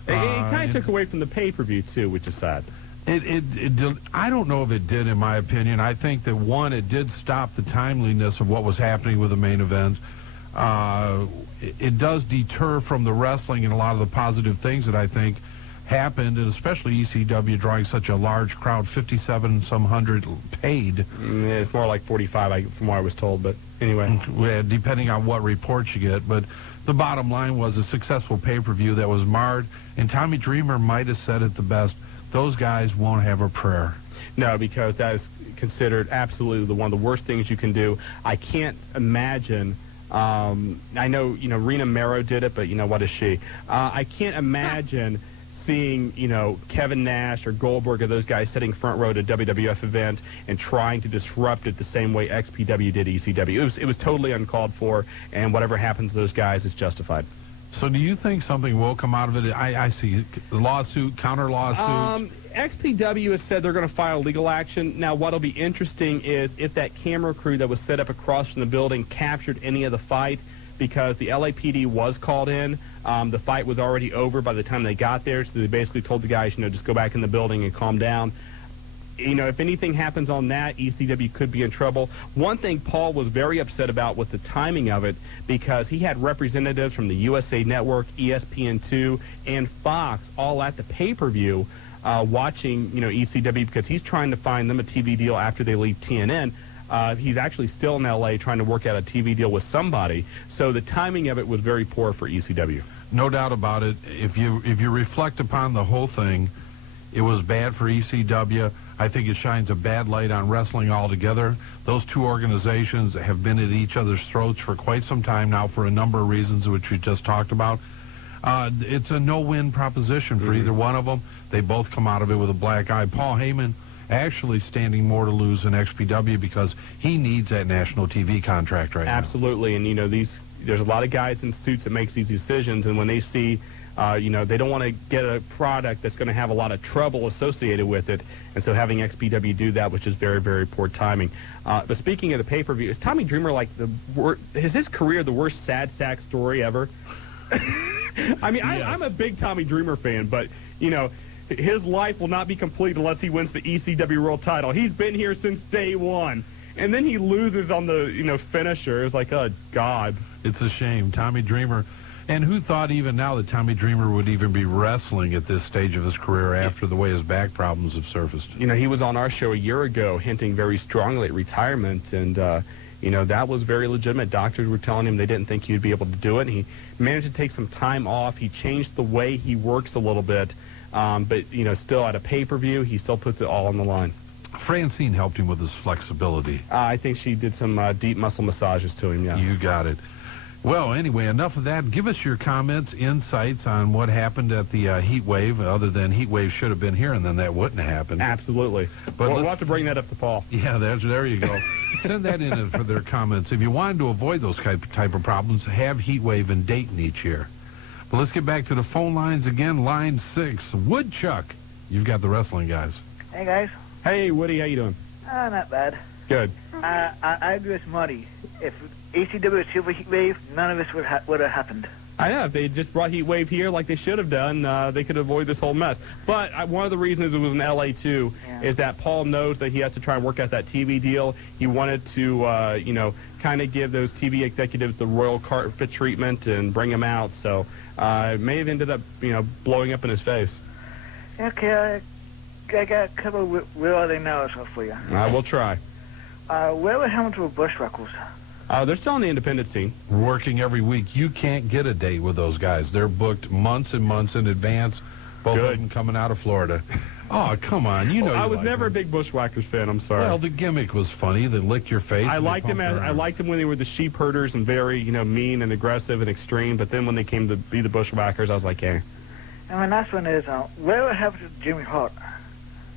It kind of took away from the pay-per-view too, which is sad. It did, I don't know if it did, in my opinion. I think that, one, it did stop the timeliness of what was happening with the main event. It does deter from the wrestling and a lot of the positive things that I think happened, and especially ECW drawing such a large crowd, 57-some-hundred paid. It's more like 45 from what I was told, but anyway. Depending on what reports you get. But the bottom line was a successful pay-per-view that was marred, and Tommy Dreamer might have said it the best. Those guys won't have a prayer. No, because that is considered absolutely one of the worst things you can do. I can't imagine. I know, Rena Mero did it, but what is she? I can't imagine seeing, Kevin Nash or Goldberg or those guys sitting front row at a WWF event and trying to disrupt it the same way XPW did ECW. It was totally uncalled for, and whatever happens to those guys is justified. So do you think something will come out of it? I see lawsuit, counter lawsuit. XPW has said they're going to file legal action. Now, what'll be interesting is if that camera crew that was set up across from the building captured any of the fight, because the LAPD was called in. The fight was already over by the time they got there, so they basically told the guys, just go back in the building and calm down. If anything happens on that, ECW could be in trouble. One thing Paul was very upset about was the timing of it, because he had representatives from the USA Network, ESPN2, and Fox all at the pay-per-view watching, ECW, because he's trying to find them a TV deal after they leave TNN. He's actually still in L.A. trying to work out a TV deal with somebody. So the timing of it was very poor for ECW. No doubt about it. If you reflect upon the whole thing, it was bad for ECW. I think it shines a bad light on wrestling altogether. Those two organizations have been at each other's throats for quite some time now for a number of reasons, which we just talked about. It's a no-win proposition for either one of them. They both come out of it with a black eye. Paul Heyman actually standing more to lose than XPW because he needs that national TV contract right now. Absolutely, and there's a lot of guys in suits that make these decisions, and when they see, they don't want to get a product that's going to have a lot of trouble associated with it, and so having XPW do that, which is very, very poor timing. But speaking of the pay-per-view, is Tommy Dreamer is his career the worst sad sack story ever? I mean, yes. I'm a big Tommy Dreamer fan, but, his life will not be complete unless he wins the ECW World title. He's been here since day one. And then he loses on the, finisher. It's like, oh, God. It's a shame. Tommy Dreamer. And who thought even now that Tommy Dreamer would even be wrestling at this stage of his career after the way his back problems have surfaced? He was on our show a year ago hinting very strongly at retirement. And, that was very legitimate. Doctors were telling him they didn't think he would be able to do it. And he managed to take some time off. He changed the way he works a little bit. But, still at a pay-per-view, he still puts it all on the line. Francine helped him with his flexibility. I think she did some deep muscle massages to him, yes. You got it. Well, anyway, enough of that. Give us your comments, insights on what happened at the Heat Wave, other than Heat Wave should have been here, and then that wouldn't have happened. Absolutely. But we'll have to bring that up to Paul. Yeah, there you go. Send that in for their comments. If you wanted to avoid those type of problems, have Heat Wave in Dayton each year. But let's get back to the phone lines again. Line 6, Woodchuck. You've got the wrestling guys. Hey, guys. Hey, Woody. How you doing? Not bad. Good. I agree with Marty. If ECW was Silver Heat Wave, none of this would have happened. I know. If they just brought Heat Wave here like they should have done, they could avoid this whole mess. But one of the reasons it was in L.A. too is that Paul knows that he has to try and work out that TV deal. He wanted to, kind of give those TV executives the royal carpet treatment and bring them out. So it may have ended up, blowing up in his face. Okay, I got a couple of real other notes for you. We'll try. Whatever happened to the Bushwhackers? They're still on the independent scene. Working every week. You can't get a date with those guys. They're booked months and months in advance. Both of them coming out of Florida. Oh, come on. I was never a big Bushwhackers fan. I'm sorry. Well, the gimmick was funny. They lick your face. I liked them when they were the sheep herders and very, mean and aggressive and extreme. But then when they came to be the Bushwhackers, I was like, eh. And my last one is, whatever happened to Jimmy Hart?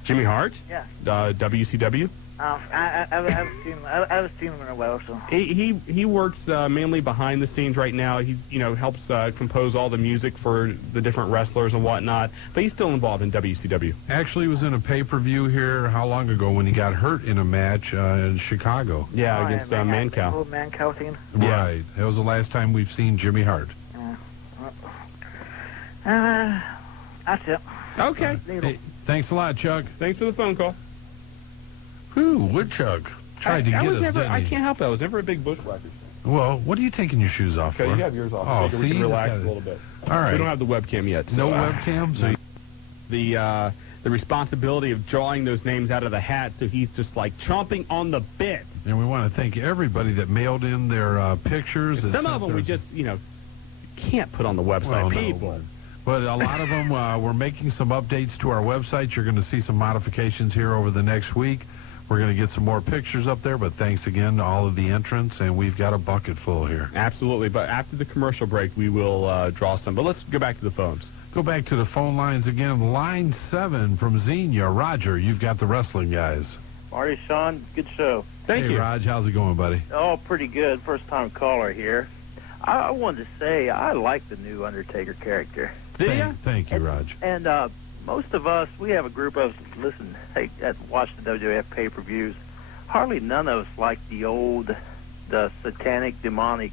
Jimmy Hart? Yeah. WCW? I haven't seen him in a while, so. He works mainly behind the scenes right now. He's helps compose all the music for the different wrestlers and whatnot. But he's still involved in WCW. Actually, he was in a pay-per-view here how long ago when he got hurt in a match in Chicago. Yeah, against Mancow. Old Mancow thing. Right. That was the last time we've seen Jimmy Hart. That's it. Okay. Hey, thanks a lot, Chuck. Thanks for the phone call. Who? Woodchuck tried to get us, didn't he? I can't help it. I was never a big Bushwhackers fan. Well, what are you taking your shoes off for? Okay, you have yours off. Oh, we can relax a little bit. All right. We don't have the webcam yet. So, no webcam? So the responsibility of drawing those names out of the hat, so he's just like chomping on the bit. And we want to thank everybody that mailed in their pictures. Some of them we just, can't put on the website. People. But a lot of them, we're making some updates to our website. You're going to see some modifications here over the next week. We're going to get some more pictures up there, but thanks again to all of the entrants, and we've got a bucket full here. Absolutely, but after the commercial break, we will draw some. But let's go back to the phones. Go back to the phone lines again. Line 7 from Xenia. Roger, you've got the wrestling guys. Marty, Shawn, good show. Thank you. Hey, Raj, how's it going, buddy? Oh, pretty good. First-time caller here. I wanted to say I like the new Undertaker character. Do you? Thank you, Raj. And most of us, we have a group of us watch the WWF pay-per-views. Hardly none of us like the satanic, demonic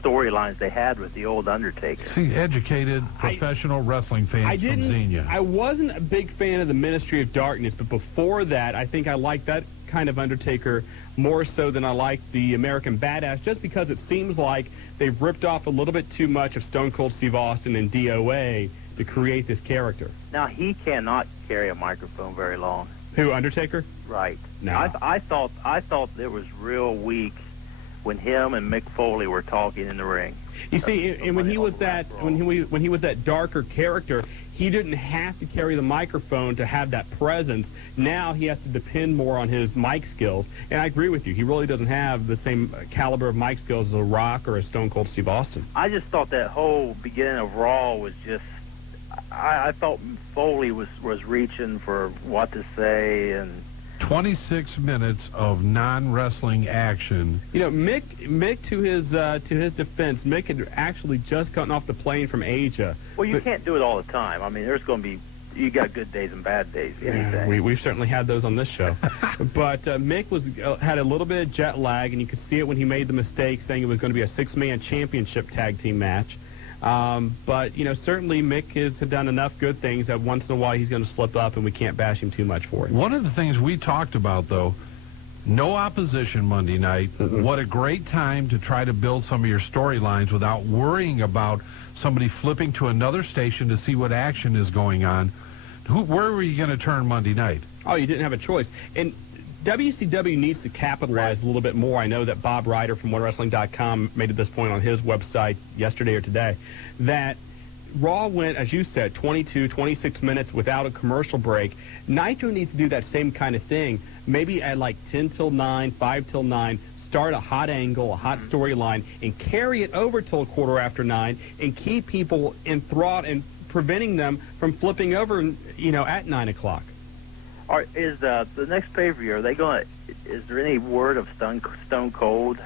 storylines they had with the old Undertaker. See, educated, professional wrestling fans from Xenia. I wasn't a big fan of the Ministry of Darkness, but before that, I think I liked that kind of Undertaker more so than I like the American Badass, just because it seems like they've ripped off a little bit too much of Stone Cold Steve Austin and DOA to create this character. Now, he cannot carry a microphone very long. Who, Undertaker? Right. No. I thought it was real weak when him and Mick Foley were talking in the ring. You see, and when he was that darker character, he didn't have to carry the microphone to have that presence. Now he has to depend more on his mic skills. And I agree with you. He really doesn't have the same caliber of mic skills as a Rock or a Stone Cold Steve Austin. I just thought that whole beginning of Raw was just... I thought Foley was reaching for what to say, and 26 minutes of non-wrestling action. Mick to his defense, Mick had actually just gotten off the plane from Asia. Well, you can't do it all the time. I mean, there's going to be, you got good days and bad days. Anything. Yeah, we've certainly had those on this show. But Mick had a little bit of jet lag, and you could see it when he made the mistake, saying it was going to be a 6-man championship tag team match. But, certainly Mick has done enough good things that once in a while he's going to slip up, and we can't bash him too much for it. One of the things we talked about, though, no opposition Monday night. Mm-hmm. What a great time to try to build some of your storylines without worrying about somebody flipping to another station to see what action is going on. Where were you going to turn Monday night? Oh, you didn't have a choice. And WCW needs to capitalize a little bit more. I know that Bob Ryder from OneWrestling.com made it this point on his website yesterday or today, that Raw went, as you said, 22, 26 minutes without a commercial break. Nitro needs to do that same kind of thing. Maybe at like 10 till 9, 5 till 9, start a hot angle, a hot storyline, and carry it over till 9:15, and keep people enthralled and preventing them from flipping over, at 9 o'clock. Is the next pay-per-view, is there any word of Stone Cold?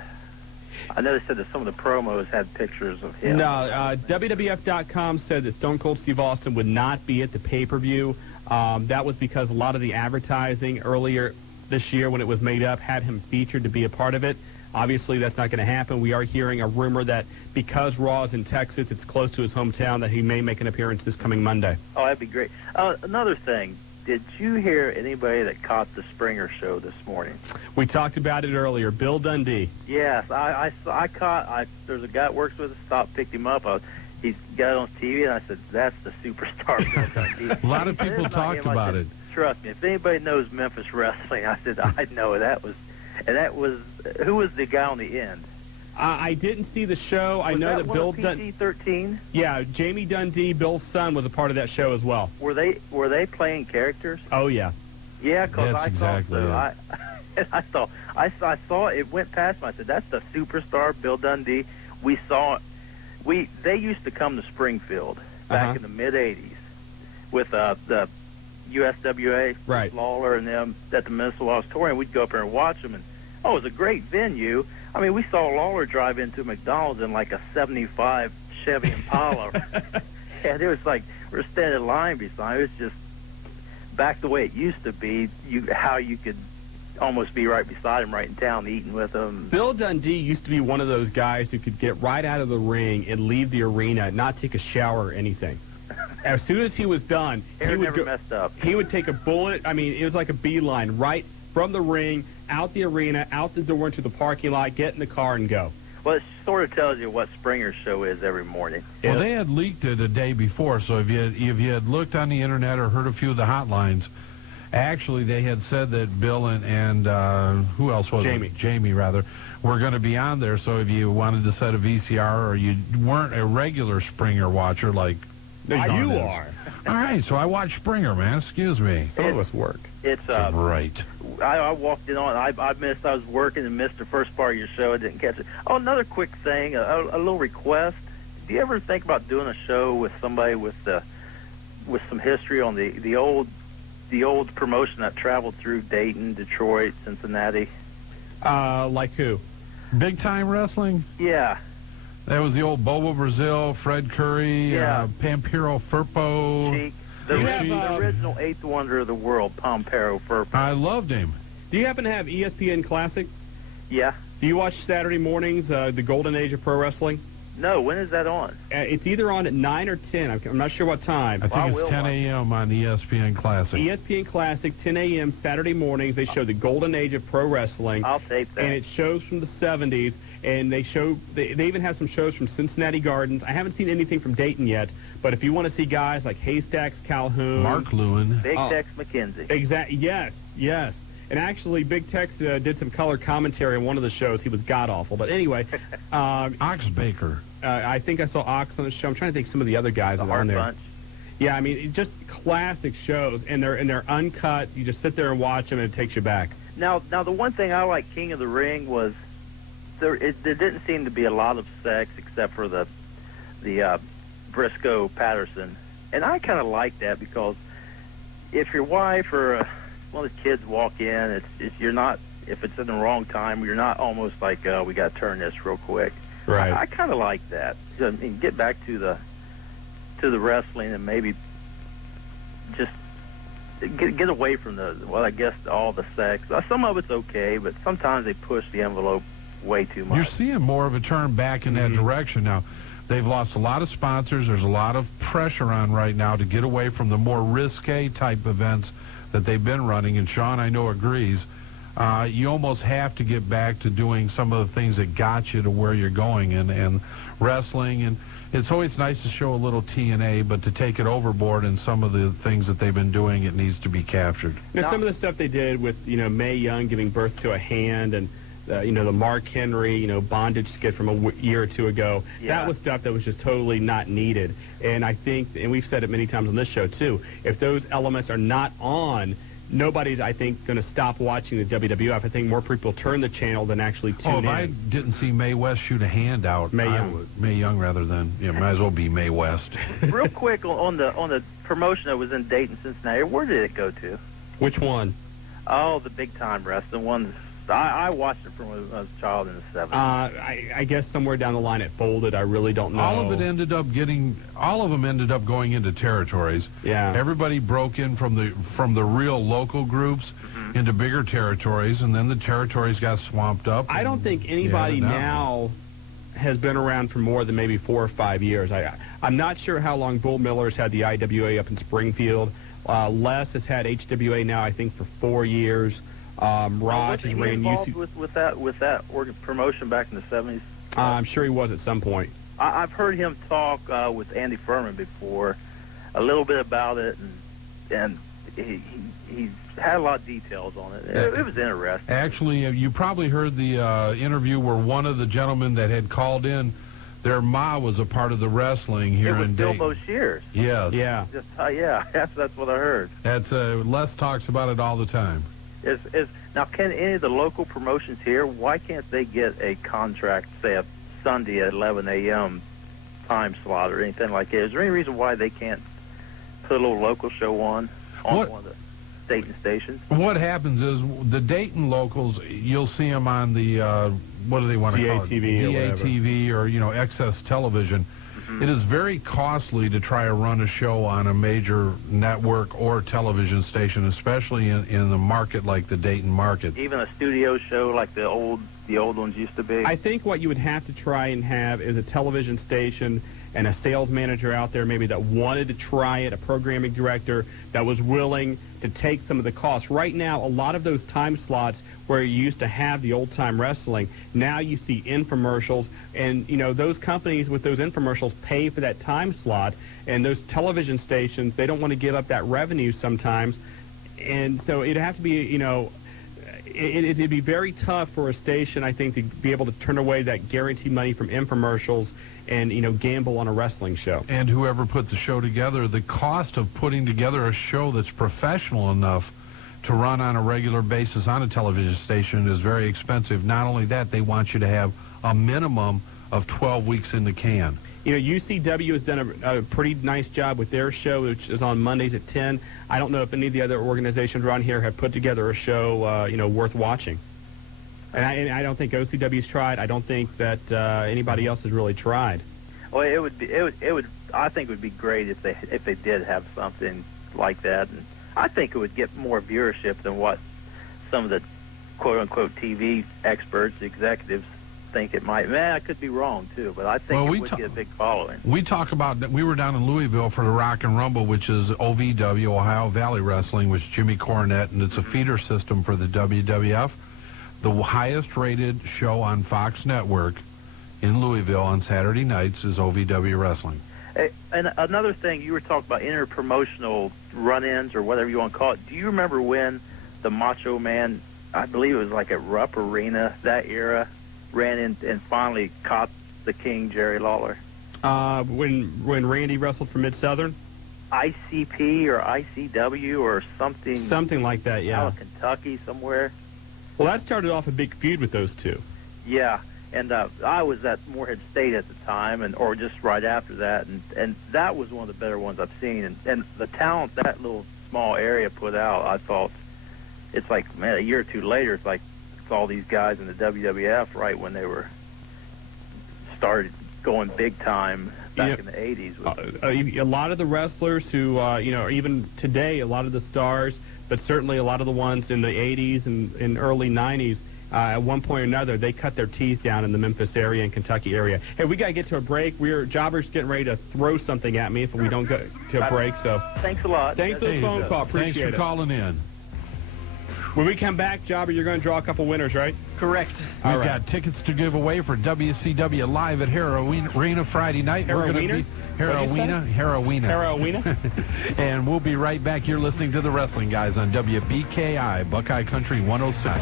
I know they said that some of the promos had pictures of him. No, WWF.com said that Stone Cold Steve Austin would not be at the pay-per-view. That was because a lot of the advertising earlier this year when it was made up had him featured to be a part of it. Obviously, that's not going to happen. We are hearing a rumor that because Raw is in Texas, it's close to his hometown, that he may make an appearance this coming Monday. Oh, that'd be great. Another thing, did you hear anybody that caught the Springer show this morning? We talked about it earlier. Bill Dundee. Yes, I caught. There's a guy that works with us. Stopped, picked him up. He's got it on TV, and I said, "That's the superstar Bill Dundee." A lot of people talked about it. Trust me, if anybody knows Memphis wrestling, I said I know that was who was the guy on the end? I didn't see the show. I know that Bill Dundee. PG-13. Yeah, Jamie Dundee, Bill's son, was a part of that show as well. Were they playing characters? Oh yeah. Yeah, because That's I exactly thought so. I saw it went past me. I said, "That's the superstar Bill Dundee." They used to come to Springfield back in the mid '80s with the USWA, right. Lawler and them at the Minnesota Auditorium. We'd go up there and watch them, and it was a great venue. I mean, we saw Lawler drive into McDonald's in like a '75 Chevy Impala, and it was like we're standing in line beside. It was just back the way it used to be. How you could almost be right beside him, right in town, eating with him. Bill Dundee used to be one of those guys who could get right out of the ring and leave the arena, not take a shower or anything. As soon as he was done, he would messed up. He would take a bullet. I mean, it was like a beeline, right from the ring, out the arena, out the door into the parking lot, get in the car and go. Well, it sort of tells you what Springer's show is every morning. Well, they had leaked it a day before, so if you had looked on the internet or heard a few of the hotlines, actually they had said that Bill and who else was it? Jamie, rather, were going to be on there. So if you wanted to set a VCR or you weren't a regular Springer watcher like Shawn you is. are. All right, so I watch Springer, man. Excuse me. Some of us work. It's right. I walked in on. I missed. I was working and missed the first part of your show. I didn't catch it. Oh, another quick thing, a little request. Do you ever think about doing a show with somebody with some history on the old promotion that traveled through Dayton, Detroit, Cincinnati? Like who? Big Time Wrestling? Yeah. That was the old Bobo Brazil, Fred Curry, Pampero Firpo. The original eighth wonder of the world, Pampero Firpo. I loved him. Do you happen to have ESPN Classic? Yeah. Do you watch Saturday mornings, the golden age of pro wrestling? No, when is that on? It's either on at 9 or 10. I'm not sure what time. I think it's 10 a.m. on ESPN Classic. ESPN Classic, 10 a.m. Saturday mornings. They show the golden age of pro wrestling. I'll tape that. And it shows from the 70s. And they even have some shows from Cincinnati Gardens. I haven't seen anything from Dayton yet. But if you want to see guys like Haystacks, Calhoun. Mark Lewin. Big Tex McKenzie. Exactly. Yes. And actually, Big Tex did some color commentary on one of the shows. He was god-awful. But anyway. Ox Baker. I think I saw Ox on the show. I'm trying to think some of the other guys that are on there. Bunch. Yeah, I mean, just classic shows. And they're uncut. You just sit there and watch them, and it takes you back. Now the one thing I like King of the Ring was there didn't seem to be a lot of sex except for the Briscoe Patterson. And I kind of like that because if your wife or one of the kids walk in, you're not, if it's in the wrong time, you're not almost like, we got to turn this real quick. Right. I kind of like that. I mean, get back to the wrestling and maybe just get away from I guess all the sex. Some of it's okay, but sometimes they push the envelope way too much. You're seeing more of a turn back in that direction now. They've lost a lot of sponsors. There's a lot of pressure on right now to get away from the more risque type events that they've been running, and Shawn, I know, agrees. You almost have to get back to doing some of the things that got you to where you're going, and wrestling, and it's always nice to show a little TNA, but to take it overboard in some of the things that they've been doing, it needs to be captured. Now, some of the stuff they did with, Mae Young giving birth to a hand, and the Mark Henry, bondage skit from a year or two ago. Yeah. That was stuff that was just totally not needed. And I think, and we've said it many times on this show too, if those elements are not on, nobody's, I think, going to stop watching the WWF. I think more people turn the channel than actually tune in. If I didn't see Mae West shoot a hand out, Mae Young. Mae Young rather than, might as well be Mae West. Real quick on the promotion that was in Dayton, Cincinnati, where did it go to? Which one? Oh, the Big Time Wrestling one. I watched it from when I was a child in the 70s. I guess somewhere down the line it folded. I really don't know. All of them ended up going into territories. Yeah. Everybody broke in from the real local groups into bigger territories, and then the territories got swamped up. I don't think anybody now has been around for more than maybe 4 or 5 years. I'm not sure how long Bull Miller's had the IWA up in Springfield. Les has had HWA now, I think, for 4 years. Raj has ran UC with that promotion back in the 70s. I'm sure he was at some point. I've heard him talk with Andy Furman before, a little bit about it, and he had a lot of details on it. It was interesting. Actually, you probably heard the interview where one of the gentlemen that had called in, their ma was a part of the wrestling here in Dayton. Bill Shears. Yes. Yeah. Yeah, that's what I heard. That's Les talks about it all the time. Now, can any of the local promotions here, why can't they get a contract, say a Sunday at 11 a.m. time slot or anything like that? Is there any reason why they can't put a little local show on one of the Dayton stations? What happens is the Dayton locals, you'll see them on the, what do they want to call it? DATV or, Excess Television. It is very costly to try to run a show on a major network or television station, especially in the market like the Dayton market. Even a studio show like the old ones used to be? I think what you would have to try and have is a television station and a sales manager out there maybe that wanted to try it, a programming director that was willing to take some of the costs. Right now, a lot of those time slots where you used to have the old-time wrestling, now you see infomercials, and, those companies with those infomercials pay for that time slot, and those television stations, they don't want to give up that revenue sometimes, and so it'd have to be, it'd be very tough for a station, I think, to be able to turn away that guaranteed money from infomercials and, gamble on a wrestling show. And whoever put the show together, the cost of putting together a show that's professional enough to run on a regular basis on a television station is very expensive. Not only that, they want you to have a minimum of 12 weeks in the can. UCW has done a pretty nice job with their show, which is on Mondays at 10. I don't know if any of the other organizations around here have put together a show, worth watching. And I don't think OCW's tried. I don't think that anybody else has really tried. Well, it would. I think it would be great if they did have something like that, and I think it would get more viewership than what some of the quote unquote TV experts, executives think it might. I could be wrong too, but I think it would get a big following. We talk about that. We were down in Louisville for the Rock and Rumble, which is OVW, Ohio Valley Wrestling, which is Jimmy Cornette, and it's a feeder system for the WWF. The highest rated show on Fox Network in Louisville on Saturday nights is OVW Wrestling. And another thing, you were talking about inter-promotional run-ins or whatever you want to call it. Do you remember when the Macho Man, I believe it was like at Rupp Arena, that era, ran in and finally caught the King, Jerry Lawler? When Randy wrestled for Mid-Southern? ICP or ICW or something. Something like that, yeah. Out of Kentucky somewhere. Well, that started off a big feud with those two. Yeah, and I was at Morehead State at the time, or just right after that, and that was one of the better ones I've seen. And the talent that little small area put out, I thought, it's like, man, a year or two later, it's like it's all these guys in the WWF right when they were started going big time back in the 80s. A lot of the wrestlers who, even today, a lot of the stars, but certainly a lot of the ones in the 80s and early 90s, at one point or another, they cut their teeth down in the Memphis area and Kentucky area. Hey, we got to get to a break. Jobber's getting ready to throw something at me if we don't go to a break. So thanks a lot. Thanks for the phone call. Appreciate it. Thanks for calling in. When we come back, Jobber, you're going to draw a couple winners, right? Correct. We've got tickets to give away for WCW Live at Arena Friday night. We're going to be Arena. And we'll be right back. You're listening to the Wrestling Guys on WBKI, Buckeye Country 106.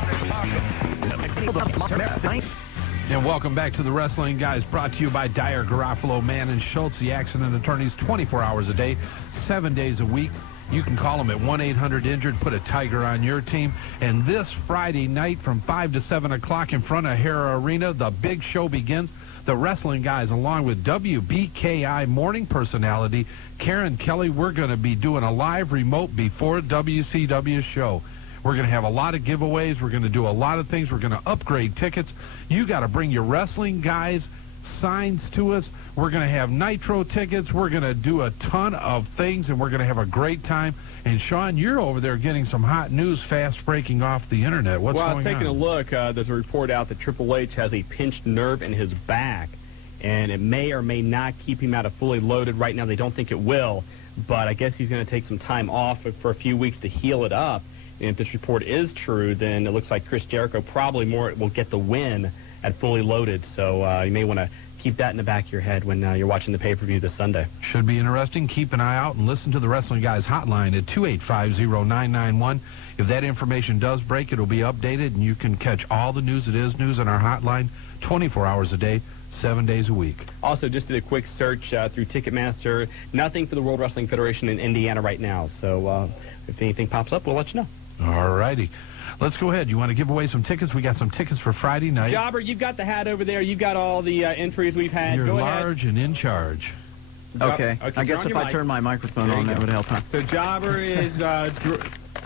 And welcome back to the Wrestling Guys, brought to you by Dyer, Garofalo, Mann, and Schultz, the accident attorneys, 24 hours a day, 7 days a week. You can call them at 1-800-INJURED, put a Tiger on your team. And this Friday night from 5 to 7 o'clock in front of Hera Arena, the big show begins. The Wrestling Guys, along with WBKI morning personality Karen Kelly, we're going to be doing a live remote before WCW show. We're going to have a lot of giveaways. We're going to do a lot of things. We're going to upgrade tickets. You got to bring your wrestling guys signs to us. We're going to have Nitro tickets. We're going to do a ton of things, and we're going to have a great time. And, Shawn, you're over there getting some hot news fast breaking off the Internet. What's going on? Well, I was taking a look. There's a report out that Triple H has a pinched nerve in his back, and it may or may not keep him out of fully loaded. Right now, they don't think it will, but I guess he's going to take some time off for a few weeks to heal it up. And if this report is true, then it looks like Chris Jericho probably more will get the win at fully loaded. So you may want to keep that in the back of your head when you're watching the pay-per-view this Sunday. Should be interesting. Keep an eye out and listen to the Wrestling Guys hotline at 2850991. If that information does break, it'll be updated, and you can catch all the news that is news on our hotline 24 hours a day, 7 days a week. Also, just did a quick search through Ticketmaster. Nothing for the World Wrestling Federation in Indiana right now. So if anything pops up, we'll let you know. All righty. Let's go ahead. You want to give away some tickets? We got some tickets for Friday night. Jobber, you've got the hat over there. You've got all the entries we've had. You're Go large ahead. and in charge. Okay. I guess if I turn my microphone on, that would help, huh? So Jobber is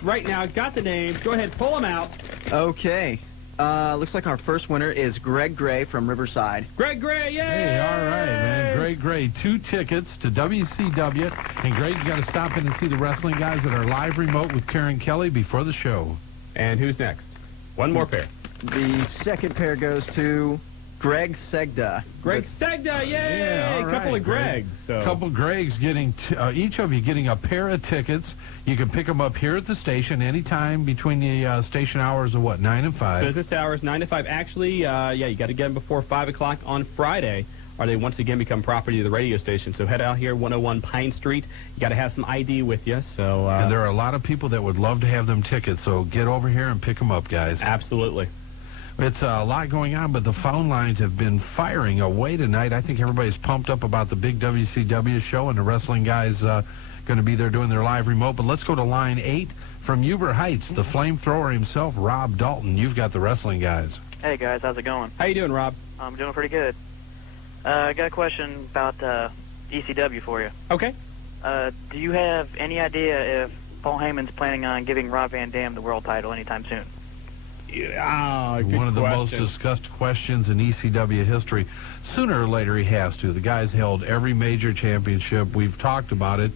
right now got the names. Go ahead, pull them out. Okay. Looks like our first winner is Greg Gray from Riverside. Greg Gray, yay! Hey, all right, man. Greg Gray, 2 tickets to WCW. And, Greg, you got to stop in and see the Wrestling Guys at our live remote with Karen Kelly before the show. And who's next? One more pair. The second pair goes to Greg Segda. Greg Segda, yay! Yeah, all right, couple of Greg. Gregs. So. Couple Gregs getting, each of you getting a pair of tickets. You can pick them up here at the station anytime between the station hours of, what, 9 and 5? Business hours, 9 to 5. Actually, yeah, you got to get them before 5 o'clock on Friday, or they once again become property of the radio station. So head out here, 101 Pine Street. You got to have some ID with you. So and there are a lot of people that would love to have them tickets, so get over here and pick them up, guys. Absolutely. It's a lot going on, but the phone lines have been firing away tonight. I think everybody's pumped up about the big WCW show, and the Wrestling Guys going to be there doing their live remote. But let's go to line 8 from Huber Heights, the flamethrower himself, Rob Dalton. You've got the Wrestling Guys. Hey, guys. How's it going? How you doing, Rob? I'm doing pretty good. I got a question about ECW for you. Okay. Do you have any idea if Paul Heyman's planning on giving Rob Van Dam the world title anytime soon? Yeah, good One of the question. most discussed questions in ECW history. Sooner or later, he has to. The guy's held every major championship. We've talked about it.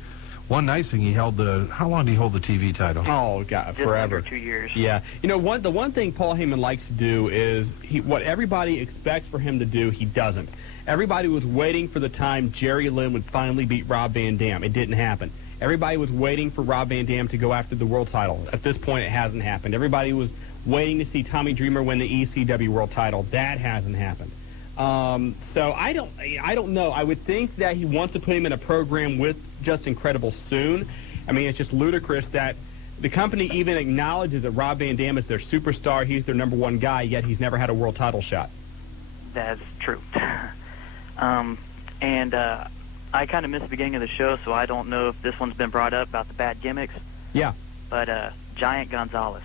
One nice thing, he held the... How long did he hold the TV title? Oh, God, forever. Under 2 years. Yeah. You know, the one thing Paul Heyman likes to do is what everybody expects for him to do, he doesn't. Everybody was waiting for the time Jerry Lynn would finally beat Rob Van Dam. It didn't happen. Everybody was waiting for Rob Van Dam to go after the world title. At this point, it hasn't happened. Everybody was waiting to see Tommy Dreamer win the ECW world title. That hasn't happened. So I don't know. I would think that he wants to put him in a program with Just Incredible soon. I mean, it's just ludicrous that the company even acknowledges that Rob Van Dam is their superstar. He's their #1 guy, yet he's never had a world title shot. That's true. I kind of missed the beginning of the show, so I don't know if this one's been brought up about the bad gimmicks. Yeah. But Giant Gonzalez.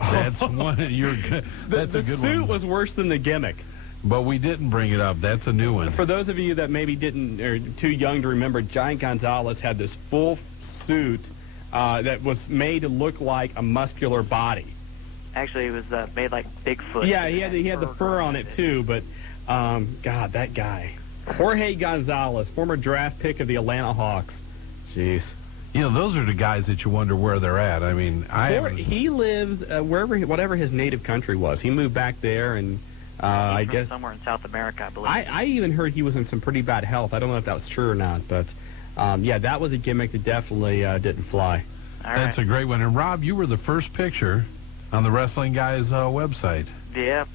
That's one. You're good. That's a good one. The suit was worse than the gimmick. But we didn't bring it up. That's a new one. For those of you that maybe didn't or too young to remember, Giant Gonzalez had this full suit that was made to look like a muscular body. Actually, it was made like Bigfoot. Yeah, he had the fur on it too. But God, that guy, Jorge Gonzalez, former draft pick of the Atlanta Hawks. Jeez. You know, those are the guys that you wonder where they're at. I mean, he lives whatever his native country was. He moved back there, and I guess somewhere in South America, I believe. I even heard he was in some pretty bad health. I don't know if that was true or not, but yeah, that was a gimmick that definitely didn't fly. That's a great one. And Rob, you were the first picture on the Wrestling Guys website. Yeah.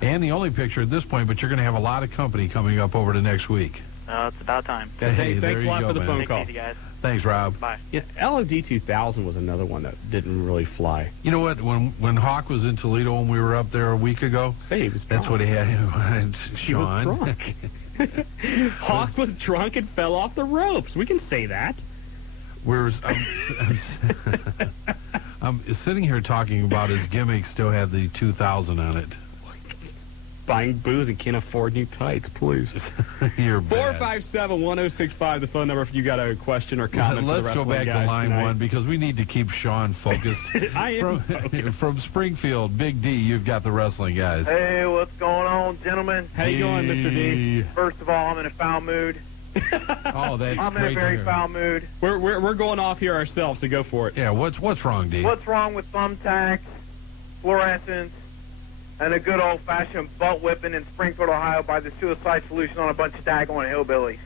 And the only picture at this point, but you're going to have a lot of company coming up over the next week. It's about time. Hey, thanks a lot for the phone call. Easy, guys. Thanks, Rob. Bye. Yeah, LOD 2000 was another one that didn't really fly. You know what? When Hawk was in Toledo when we were up there a week ago, that's what he had. He was Shawn. drunk. Hawk was drunk and fell off the ropes. We can say that. I'm sitting here talking about his gimmick still had the 2000 on it. buying booze and can't afford new tights, please. You're bad. 457-1065, the phone number if you got a question or comment. Let's for the go back wrestling to guys line tonight. 1 because we need to keep Shawn focused. I am focused. From Springfield, Big D, you've got the wrestling guys. Hey, what's going on, gentlemen? How you going, Mr. D? First of all, I'm in a foul mood. Oh, that's I'm in great a to very hear. foul mood. We're going off here ourselves, so go for it. Yeah, what's wrong, D? What's wrong with thumbtacks, fluorescents, and a good old-fashioned butt whipping in Springfield, Ohio by the Suicide Solution on a bunch of daggone hillbillies?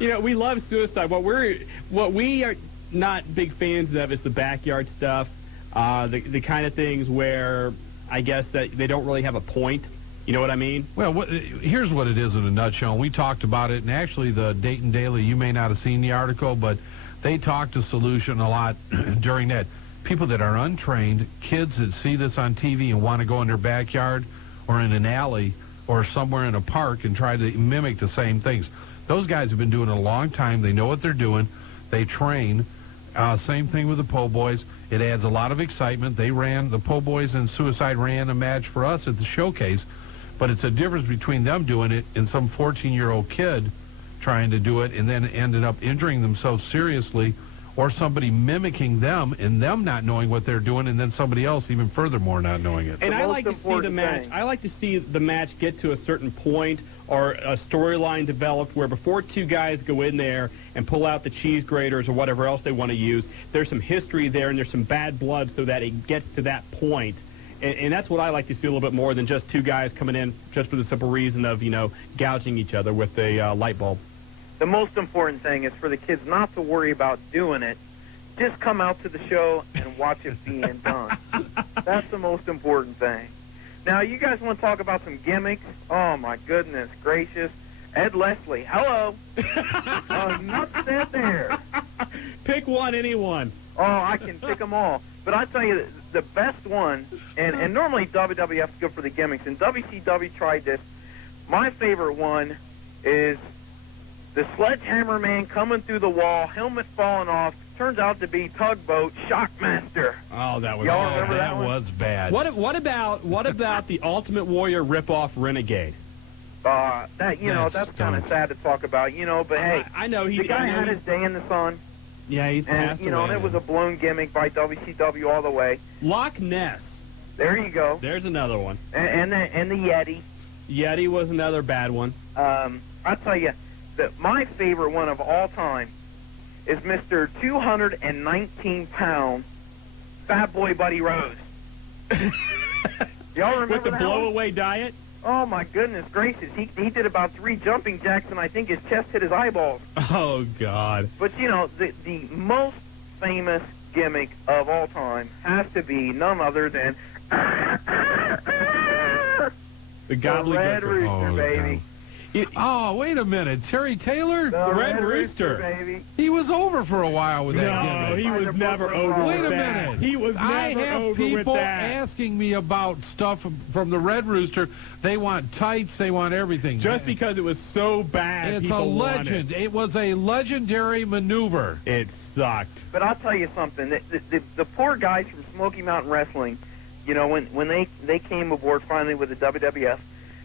You know, we love suicide. What we are not big fans of is the backyard stuff, the kind of things where I guess that they don't really have a point. You know what I mean? Well, here's what it is in a nutshell. We talked about it, and actually the Dayton Daily, you may not have seen the article, but they talked to Solution a lot during that. People that are untrained, kids that see this on TV and want to go in their backyard or in an alley or somewhere in a park and try to mimic the same things. Those guys have been doing it a long time. They know what they're doing. They train. Same thing with the Po' Boys. It adds a lot of excitement. The Po' Boys and Suicide ran a match for us at the showcase, but it's a difference between them doing it and some 14-year-old kid trying to do it and then ended up injuring themselves seriously, or somebody mimicking them and them not knowing what they're doing, and then somebody else even furthermore not knowing it. And I like to see the match. I like to see the match get to a certain point or a storyline developed where before two guys go in there and pull out the cheese graters or whatever else they want to use, there's some history there and there's some bad blood so that it gets to that point. And that's what I like to see a little bit more than just two guys coming in just for the simple reason of, gouging each other with a light bulb. The most important thing is for the kids not to worry about doing it. Just come out to the show and watch it being done. That's the most important thing. Now, you guys want to talk about some gimmicks? Oh, my goodness gracious. Ed Leslie, hello. Enough said there. Pick one, anyone. Oh, I can pick them all. But I tell you, the best one, and normally WWF is good for the gimmicks, and WCW tried this. My favorite one is the Sledgehammer Man coming through the wall, helmet falling off, turns out to be Tugboat Shockmaster. Oh, that was Y'all bad. remember that one? was bad. What about the Ultimate Warrior ripoff Renegade? That's kind of sad to talk about, but hey, I know the guy had his day in the sun. Yeah, he's passed away. And it was a blown gimmick by WCW all the way. Loch Ness. There you go. There's another one. And the Yeti. Yeti was another bad one. I'll tell you, my favorite one of all time is Mr. 219-pound Fat Boy Buddy Rose. Y'all remember with the that blow-away one? diet? Oh, my goodness gracious. He did about 3 jumping jacks, and I think his chest hit his eyeballs. Oh, God. But, the most famous gimmick of all time has to be none other than the Gobbly Red Rooster, baby. Oh, wait a minute. Terry Taylor? The Red Rooster, baby. He was over for a while with that No, gimmick. he was never over Wait with a that. minute. He was never I have over people with that. asking me about stuff from the Red Rooster. They want tights. They want everything. Just because it was so bad, It's a people legend. wanted. It was a legendary maneuver. It sucked. But I'll tell you something. The poor guys from Smoky Mountain Wrestling, when they came aboard finally with the WWF,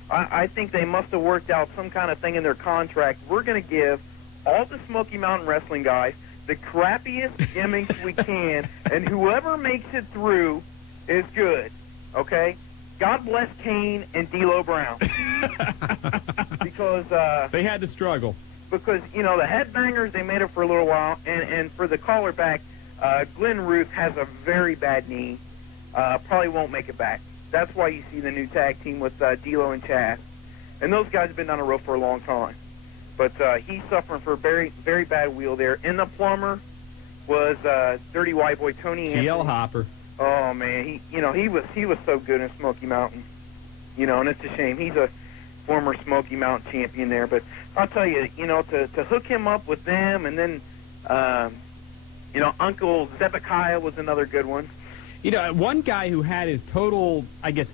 I think they must have worked out some kind of thing in their contract. We're going to give all the Smoky Mountain Wrestling guys the crappiest gimmicks we can, and whoever makes it through is good, okay? God bless Kane and D'Lo Brown. Because they had to struggle. Because, the Headbangers, they made it for a little while, and for the caller back, Glenn Ruth has a very bad knee, probably won't make it back. That's why you see the new tag team with D'Lo and Chaz. And those guys have been on the road for a long time. But he's suffering for a very, very bad wheel there. And the plumber was Dirty White Boy Tony Anthony. TL Hopper. Oh, man. He was so good in Smoky Mountain. And it's a shame. He's a former Smoky Mountain champion there. But I'll tell you, to hook him up with them, and then, Uncle Zebekiah was another good one. One guy who had his total,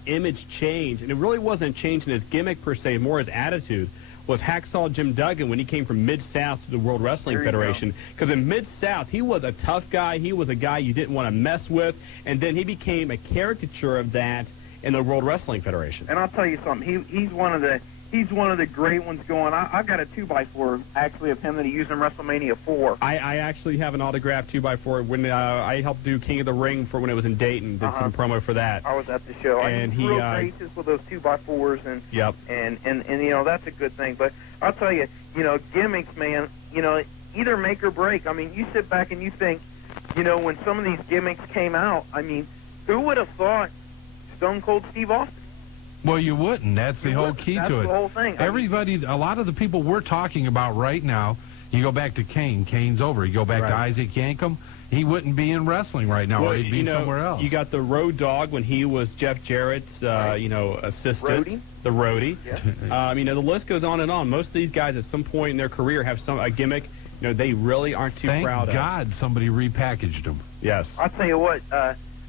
image change, and it really wasn't changing his gimmick per se, more his attitude, was Hacksaw Jim Duggan when he came from Mid-South to the World Wrestling Federation. Because in Mid-South, he was a tough guy. He was a guy you didn't want to mess with. And then he became a caricature of that in the World Wrestling Federation. And I'll tell you something. He's one of the great ones going. I've got a 2x4 actually of him that he used in WrestleMania 4. I actually have an autographed 2x4 when I helped do King of the Ring for when it was in Dayton. Did some promo for that. I was at the show. And he's real gracious with those 2x4s, and yep. And that's a good thing. But I'll tell you, gimmicks, man. Either make or break. I mean, you sit back and you think, when some of these gimmicks came out, I mean, who would have thought Stone Cold Steve Austin? Well, you wouldn't. That's the whole key to it. That's the whole thing. Everybody, a lot of the people we're talking about right now, you go back to Kane. Kane's over. You go back to Isaac Yankem. He wouldn't be in wrestling right now, or he'd be somewhere else. You got the Road Dogg when he was Jeff Jarrett's, assistant. Roadie. The roadie. Yeah. The list goes on and on. Most of these guys at some point in their career have a gimmick. They really aren't too proud of. Thank God somebody repackaged them. Yes. I'll tell you what,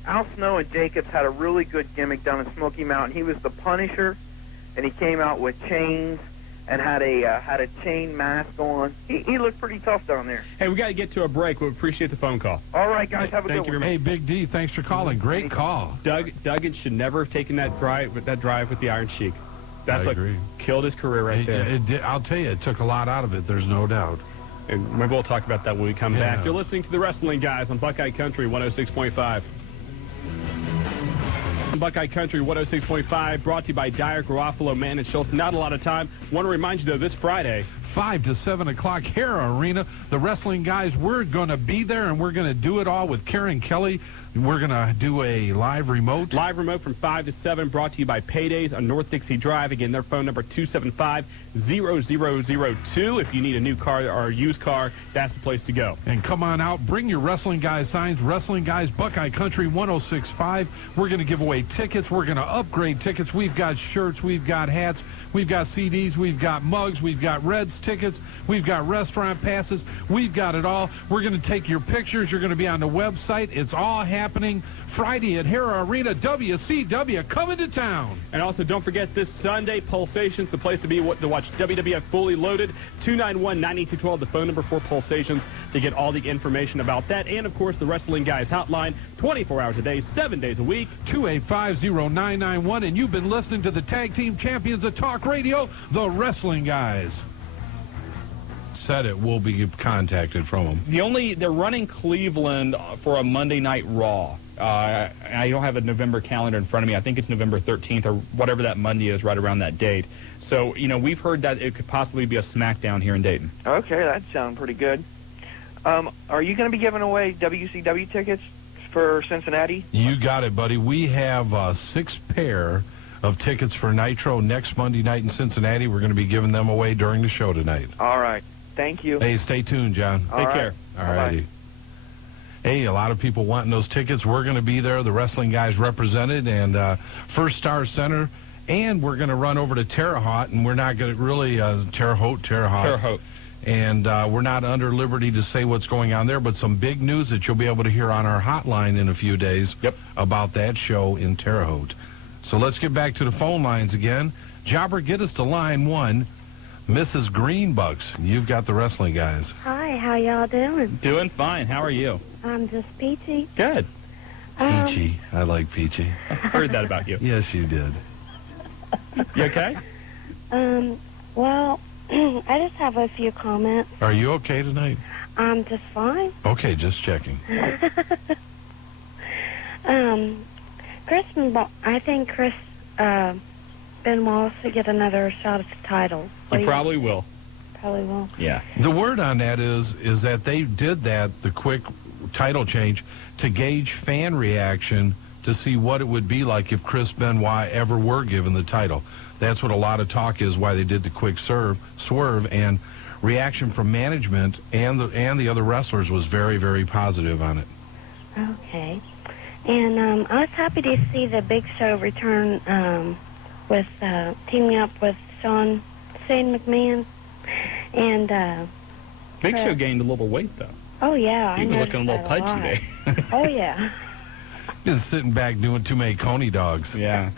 Al Snow and Jacobs had a really good gimmick down in Smoky Mountain. He was the Punisher, and he came out with chains and had a chain mask on. He looked pretty tough down there. Hey, we got to get to a break. We appreciate the phone call. All right, guys, have a good one. Hey, Big D, thanks for calling. Great call. Duggan should never have taken that drive with the Iron Sheik. That's what killed his career right there. It did, I'll tell you, it took a lot out of it. There's no doubt. And maybe we'll talk about that when we come back. You're listening to the Wrestling Guys on Buckeye Country 106.5. Buckeye Country 106.5, brought to you by Dyer, Garofalo, Mann, and Schultz. Not a lot of time. Want to remind you, though, this Friday, 5 to 7 o'clock, Hera Arena. The Wrestling Guys, we're going to be there, and we're going to do it all with Karen Kelly. We're going to do a live remote. Live remote from 5 to 7, brought to you by Paydays on North Dixie Drive. Again, their phone number 275-0002. If you need a new car or a used car, that's the place to go. And come on out. Bring your Wrestling Guys signs. Wrestling Guys, Buckeye Country 106.5. We're going to give away tickets. We're going to upgrade tickets. We've got shirts. We've got hats. We've got CDs. We've got mugs. We've got Reds tickets. We've got restaurant passes. We've got it all. We're going to take your pictures. You're going to be on the website. It's all happening Friday at Hera Arena. WCW coming to town. And also, don't forget this Sunday, Pulsations, the place to be to watch WWF Fully Loaded. 291-9212, the phone number for Pulsations to get all the information about that. And, of course, the Wrestling Guys hotline, 24 hours a day, 7 days a week. 285-0991. And you've been listening to the Tag Team Champions of Talk Radio, the Wrestling Guys. Said it will be contacted from them. They're running Cleveland for a Monday Night Raw. I don't have a November calendar in front of me. I think it's November 13th or whatever that Monday is, right around that date. So, we've heard that it could possibly be a SmackDown here in Dayton. Okay, that sounds pretty good. Are you going to be giving away WCW tickets for Cincinnati? You got it, buddy. We have 6 pair of tickets for Nitro next Monday night in Cincinnati. We're going to be giving them away during the show tonight. All right. Thank you. Hey, stay tuned, John. Take care. All righty. Hey, a lot of people wanting those tickets. We're going to be there. The Wrestling Guys represented, and First Star Center. And we're going to run over to Terre Haute, and we're not going to really Terre Haute. And we're not under liberty to say what's going on there, but some big news that you'll be able to hear on our hotline in a few days about that show in Terre Haute. So let's get back to the phone lines again. Jobber, get us to line 1. Mrs. Greenbucks, you've got the Wrestling Guys. Hi, how y'all doing? Doing fine. How are you? I'm just peachy. Good. Peachy. I like peachy. I heard that about you. Yes, you did. You okay? Well, I just have a few comments. Are you okay tonight? I'm just fine. Okay, just checking. I think Chris Benoit should get another shot at the title. He probably will. Probably will. Yeah. The word on that is that they did that, the quick title change, to gauge fan reaction to see what it would be like if Chris Benoit ever were given the title. That's what a lot of talk is, why they did the quick swerve, and reaction from management and the other wrestlers was very, very positive on it. Okay. And I was happy to see the Big Show return with teaming up with Shane McMahon. And Big Show gained a little weight, though. Oh, yeah. He was looking a little pudgy today. Oh, yeah. Just sitting back doing too many Coney dogs. Yeah.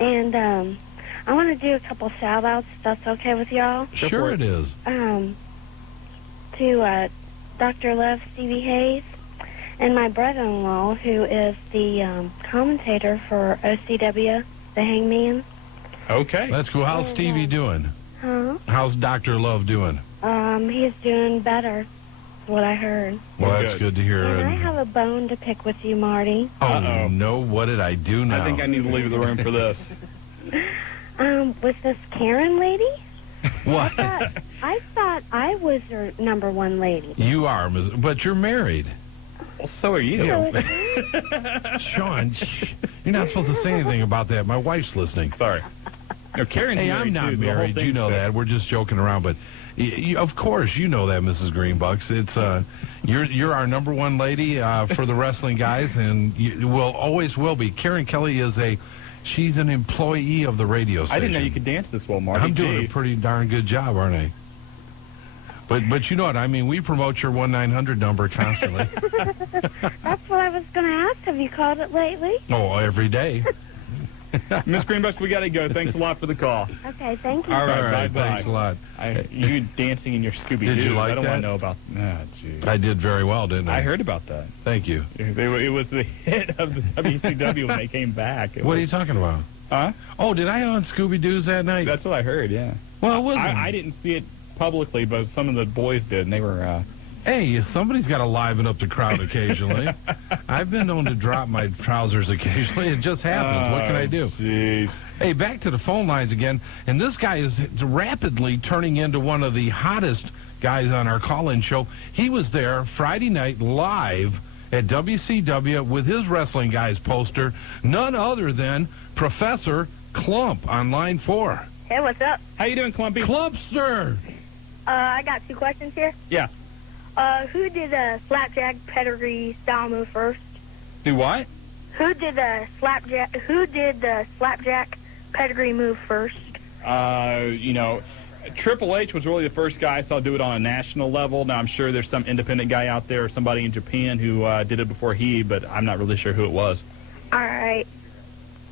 And I want to do a couple shout-outs, if that's okay with y'all. Sure it is. To Dr. Love Stevie Hayes and my brother-in-law, who is the commentator for OCW, the Hangman. Okay. That's cool. How's Stevie doing? Huh? How's Dr. Love doing? He's doing better, what I heard. Well, that's good to hear. And I have a bone to pick with you, Marty. Oh, no. What did I do now? I think I need to leave the room for this. With this Karen lady? What? I thought I was her number one lady. You are, but you're married. Well, so are you. Shawn, you're not supposed to say anything about that. My wife's listening. Sorry. No, Karen's hey, I'm not married. You know that. We're just joking around. But of course, you know that, Mrs. Greenbucks. It's you're our number one lady for the wrestling guys, and you always will be. Karen Kelly is she's an employee of the radio station. I didn't know you could dance this well, Marty. I'm doing a pretty darn good job, aren't I? But you know what? I mean, we promote your 1-900 number constantly. That's what I was going to ask. Have you called it lately? Oh, every day. Miss Greenbucks, we got to go. Thanks a lot for the call. Okay, thank you. All right, bye-bye. Thanks a lot. You dancing in your Scooby-Doo. Did you like I don't that? want to know about geez. I did very well, didn't I? I heard about that. Thank you. It was the hit of the WCW when they came back. What are you talking about? Huh? Oh, did I on Scooby-Doo's that night? That's what I heard, yeah. Well, it wasn't. I didn't see it publicly, but some of the boys did, and they were... Hey, somebody's got to liven up the crowd occasionally. I've been known to drop my trousers occasionally. It just happens. What can I do? Jeez. Hey, back to the phone lines again. And this guy is rapidly turning into one of the hottest guys on our call-in show. He was there Friday night live at WCW with his Wrestling Guys poster, none other than Professor Clump on line 4. Hey, what's up? How you doing, Clumpy? Clumpster! I got 2 questions here. Yeah. Who did the slapjack pedigree style move first? Do what? Who did the slapjack pedigree move first? Triple H was really the first guy I saw do it on a national level. Now, I'm sure there's some independent guy out there or somebody in Japan who did it before but I'm not really sure who it was. All right.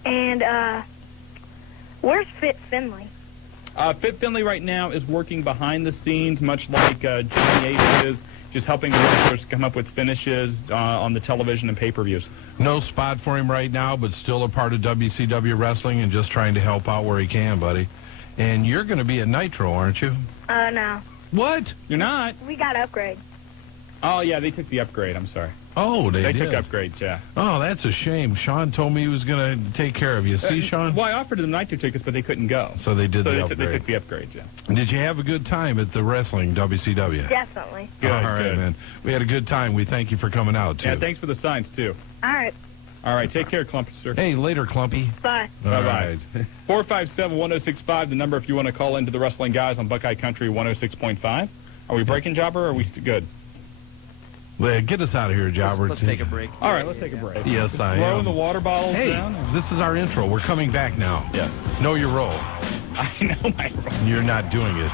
And where's Fit Finley? Fit Finley right now is working behind the scenes, much like Jimmy Ace is, just helping the wrestlers come up with finishes on the television and pay-per-views. No spot for him right now, but still a part of WCW Wrestling and just trying to help out where he can, buddy. And you're going to be at Nitro, aren't you? No. What? You're not? We got upgrade. Oh, yeah, they took the upgrade. I'm sorry. Oh, they took did? upgrades, yeah. Oh, that's a shame. Shawn told me he was going to take care of you. See, Shawn? Well, I offered them Nitro tickets, but they couldn't go. So they did the upgrade. They took the upgrade, yeah. Did you have a good time at the wrestling WCW? Definitely. Good, all right, good. man. We had a good time. We thank you for coming out, too. Yeah, thanks for the signs, too. All right. All right, take care, Clumpy, sir. Hey, later, Clumpy. Bye. Bye-bye. 457-1065, the number if you want to call into the Wrestling Guys on Buckeye Country 106.5. Are we breaking, Jobber, or are we good? Get us out of here, Jobber. Let's take a break. All right, let's take a break. Yes, I am. Throwing the water bottles down? Hey, this is our intro. We're coming back now. Yes. Know your role. I know my role. You're not doing it.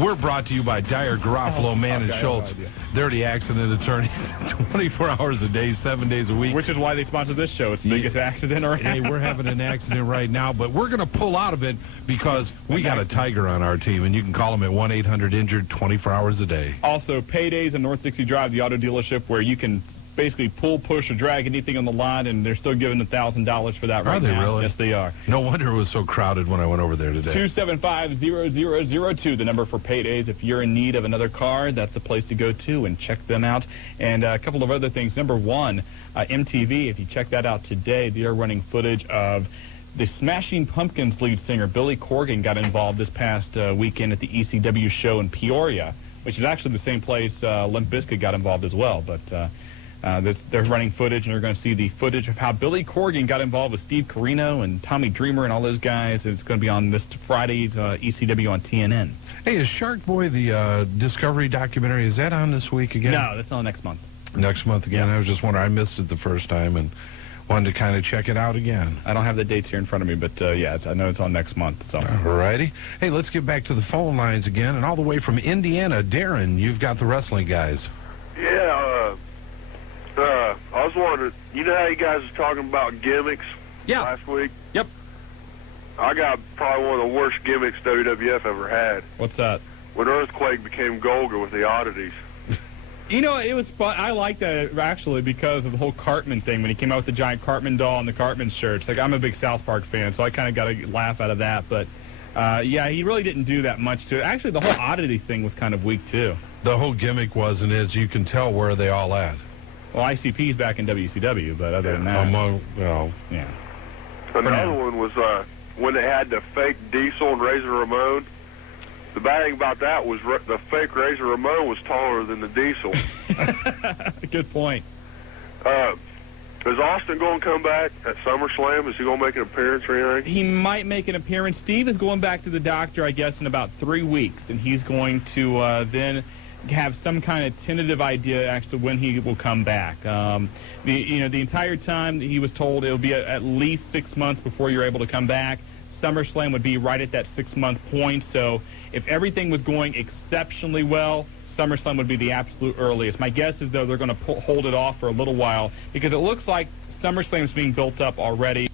We're brought to you by Dyer, Garofalo, Mann, and Schultz. They're the accident attorneys 24 hours a day, 7 days a week. Which is why they sponsored this show. It's the biggest accident around. Hey, we're having an accident right now, but we're going to pull out of it because we got a tiger on our team, and you can call them at 1-800-INJURED 24 hours a day. Also, Paydays on North Dixie Drive, the auto dealership, where you can basically pull, push, or drag anything on the line, and they're still giving $1,000 for that right now. Are they really? Yes, they are. No wonder it was so crowded when I went over there today. 275-0002, the number for Paydays. If you're in need of another car, that's the place to go to and check them out. And a couple of other things. Number one, MTV, if you check that out today, they are running footage of the Smashing Pumpkins lead singer, Billy Corgan, got involved this past weekend at the ECW show in Peoria, which is actually the same place Limp Bizkit got involved as well. But they're running footage, and you're going to see the footage of how Billy Corgan got involved with Steve Corino and Tommy Dreamer and all those guys. It's going to be on this Friday's ECW on TNN. Hey, is Shark Boy, the Discovery documentary, is that on this week again? No, that's on next month. Next month again? Yeah. I was just wondering. I missed it the first time and wanted to kind of check it out again. I don't have the dates here in front of me, but yeah, I know it's on next month. So. All righty. Hey, let's get back to the phone lines again. And all the way from Indiana, Darren, you've got the Wrestling Guys. Yeah, I was wondering, you know how you guys were talking about gimmicks last week? Yep. I got probably one of the worst gimmicks WWF ever had. What's that? When Earthquake became Golga with the Oddities. You know, it was fun. I liked that, actually, because of the whole Cartman thing, when he came out with the giant Cartman doll and the Cartman shirts. Like, I'm a big South Park fan, so I kind of got a laugh out of that. But, yeah, he really didn't do that much to it. Actually, the whole oddity thing was kind of weak, too. The whole gimmick wasn't, as you can tell, where are they all at? Well, ICP's back in WCW, but other than that... yeah. Another one was when they had the fake Diesel and Razor Ramon. The bad thing about that was the fake Razor Ramon was taller than the Diesel. Good point. Is Austin going to come back at SummerSlam? Is he going to make an appearance or anything? He might make an appearance. Steve is going back to the doctor, I guess, in about 3 weeks, and he's going to then have some kind of tentative idea as to when he will come back. The entire time he was told it'll be at least 6 months before you're able to come back. SummerSlam would be right at that 6-month point. So if everything was going exceptionally well, SummerSlam would be the absolute earliest. My guess is, though, they're going to hold it off for a little while because it looks like SummerSlam is being built up already.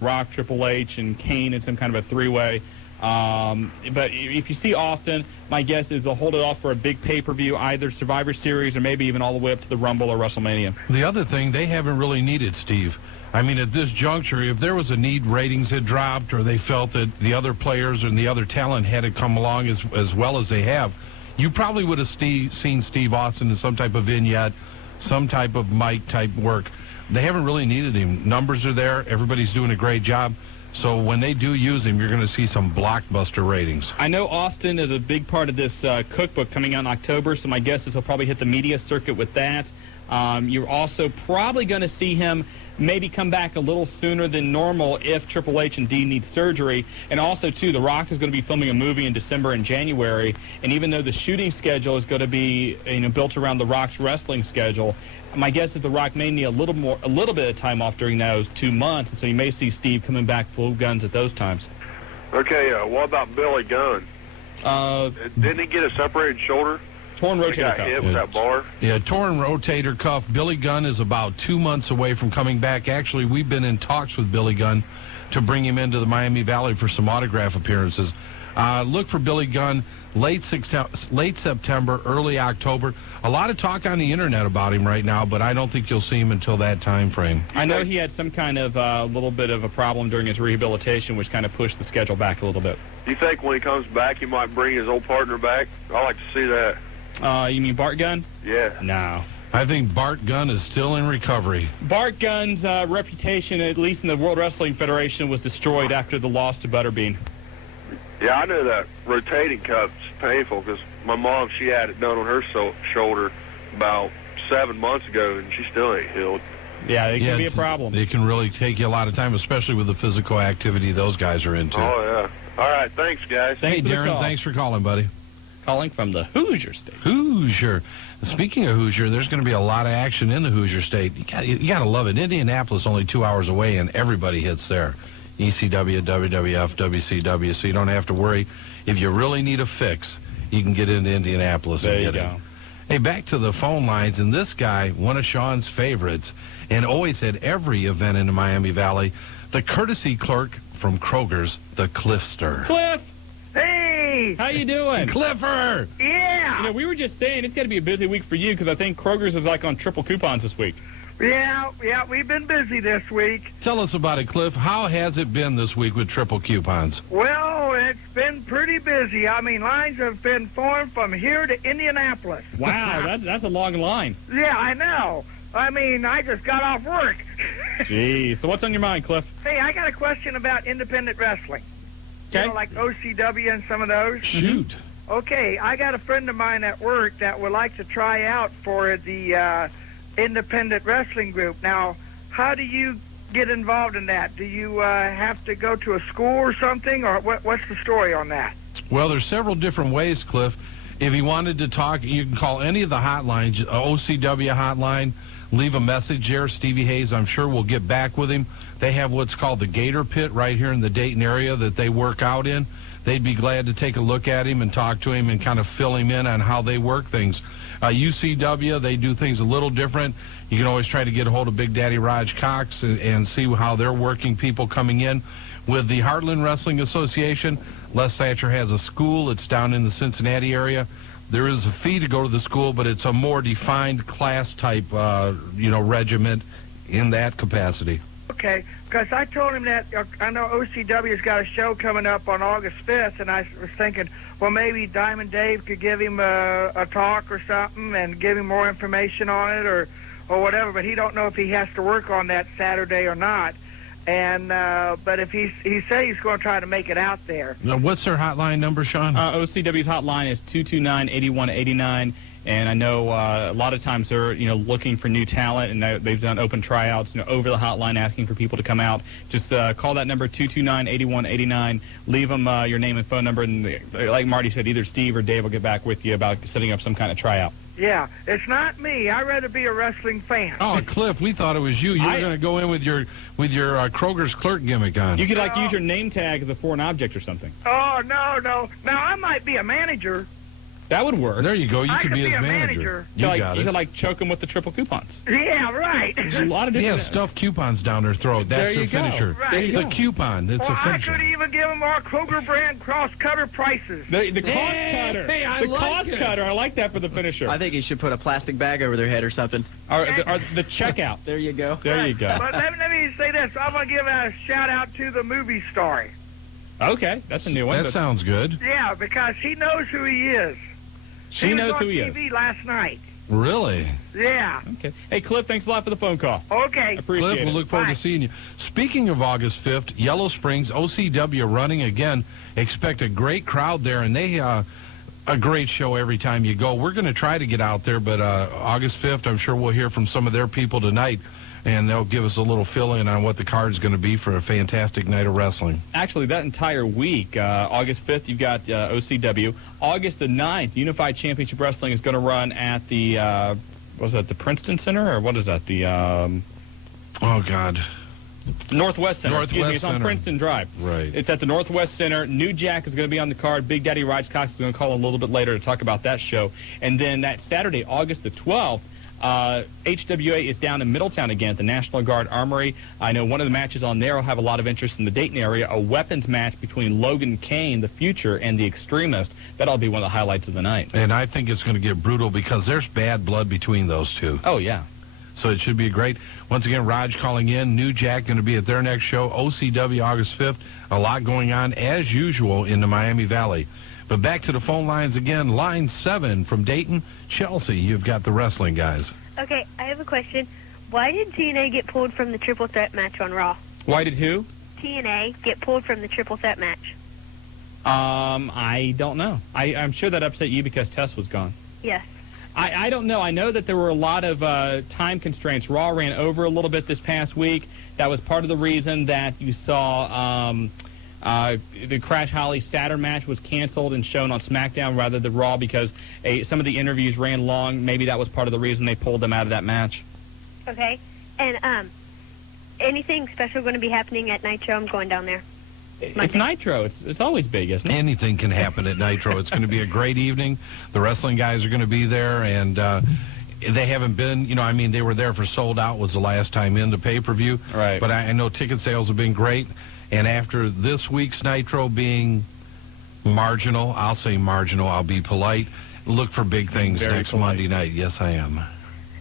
Rock, Triple H, and Kane in some kind of a three-way. But if you see Austin, my guess is they'll hold it off for a big pay-per-view, either Survivor Series or maybe even all the way up to the Rumble or WrestleMania. The other thing, they haven't really needed Steve. I mean, at this juncture, if there was a need, ratings had dropped, or they felt that the other players and the other talent had to come along as well as they have, you probably would have seen Steve Austin in some type of vignette, some type of mic-type work. They haven't really needed him. Numbers are there. Everybody's doing a great job. So when they do use him, you're going to see some blockbuster ratings. I know Austin is a big part of this cookbook coming out in October, so my guess is he'll probably hit the media circuit with that. You're also probably going to see him maybe come back a little sooner than normal if Triple H indeed needs surgery. And also, too, The Rock is going to be filming a movie in December and January. And even though the shooting schedule is going to be built around The Rock's wrestling schedule, my guess is The Rock may need a little bit of time off during those 2 months. And so you may see Steve coming back full guns at those times. Okay, what about Billy Gunn? Didn't he get a separated shoulder? Torn rotator cuff. Hit with that bar. Yeah, torn rotator cuff. Billy Gunn is about 2 months away from coming back. Actually, we've been in talks with Billy Gunn to bring him into the Miami Valley for some autograph appearances. Look for Billy Gunn late September, early October. A lot of talk on the internet about him right now, but I don't think you'll see him until that time frame. I know he had some kind of little bit of a problem during his rehabilitation, which kind of pushed the schedule back a little bit. Do you think when he comes back, he might bring his old partner back? I like to see that. You mean Bart Gunn? Yeah. No. I think Bart Gunn is still in recovery. Bart Gunn's reputation, at least in the World Wrestling Federation, was destroyed after the loss to Butterbean. Yeah, I know that rotating cuff's painful because my mom, she had it done on her shoulder about 7 months ago, and she still ain't healed. Yeah, it can be a problem. It can really take you a lot of time, especially with the physical activity those guys are into. Oh, yeah. All right, thanks, guys. Hey, Darren, thanks for calling, buddy. Calling from the Hoosier State. Hoosier. Speaking of Hoosier, there's going to be a lot of action in the Hoosier State. You got to love it. Indianapolis only 2 hours away, and everybody hits there. ECW, WWF, WCW, so you don't have to worry. If you really need a fix, you can get into Indianapolis and get it. Hey, back to the phone lines, and this guy, one of Shawn's favorites, and always at every event in the Miami Valley, the courtesy clerk from Kroger's, the Cliffster. Cliff! Hey! How you doing? Clifford! Yeah! We were just saying it's got to be a busy week for you because I think Kroger's is like on triple coupons this week. Yeah, we've been busy this week. Tell us about it, Cliff. How has it been this week with triple coupons? Well, it's been pretty busy. I mean, lines have been formed from here to Indianapolis. Wow, that's a long line. Yeah, I know. I mean, I just got off work. Gee, so what's on your mind, Cliff? Hey, I got a question about independent wrestling. Okay. You know, like OCW and some of those? Shoot. Okay, I got a friend of mine at work that would like to try out for the independent wrestling group. Now, how do you get involved in that? Do you have to go to a school or something, or what's the story on that? Well, there's several different ways, Cliff. If he wanted to talk, you can call any of the hotlines, OCW hotline, leave a message there. Stevie Hayes, I'm sure, will get back with him. They have what's called the Gator Pit right here in the Dayton area that they work out in. they'd be glad to take a look at him and talk to him and kind of fill him in on how they work things. UCW, they do things a little different. You can always try to get a hold of Big Daddy Raj Cox and see how they're working people coming in. With the Heartland Wrestling Association, Les Thatcher has a school. It's down in the Cincinnati area. There is a fee to go to the school, but it's a more defined class type, regiment in that capacity. Okay, because I told him that I know OCW's got a show coming up on August 5th, and I was thinking, well, maybe Diamond Dave could give him a talk or something and give him more information on it or whatever, but he don't know if he has to work on that Saturday or not. And but if he said he's going to try to make it out there. Now, what's their hotline number, Shawn? OCW's hotline is 229-8189. And I know a lot of times they're, looking for new talent, and they've done open tryouts, over the hotline asking for people to come out. Just call that number, 229-8189. Leave them your name and phone number, and like Marty said, either Steve or Dave will get back with you about setting up some kind of tryout. Yeah, it's not me. I'd rather be a wrestling fan. Oh, Cliff, we thought it was you. You were going to go in with your Kroger's clerk gimmick on. You could use your name tag as a foreign object or something. Oh, no. Now, I might be a manager. That would work. There you go. You could be his manager. You got it. You could choke him with the triple coupons. Yeah, right. There's a lot of different. Yeah, stuff coupons down their throat. That's their finisher. Right. The coupon. It's a finisher. I could even give them our Kroger brand cross-cutter prices. The cost cutter. Hey, I the like cost it. cutter. I like that for the finisher. I think you should put a plastic bag over their head or something. Or the checkout. There you go. There you go. But let me say this. I'm going to give a shout-out to the movie star. Okay, that's a new one. That sounds good. Yeah, because he knows who he is. She knows who he is. He was on TV last night. Really? Yeah. Okay. Hey, Cliff, thanks a lot for the phone call. Okay. Appreciate Cliff, it. we'll look forward to seeing you. Speaking of August 5th, Yellow Springs, OCW running again. Expect a great crowd there, and they a great show every time you go. We're going to try to get out there, but August 5th, I'm sure we'll hear from some of their people tonight, and they'll give us a little fill-in on what the card's going to be for a fantastic night of wrestling. Actually, that entire week, August 5th, you've got OCW. August the 9th, Unified Championship Wrestling is going to run at the, was that the Princeton Center, or what is that, the... Oh, God. Northwest Center. Northwest It's on Center. Princeton Drive. Right. It's at the Northwest Center. New Jack is going to be on the card. Big Daddy Raj Cox is going to call a little bit later to talk about that show. And then that Saturday, August the 12th, HWA is down in Middletown again at the National Guard Armory. I know one of the matches on there will have a lot of interest in the Dayton area, a weapons match between Logan Kane, the Future, and the Extremist. That'll be one of the highlights of the night. And I think it's going to get brutal because there's bad blood between those two. Oh, yeah. So it should be great. Once again, Raj calling in. New Jack going to be at their next show. OCW August 5th. A lot going on, as usual, in the Miami Valley. But back to the phone lines again. Line 7 from Dayton. Chelsea, you've got the wrestling guys. Okay, I have a question. Why did TNA get pulled from the triple threat match on Raw? Why did who? TNA get pulled from the triple threat match. I don't know. I'm sure that upset you because Tess was gone. Yes. I don't know. I know that there were a lot of time constraints. Raw ran over a little bit this past week. That was part of the reason that you saw the Crash Holly Saturn match was canceled and shown on SmackDown rather than Raw because some of the interviews ran long. Maybe that was part of the reason they pulled them out of that match. Okay. And anything special going to be happening at Nitro? I'm going down there. It's Nitro. It's always big, isn't it? Anything can happen at Nitro. It's going to be a great evening. The wrestling guys are going to be there, and they haven't been, they were there for Sold Out was the last time in the pay-per-view. Right. But I know ticket sales have been great. And after this week's Nitro being marginal, I'll say marginal, I'll be polite, look for big things next Monday night. Yes, I am.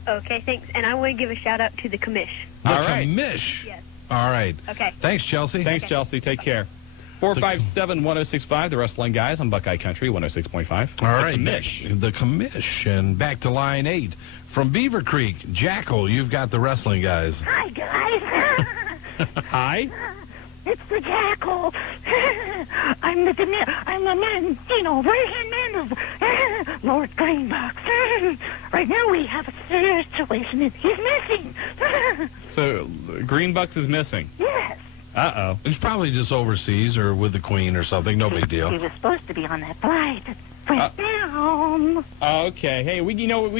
Okay, thanks. And I want to give a shout-out to the commish. The commish? Yes. All right. Okay. Thanks, Chelsea. Thanks, Chelsea. Take care. 457-1065, the Wrestling Guys on Buckeye Country, 106.5. All right. The commish. The commish. And back to line 8. From Beaver Creek, Jackal, you've got the Wrestling Guys. Hi, guys. Hi. It's the Jackal. I'm the man, right-hand man of Lord Greenbox. Right now we have a situation that he's missing. So, Greenbucks is missing? Yes. Uh-oh. He's probably just overseas or with the Queen or something. No big deal. He was supposed to be on that flight. Went down. Okay. Hey, we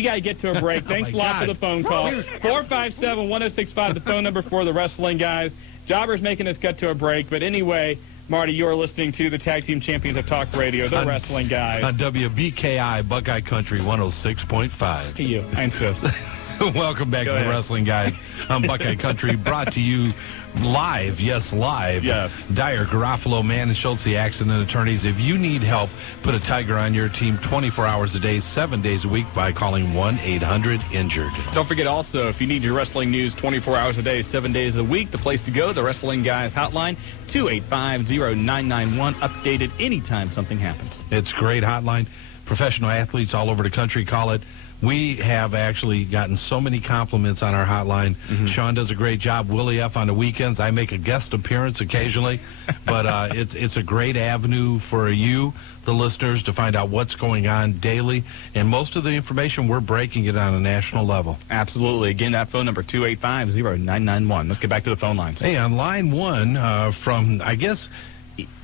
got to get to a break. Thanks a lot for the phone call. 457-1065, the phone number for the Wrestling Guys. Jobber's making us cut to a break, but anyway, Marty, you're listening to the Tag Team Champions of Talk Radio, the Wrestling Guys. On WBKI, Buckeye Country 106.5. To you, I insist. Welcome back to the Wrestling Guys on Buckeye Country, brought to you live. Yes, live. Yes. Dyer, Garofalo, Mann, and Schultz, the accident attorneys. If you need help, put a Tiger on your team 24 hours a day, 7 days a week by calling 1-800-INJURED. Don't forget also, if you need your wrestling news 24 hours a day, 7 days a week, the place to go, the Wrestling Guys hotline, 285-0991, updated anytime something happens. It's a great hotline. Professional athletes all over the country call it. We have actually gotten so many compliments on our hotline. Shawn does a great job. Willie F. on the weekends. I make a guest appearance occasionally. But it's a great avenue for you, the listeners, to find out what's going on daily. And most of the information, we're breaking it on a national level. Absolutely. Again, that phone number, 285-0991. Let's get back to the phone lines. Hey, on line one from, I guess,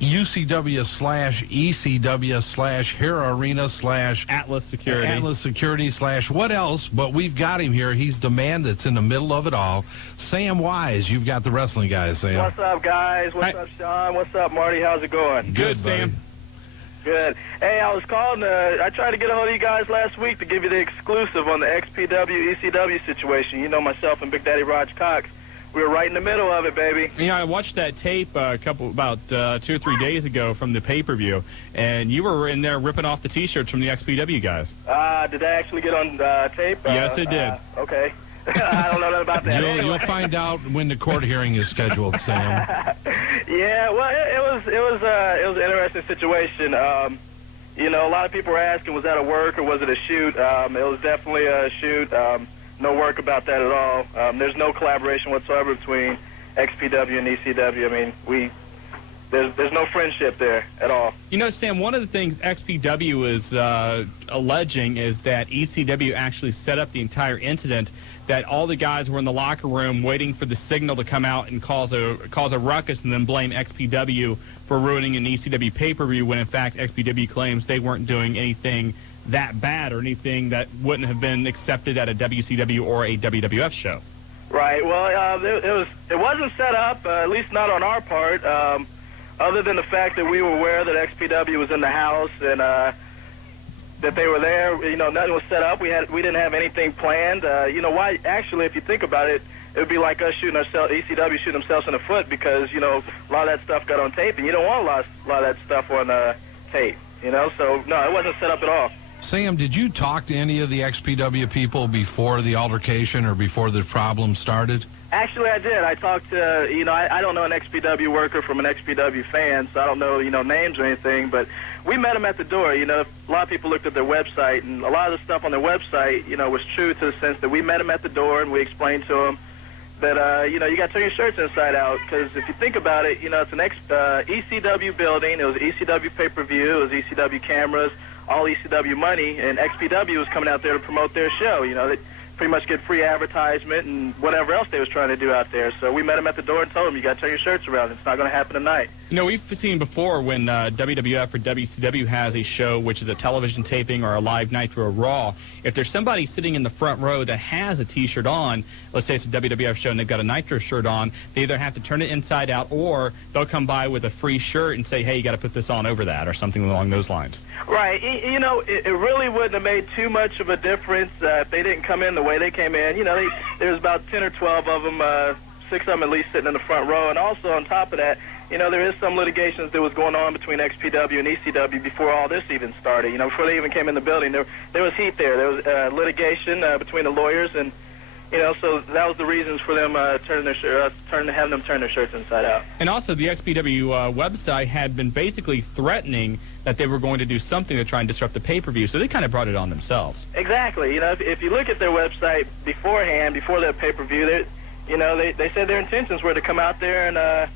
UCW/ECW/Hera Arena/Atlas Security / what else, but we've got him here. He's the man that's in the middle of it all. Sam Wise, you've got the Wrestling Guys, Sam. What's up, guys? What's up, Shawn? What's up, Marty? How's it going? Good, Sam. Good. Hey, I was calling, I tried to get a hold of you guys last week to give you the exclusive on the XPW-ECW situation. You know, myself and Big Daddy Raj Cox, we were right in the middle of it, baby. You know, I watched that tape about 2 or 3 days ago from the pay-per-view, and you were in there ripping off the T-shirts from the XPW guys. Did that actually get on tape? Yes, it did. Okay. I don't know nothing about that. You'll find out when the court hearing is scheduled, Sam. Yeah, well, it was an interesting situation. You know, a lot of people were asking, was that a work or was it a shoot? It was definitely a shoot. No work about that at all. There's no collaboration whatsoever between XPW and ECW. I mean, there's no friendship there at all. You know, Sam, one of the things XPW is alleging is that ECW actually set up the entire incident, that all the guys were in the locker room waiting for the signal to come out and cause a ruckus, and then blame XPW for ruining an ECW pay-per-view, when in fact XPW claims they weren't doing anything that bad or anything that wouldn't have been accepted at a WCW or a WWF show. Right. Well, it wasn't set up, at least not on our part, other than the fact that we were aware that XPW was in the house and that they were there. You know, nothing was set up. We didn't have anything planned. You know, why? Actually, if you think about it, it would be like us shooting ourselves, ECW shooting themselves in the foot, because, you know, a lot of that stuff got on tape, and you don't want a lot of that stuff on tape. You know, so no, it wasn't set up at all. Sam, did you talk to any of the XPW people before the altercation or before the problem started? Actually, I did. I talked to, you know, I don't know an XPW worker from an XPW fan, so I don't know, you know, names or anything, but we met them at the door. You know, a lot of people looked at their website, and a lot of the stuff on their website, you know, was true to the sense that we met them at the door and we explained to them that, you know, you got to turn your shirts inside out, because if you think about it, you know, it's an ECW building. It was ECW pay-per-view. It was ECW cameras, all ECW money, and XPW was coming out there to promote their show. You know, they pretty much get free advertisement and whatever else they was trying to do out there. So we met them at the door and told them, you got to turn your shirts around. It's not going to happen tonight. You know, we've seen before when WWF or WCW has a show, which is a television taping or a live Nitro Raw, if there's somebody sitting in the front row that has a T-shirt on, let's say it's a WWF show and they've got a Nitro shirt on, they either have to turn it inside out or they'll come by with a free shirt and say, hey, you got to put this on over that, or something along those lines. Right. You know, it really wouldn't have made too much of a difference if they didn't come in the way they came in. You know, there was about 10 or 12 of them, 6 of them at least sitting in the front row. And also on top of that, you know, there is some litigations that was going on between XPW and ECW before all this even started. You know, before they even came in the building, there was heat there. There was litigation between the lawyers, and you know, so that was the reasons for them having them turn their shirts inside out. And also, the XPW website had been basically threatening that they were going to do something to try and disrupt the pay-per-view, so they kind of brought it on themselves. Exactly. You know, if you look at their website beforehand, before their pay-per-view, you know, they said their intentions were to come out there and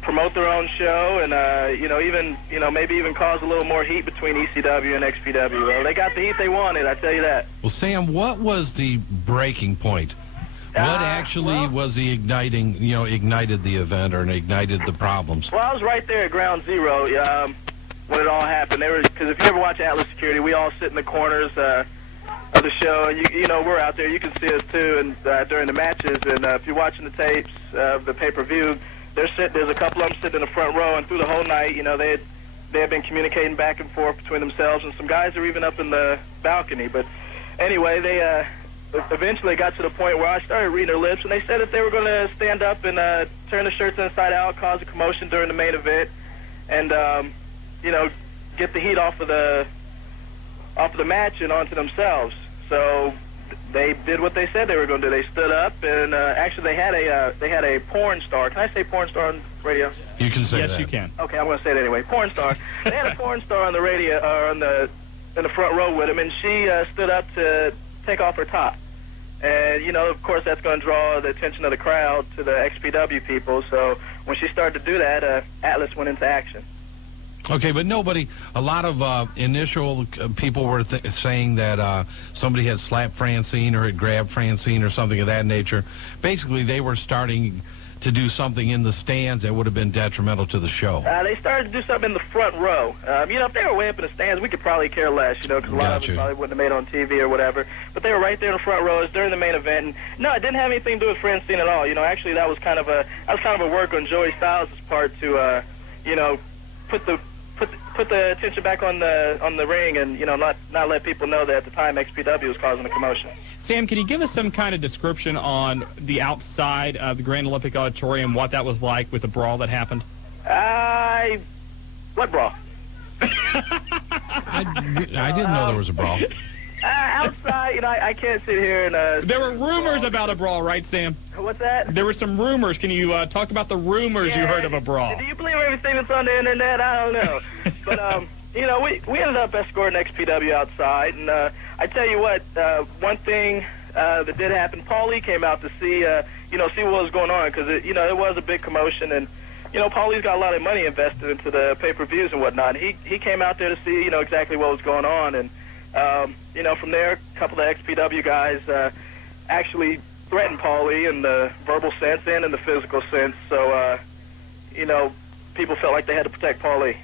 promote their own show, and you know, even, you know, maybe even cause a little more heat between ECW and XPW. Well, they got the heat they wanted, I tell you that. Well, Sam, what was the breaking point? What actually was the ignited the event or ignited the problems? Well, I was right there at Ground Zero when it all happened. Because if you ever watch Atlas Security, we all sit in the corners of the show, and you know, we're out there. You can see us too, and during the matches. And if you're watching the tapes of the pay-per-view, there's a couple of them sitting in the front row, and through the whole night, they had been communicating back and forth between themselves, and some guys are even up in the balcony. But anyway, they eventually got to the point where I started reading their lips, and they said that they were going to stand up and turn the shirts inside out, cause a commotion during the main event, and get the heat off of the match and onto themselves. So they did what they said they were going to do. They stood up, and actually they had a porn star. Can I say porn star on radio? You can say that. Yes, you can. Okay, I'm going to say it anyway. Porn star. They had a porn star on the radio, in the front row with him, and she stood up to take off her top. And, of course, that's going to draw the attention of the crowd to the XPW people. So when she started to do that, Atlas went into action. Okay, but a lot of initial people were saying that somebody had slapped Francine or had grabbed Francine or something of that nature. Basically, they were starting to do something in the stands that would have been detrimental to the show. They started to do something in the front row. If they were way up in the stands, we could probably care less, because a lot of it probably wouldn't have made on TV or whatever. But they were right there in the front rows during the main event. And no, it didn't have anything to do with Francine at all. Actually, that was kind of a work on Joey Styles' part to, put the attention back on the ring and not let people know that at the time XPW was causing a commotion. Sam, can you give us some kind of description on the outside of the Grand Olympic Auditorium, what that was like with the brawl that happened? What brawl? I didn't know there was a brawl. Outside, I can't sit here and... There were rumors about a brawl, right, Sam? What's that? There were some rumors. Can you talk about the rumors you heard of a brawl? Do you believe everything that's on the internet? I don't know. But, we ended up escorting XPW outside, and I tell you what, one thing that did happen, Paulie came out to see what was going on, because, it was a big commotion, and, Paulie's got a lot of money invested into the pay-per-views and whatnot. He came out there to see, exactly what was going on, and, from there, a couple of XPW guys actually threatened Paulie in the verbal sense and in the physical sense, so, people felt like they had to protect Paulie.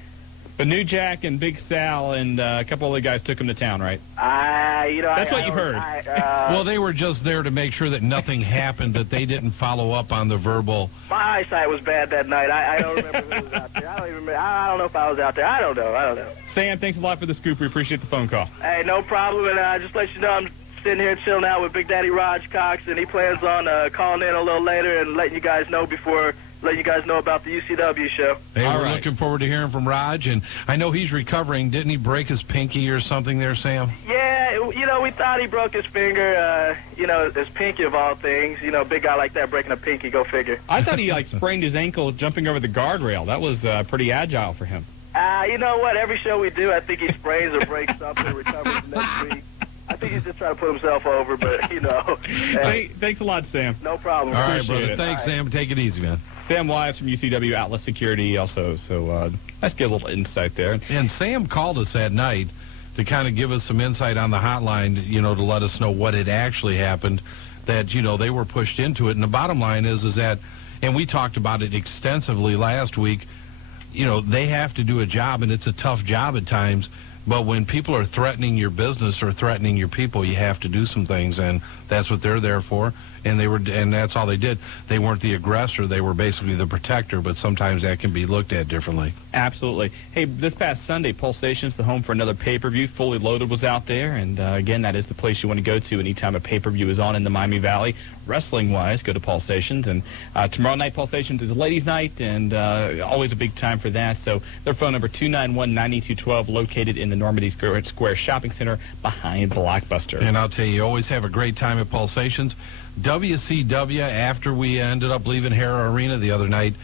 But New Jack and Big Sal and a couple other guys took him to town, right? That's what you heard. Well, they were just there to make sure that nothing happened, that they didn't follow up on the verbal. My eyesight was bad that night. I don't remember who was out there. I don't know if I was out there. I don't know. Sam, thanks a lot for the scoop. We appreciate the phone call. Hey, no problem. And just let you know, I'm sitting here chilling out with Big Daddy Raj Cox, and he plans on calling in a little later and letting you guys know about the UCW show. Hey, we're looking forward to hearing from Raj, and I know he's recovering. Didn't he break his pinky or something there, Sam? Yeah, we thought he broke his finger, his pinky of all things. Big guy like that breaking a pinky, go figure. I thought he, sprained his ankle jumping over the guardrail. That was pretty agile for him. You know what? Every show we do, I think he sprains or breaks something and recovers the next week. I think he's just trying to put himself over, but, Hey, thanks a lot, Sam. No problem. All right, brother. Thanks, Sam. Take it easy, man. Sam Wise from UCW Atlas Security also, so let's get a little insight there. And Sam called us that night to kind of give us some insight on the hotline, to let us know what had actually happened, that, they were pushed into it. And the bottom line is that, and we talked about it extensively last week, they have to do a job, and it's a tough job at times. But when people are threatening your business or threatening your people, you have to do some things, and that's what they're there for. And that's all they did. They weren't the aggressor; they were basically the protector. But sometimes that can be looked at differently. Absolutely. Hey, this past Sunday, Pulsation's the home for another pay-per-view. Fully Loaded was out there, and again, that is the place you want to go to anytime a pay-per-view is on in the Miami Valley. Wrestling-wise, go to Pulsations, and tomorrow night Pulsations is a ladies' night, and always a big time for that. So their phone number 291-9212, located in the Normandy Square Shopping Center behind Blockbuster. And I'll tell you, you always have a great time at Pulsations. WCW, after we ended up leaving Hara Arena the other night,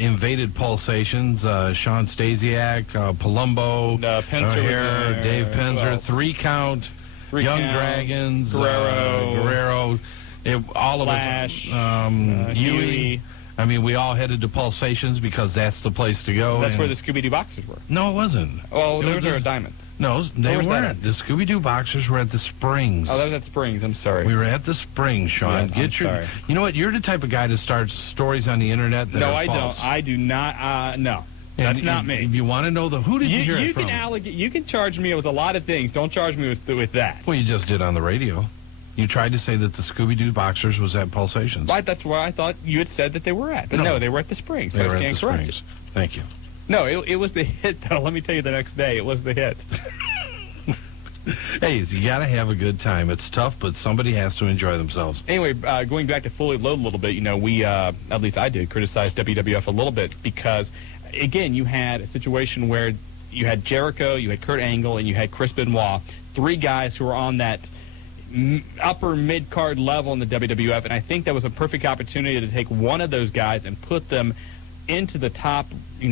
invaded Pulsations. Shawn Stasiak, Palumbo, O'Hare, Dave Penzer, 3 Count, Young Dragons, Guerrero, all of Flash, us, Huey. I mean, we all headed to Pulsations because that's the place to go. That's where the Scooby-Doo boxers were. No, it wasn't. Oh, those are diamonds. No, they weren't. The Scooby-Doo boxers were at the Springs. Oh, that was at Springs. I'm sorry. We were at the Springs, Shawn. Yes, sorry. You know what? You're the type of guy that starts stories on the internet that are false. No, I do not. No. That's not me. If you want to know who did you hear it from? You can charge me with a lot of things. Don't charge me with that. Well, you just did on the radio. You tried to say that the Scooby-Doo Boxers was at Pulsations. Right, that's where I thought you had said that they were at. But no, they were at the Springs. They So were I at stand the corrected. Springs. Thank you. No, it was the hit, though. Let me tell you the next day. It was the hit. Hey, you got to have a good time. It's tough, but somebody has to enjoy themselves. Anyway, going back to Fully Loaded a little bit, we, at least I did, criticize WWF a little bit because, again, you had a situation where you had Jericho, you had Kurt Angle, and you had Chris Benoit, 3 guys who were on that upper mid-card level in the WWF, and I think that was a perfect opportunity to take one of those guys and put them into the top, to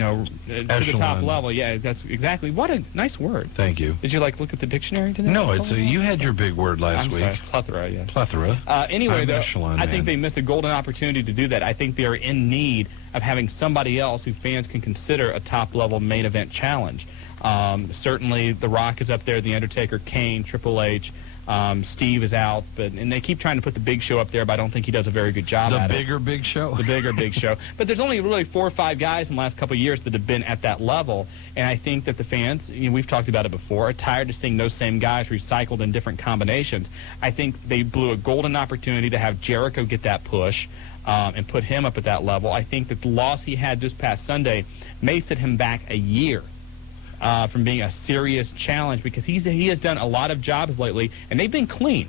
the top level. Yeah, that's exactly. What a nice word. Thank you. Did you look at the dictionary today? No, you had your big word last I'm week. Sorry, plethora, yes. Plethora. Anyway, though, Echelon, I think they missed a golden opportunity to do that. I think they are in need of having somebody else who fans can consider a top-level main event challenge. Certainly, The Rock is up there, The Undertaker, Kane, Triple H. Steve is out, and they keep trying to put the Big Show up there, but I don't think he does a very good job at it. The bigger Big Show? The bigger Big Show. But there's only really 4 or 5 guys in the last couple of years that have been at that level, and I think that the fans, we've talked about it before, are tired of seeing those same guys recycled in different combinations. I think they blew a golden opportunity to have Jericho get that push and put him up at that level. I think that the loss he had this past Sunday may set him back a year. From being a serious challenge because he has done a lot of jobs lately, and they've been clean.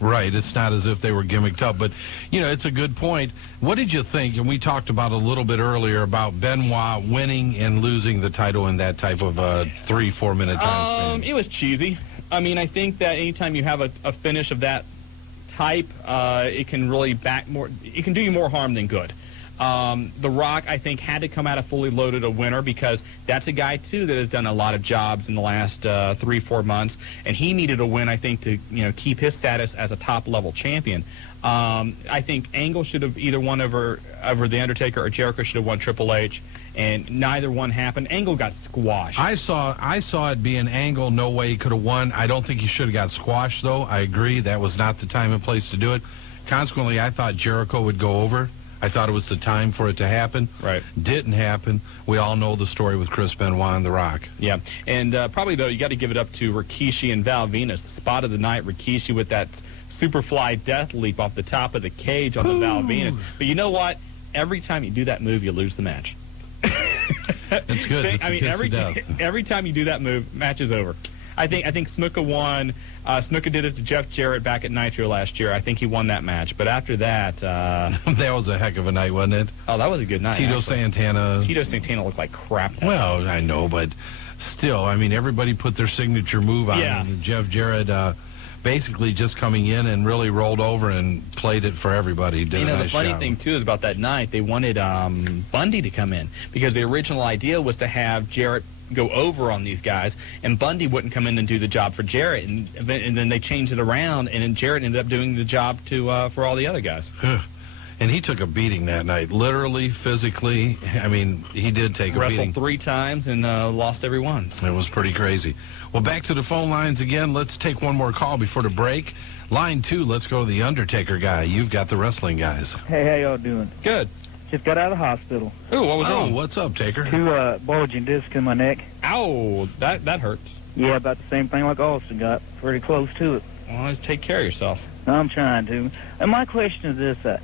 Right. It's not as if they were gimmicked up. But, it's a good point. What did you think, and we talked about a little bit earlier, about Benoit winning and losing the title in that type of 3-4 minute time span? It was cheesy. I think that anytime you have a finish of that type, it can really it can do you more harm than good. The Rock, I think, had to come out of Fully Loaded a winner because that's a guy, too, that has done a lot of jobs in the last 3-4 months, and he needed a win, I think, to keep his status as a top-level champion. I think Angle should have either won over The Undertaker or Jericho should have won Triple H, and neither one happened. Angle got squashed. I saw it being Angle. No way he could have won. I don't think he should have got squashed, though. I agree. That was not the time and place to do it. Consequently, I thought Jericho would go over. I thought it was the time for it to happen. Right. Didn't happen. We all know the story with Chris Benoit and The Rock. Yeah. And probably, though, you got to give it up to Rikishi and Val Venus. The spot of the night, Rikishi with that Superfly death leap off the top of the cage on the Val Venus. But you know what? Every time you do that move, you lose the match. It's good. It's a kiss of death. Every time you do that move, match is over. I think Snuka won. Snuka did it to Jeff Jarrett back at Nitro last year. I think he won that match. But after that... that was a heck of a night, wasn't it? Oh, that was a good night, Tito Santana looked like crap. Well, I know, but still, everybody put their signature move on. Yeah. And Jeff Jarrett basically just coming in and really rolled over and played it for everybody. Did a nice the funny job. thing, too, is about that night, they wanted Bundy to come in because the original idea was to have Jarrett go over on these guys, and Bundy wouldn't come in and do the job for Jarrett, and then they changed it around, and then Jarrett ended up doing the job for all the other guys. And he took a beating that night, literally, physically. He did take a beating. Wrestled 3 times and lost every one. It was pretty crazy. Well, back to the phone lines again. Let's take one more call before the break. Line 2, let's go to the Undertaker guy. You've got the wrestling guys. Hey, how y'all doing? Good. Just got out of the hospital. Ooh, what was wrong? What's up, Taker? 2 bulging discs in my neck. Ow, that hurts. Yeah, about the same thing like Austin got. Pretty close to it. Well, take care of yourself. I'm trying to. And my question is this.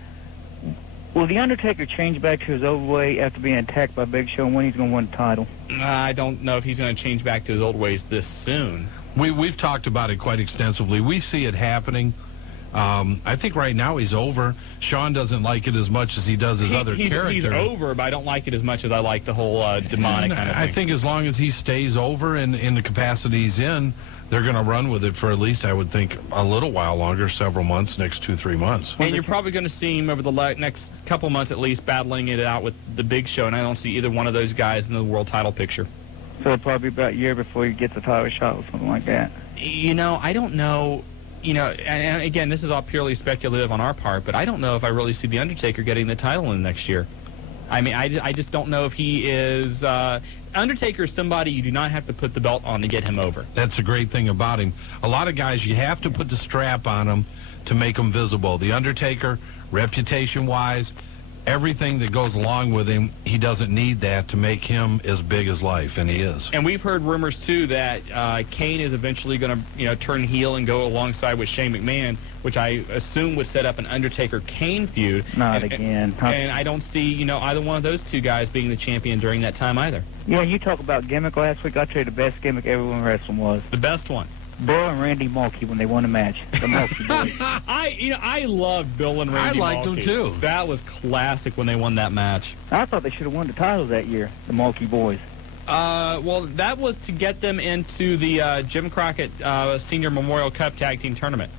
Will The Undertaker change back to his old way after being attacked by Big Show, and when he's going to win the title? I don't know if he's going to change back to his old ways this soon. We've talked about it quite extensively. We see it happening. I think right now he's over. Shawn doesn't like it as much as he does his other character. He's over, but I don't like it as much as I like the whole demonic kind of thing. I think as long as he stays over and in the capacity he's in, they're going to run with it for at least, I would think, a little while longer, several months, next 2-3 months. And you're probably going to see him over the next couple months at least battling it out with the Big Show, and I don't see either one of those guys in the world title picture. So it'll probably be about a year before he gets a title shot or something like that. I don't know. And again, this is all purely speculative on our part, but I don't know if I really see The Undertaker getting the title in the next year. I just don't know if he is... Undertaker is somebody you do not have to put the belt on to get him over. That's the great thing about him. A lot of guys, you have to put the strap on them to make them visible. The Undertaker, reputation-wise, everything that goes along with him, he doesn't need that to make him as big as life, and he is. And we've heard rumors, too, that Kane is eventually going to turn heel and go alongside with Shane McMahon, which I assume would set up an Undertaker-Kane feud. Not again. And I don't see, either one of those two guys being the champion during that time either. Yeah, you talk about gimmick last week. I'll tell you the best gimmick everyone in wrestling was. The best one. Bill and Randy Mulkey when they won the match. The Mulkey boys. I love Bill and Randy I liked them, too. That was classic when they won that match. I thought they should have won the titles that year, the Mulkey boys. Well, that was to get them into the Jim Crockett Senior Memorial Cup Tag Team Tournament.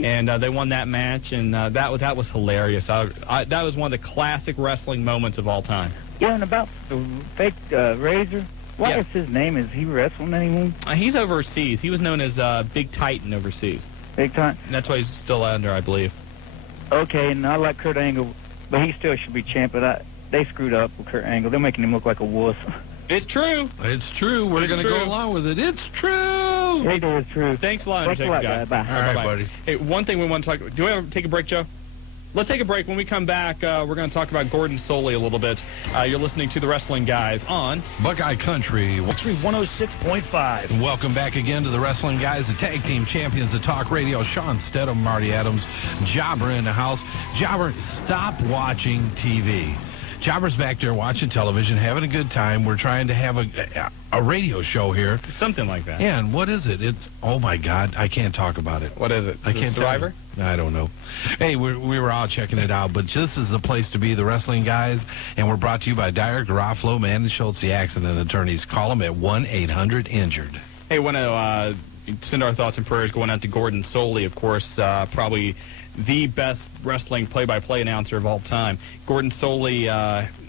And they won that match, and that was hilarious. That was one of the classic wrestling moments of all time. Yeah, and about the fake Razor, what is his name? Is he wrestling anymore? He's overseas. He was known as Big Titan overseas. Big Titan? That's why he's still under, I believe. Okay, and I like Kurt Angle, but he still should be champ. But they screwed up with Kurt Angle. They're making him look like a wuss. It's true. It's true. We're going to go along with it. It's true. It is true. Thanks a lot, Undertaker guy. Bye. All right, buddy. Hey, one thing we want to talk. Do we ever take a break, Joe? Let's take a break. When we come back, we're going to talk about Gordon Solie a little bit. You're listening to the Wrestling Guys on Buckeye Country 106.5. And welcome back again to the Wrestling Guys, the tag team champions of Talk Radio. Shawn Stedham, Marty Adams, Jobber in the house. Jobber, stop watching TV. Jobber's back there watching television, having a good time. We're trying to have a radio show here. Something like that. Yeah, and what is it? Oh, my God, I can't talk about it. What is it? I can't Survivor? I don't know. Hey, we were all checking it out, but this is the place to be, the Wrestling Guys, and we're brought to you by Dyer, Garofalo, Mann and Schultz, the accident attorneys. Call them at 1-800-INJURED. Hey, want to send our thoughts and prayers going out to Gordon Solie, of course, probably the best wrestling play-by-play announcer of all time. Gordon Solie,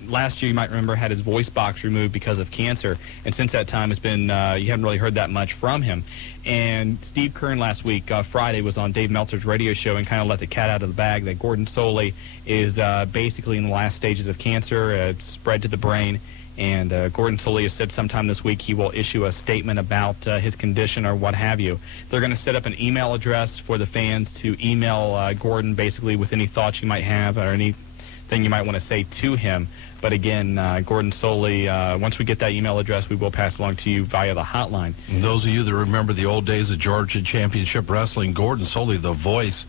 last year, you might remember, had his voice box removed because of cancer, and since that time, it's been you haven't really heard that much from him. And Steve Kern last week, Friday, was on Dave Meltzer's radio show and kind of let the cat out of the bag that Gordon Solie is basically in the last stages of cancer. It's spread to the brain. And Gordon Solie has said sometime this week he will issue a statement about his condition or what have you. They're going to set up an email address for the fans to email Gordon basically with any thoughts you might have or anything you might want to say to him. But again, Gordon Solie, once we get that email address, we will pass along to you via the hotline. And those of you that remember the old days of Georgia Championship Wrestling, Gordon Solie, the voice,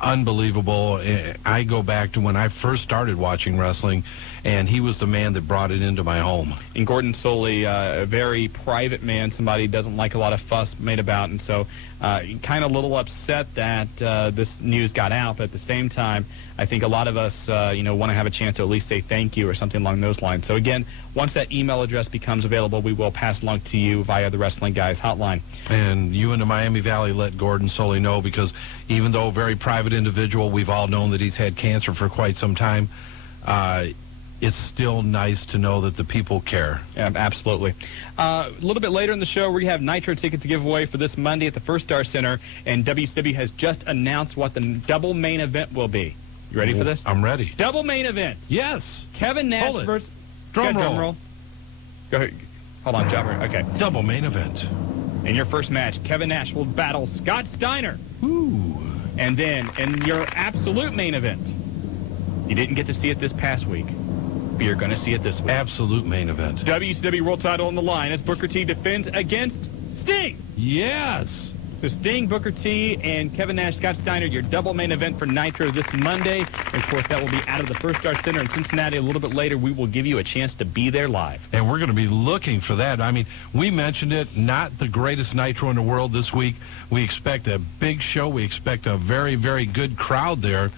unbelievable. I go back to when I first started watching wrestling, and he was the man that brought it into my home. And Gordon Solie, a very private man, somebody who doesn't like a lot of fuss made about, and so kind of a little upset that this news got out, but at the same time, I think a lot of us, want to have a chance to at least say thank you or something along those lines. So again, once that email address becomes available, we will pass along to you via the Wrestling Guys hotline. And you in the Miami Valley let Gordon Solie know, because even though a very private individual, we've all known that he's had cancer for quite some time. It's still nice to know that the people care. Yeah, absolutely. A little bit later in the show, we have Nitro tickets to give away for this Monday at the First Star Center, and WCW has just announced what the double main event will be. You ready for this? I'm ready. Double main event. Yes. Kevin Nash versus... Drum roll. Go ahead. Hold on, Jobber. Okay. Double main event. In your first match, Kevin Nash will battle Scott Steiner. Ooh. And then, in your absolute main event, you didn't get to see it this past week, but you're going to see it this week. Absolute main event. WCW World Title on the line as Booker T defends against Sting. Yes. So Sting, Booker T, and Kevin Nash, Scott Steiner, your double main event for Nitro this Monday. And of course, that will be out of the First Star Center in Cincinnati. A little bit later, we will give you a chance to be there live. And we're going to be looking for that. I mean, we mentioned it, not the greatest Nitro in the world this week. We expect a big show. We expect a very, very good crowd there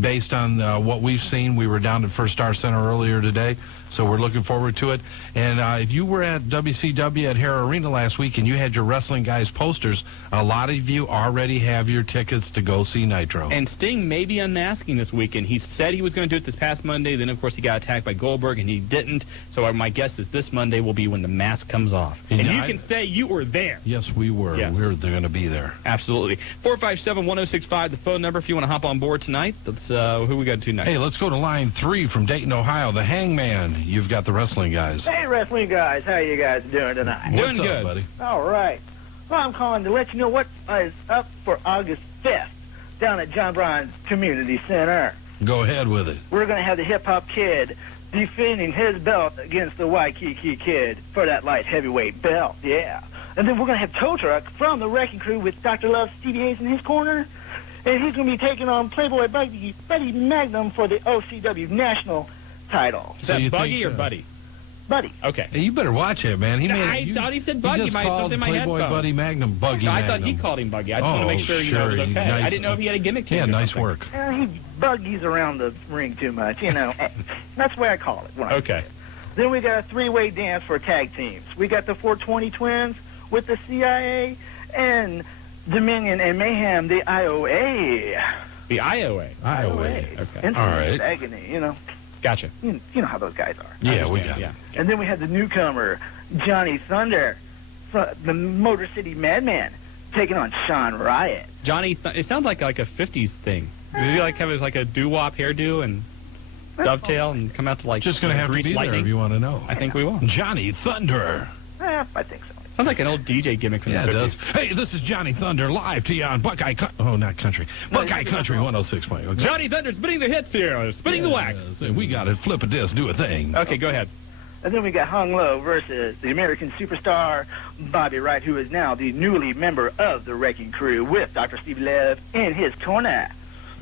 based on what we've seen. We were down at First Star Center earlier today, so we're looking forward to it. And if you were at WCW at Hare Arena last week and you had your Wrestling Guys posters, a lot of you already have your tickets to go see Nitro. And Sting may be unmasking this weekend. He said he was going to do it this past Monday. Then, of course, he got attacked by Goldberg, and he didn't. So my guess is this Monday will be when the mask comes off. And you can say you were there. Yes, we were. Yes. We're going to be there. Absolutely. 457-1065, the phone number if you want to hop on board tonight. Let's who we got tonight? Hey, let's go to line 3 from Dayton, Ohio. The Hangman. You've got the Wrestling Guys. Hey, Wrestling Guys. How you guys doing tonight? What's Doing up, good, buddy? All right. Well, I'm calling to let you know what is up for August 5th down at John Bryan's Community Center. Go ahead with it. We're going to have the Hip Hop Kid defending his belt against the Waikiki Kid for that light heavyweight belt. Yeah. And then we're going to have Tow Truck from the Wrecking Crew with Dr. Love Stevie Hayes in his corner. And he's going to be taking on Playboy Buddy Magnum for the OCW National title. Is that Buggy or Buddy? Buddy. Okay. Hey, you better watch it, man. I thought he said Buggy. He just called Playboy Buddy Magnum Buggy I Magnum. thought he called him Buggy. I just want to make sure you know it was okay. Nice. I didn't know if he had a gimmick change. Yeah, nice something. work. He buggies around the ring too much, you know. That's the way I call it. Okay. Then we got a three-way dance for tag teams. We got the 420 Twins with the CIA and Dominion and Mayhem, the IOA. The IOA. IOA. Okay. And all right. Agony, you know. Gotcha. You know how those guys are. Yeah, we got it. Yeah. And then we had the newcomer, Johnny Thunder, the Motor City Madman, taking on Shawn Riot. Johnny, it sounds like a 50s thing. Does he like have his like a doo-wop hairdo and dovetail and come out to like Just going to have to grease be lightning? there if you want to know. I think we will. Johnny Thunder. I think so. Sounds like an old DJ gimmick from Yeah, the it 50s. does. Hey, this is Johnny Thunder live to you on Buckeye not country. Buckeye Country 106.0. Okay. Johnny Thunder spinning the hits here, spinning the wax. We got it. Flip a disc, do a thing. Okay, go ahead. And then we got Hung Low versus the American superstar Bobby Wright, who is now the newly member of the Wrecking Crew with Dr. Steve Lev in his corner.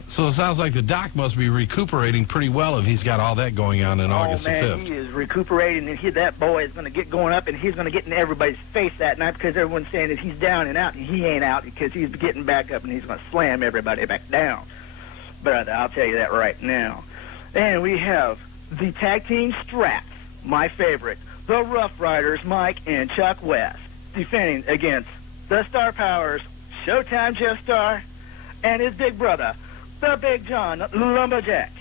So it sounds like the doc must be recuperating pretty well if he's got all that going on in August the 5th. He is recuperating, and that boy is going to get going up, and he's going to get in everybody's face that night because everyone's saying that he's down and out, and he ain't out because he's getting back up, and he's going to slam everybody back down. But I'll tell you that right now. And we have the tag team straps, my favorite, the Rough Riders, Mike and Chuck West, defending against the Star Powers, Showtime Jeff Star, and his big brother, the Big John Lumberjack.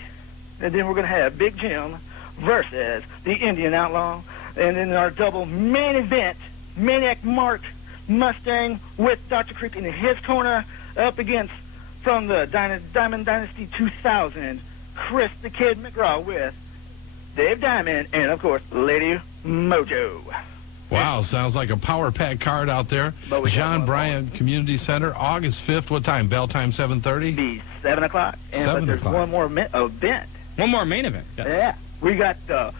And then we're going to have Big Jim versus the Indian Outlaw. And in our double main event, Maniac Mark Mustang with Dr. Creep in his corner up against, from the Diamond Dynasty 2000, Chris the Kid McGraw with Dave Diamond and, of course, Lady Mojo. Wow, sounds like a power pack card out there. John Bryant Community Center, August 5th. What time? Bell time 7:30? Be 7 o'clock. And 7 but there's o'clock. one more event. One more main event. Yes. Yeah. We got the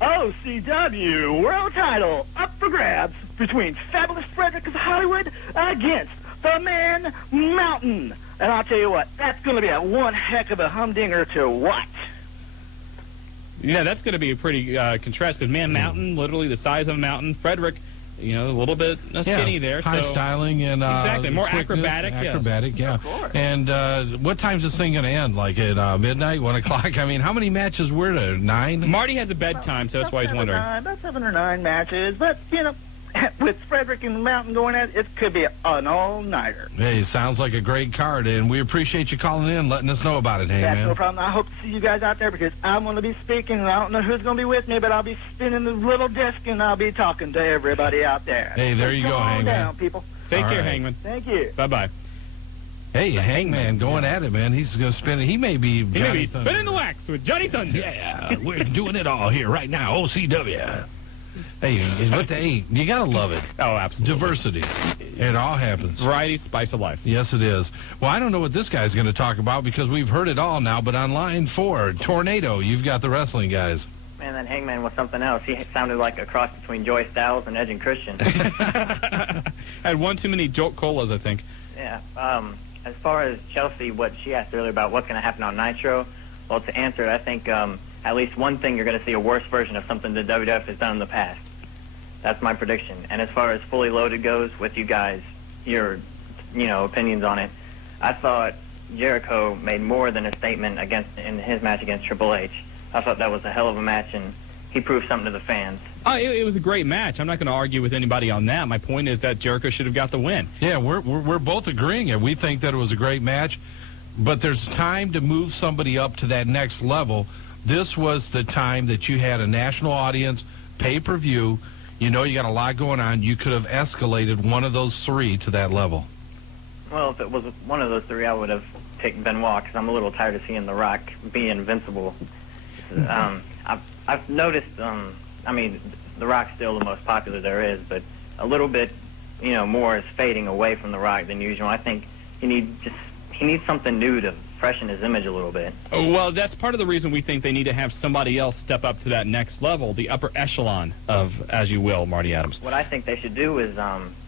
OCW World Title up for grabs between Fabulous Frederick of Hollywood against the Man Mountain. And I'll tell you what, that's going to be a one heck of a humdinger to watch. Yeah, that's going to be a pretty contrast because Man Mountain, literally the size of a mountain. Frederick, you know, a little bit skinny there. High so styling and exactly more quickness, acrobatic. Acrobatic, yes. yeah. And what time's this thing going to end? Like at midnight, 1 o'clock? I mean, how many matches were there? 9? Marty has a bedtime, so that's why he's wondering. About 7 or 9 matches, but you know, with Frederick and the Mountain going at it, it could be an all-nighter. Hey, sounds like a great card, and we appreciate you calling in, letting us know about it. Hey, That's man. no problem. I hope to see you guys out there because I'm going to be speaking, and I don't know who's going to be with me, but I'll be spinning the little disc, and I'll be talking to everybody out there. Hey, there you Come go, on Hangman. down, people. Take All care, right. Hangman. Thank you. Bye-bye. Hey, Hangman going at it, man. He's going to spin it. He may be Johnny Thunder. Spinning the wax with Johnny Thunder. Yeah, we're doing it all here right now, OCW. Hey, you got to love it. Oh, absolutely. Diversity. It all happens. Variety, spice of life. Yes, it is. Well, I don't know what this guy's going to talk about because we've heard it all now, but on line 4, Tornado, you've got the wrestling guys. Man, that Hangman was something else. He sounded like a cross between Joey Styles and Edge and Christian. Had one too many Jolt Colas, I think. Yeah. As far as Chelsea, what she asked earlier about what's going to happen on Nitro, well, to answer it, I think at least one thing you're going to see a worse version of something that WWF has done in the past. That's my prediction. And as far as Fully Loaded goes, with you guys, your, opinions on it, I thought Jericho made more than a statement in his match against Triple H. I thought that was a hell of a match, and he proved something to the fans. It was a great match. I'm not going to argue with anybody on that. My point is that Jericho should have got the win. Yeah, we're both agreeing it. We think that it was a great match, but there's time to move somebody up to that next level. This was the time that you had a national audience, pay-per-view. You got a lot going on. You could have escalated one of those 3 to that level. Well, if it was one of those 3, I would have picked Benoit because I'm a little tired of seeing The Rock be invincible. I've noticed, The Rock's still the most popular there is, but a little bit, more is fading away from The Rock than usual. I think he needs something new to freshen his image a little bit. Well, that's part of the reason we think they need to have somebody else step up to that next level, the upper echelon of, as you will, Marty Adams. What I think they should do is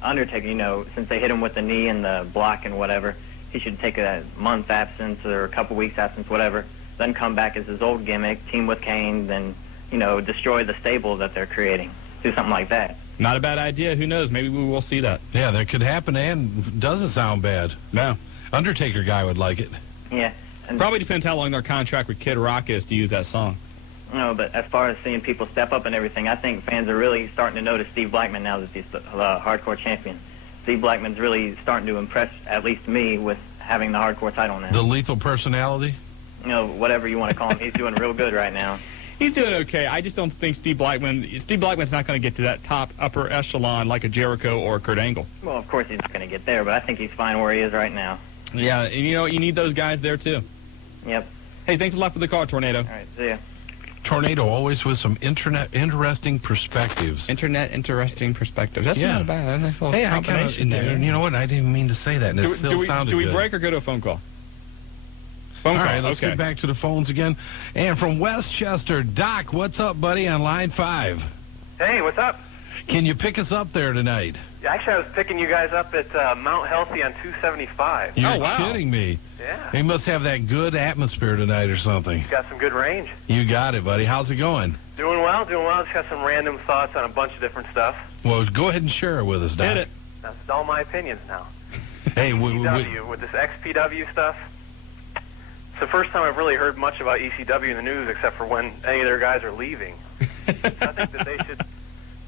Undertaker, since they hit him with the knee and the block and whatever, he should take a month absence or a couple weeks absence, whatever, then come back as his old gimmick, team with Kane, then, destroy the stable that they're creating. Do something like that. Not a bad idea. Who knows? Maybe we will see that. Yeah, that could happen, and doesn't sound bad. No. Undertaker guy would like it. Yeah. And probably depends how long their contract with Kid Rock is to use that song. No, but as far as seeing people step up and everything, I think fans are really starting to notice Steve Blackman now that he's the hardcore champion. Steve Blackman's really starting to impress, at least me, with having the hardcore title now. The lethal personality? Whatever you want to call him. He's doing real good right now. He's doing okay. I just don't think Steve Blackman's not going to get to that top upper echelon like a Jericho or a Kurt Angle. Well, of course he's not going to get there, but I think he's fine where he is right now. Yeah, and you need those guys there too. Yep. Hey, thanks a lot for the call, Tornado. All right, see ya. Tornado always with some interesting perspectives. Interesting perspectives. That's not bad. That's a nice little combination there. You know what? I didn't mean to say that, and it still sounded good. Do we break or go to a phone call? All right, let's get back to the phones again. And from Westchester, Doc, what's up, buddy, on line 5? Hey, what's up? Can you pick us up there tonight? Actually, I was picking you guys up at Mount Healthy on 275. You're kidding me. Yeah. They must have that good atmosphere tonight or something. Got some good range. You got it, buddy. How's it going? Doing well. Just got some random thoughts on a bunch of different stuff. Well, go ahead and share it with us, Doc. Hit it. That's all my opinions now. Hey, with this XPW stuff, it's the first time I've really heard much about ECW in the news except for when any of their guys are leaving. I think that they should...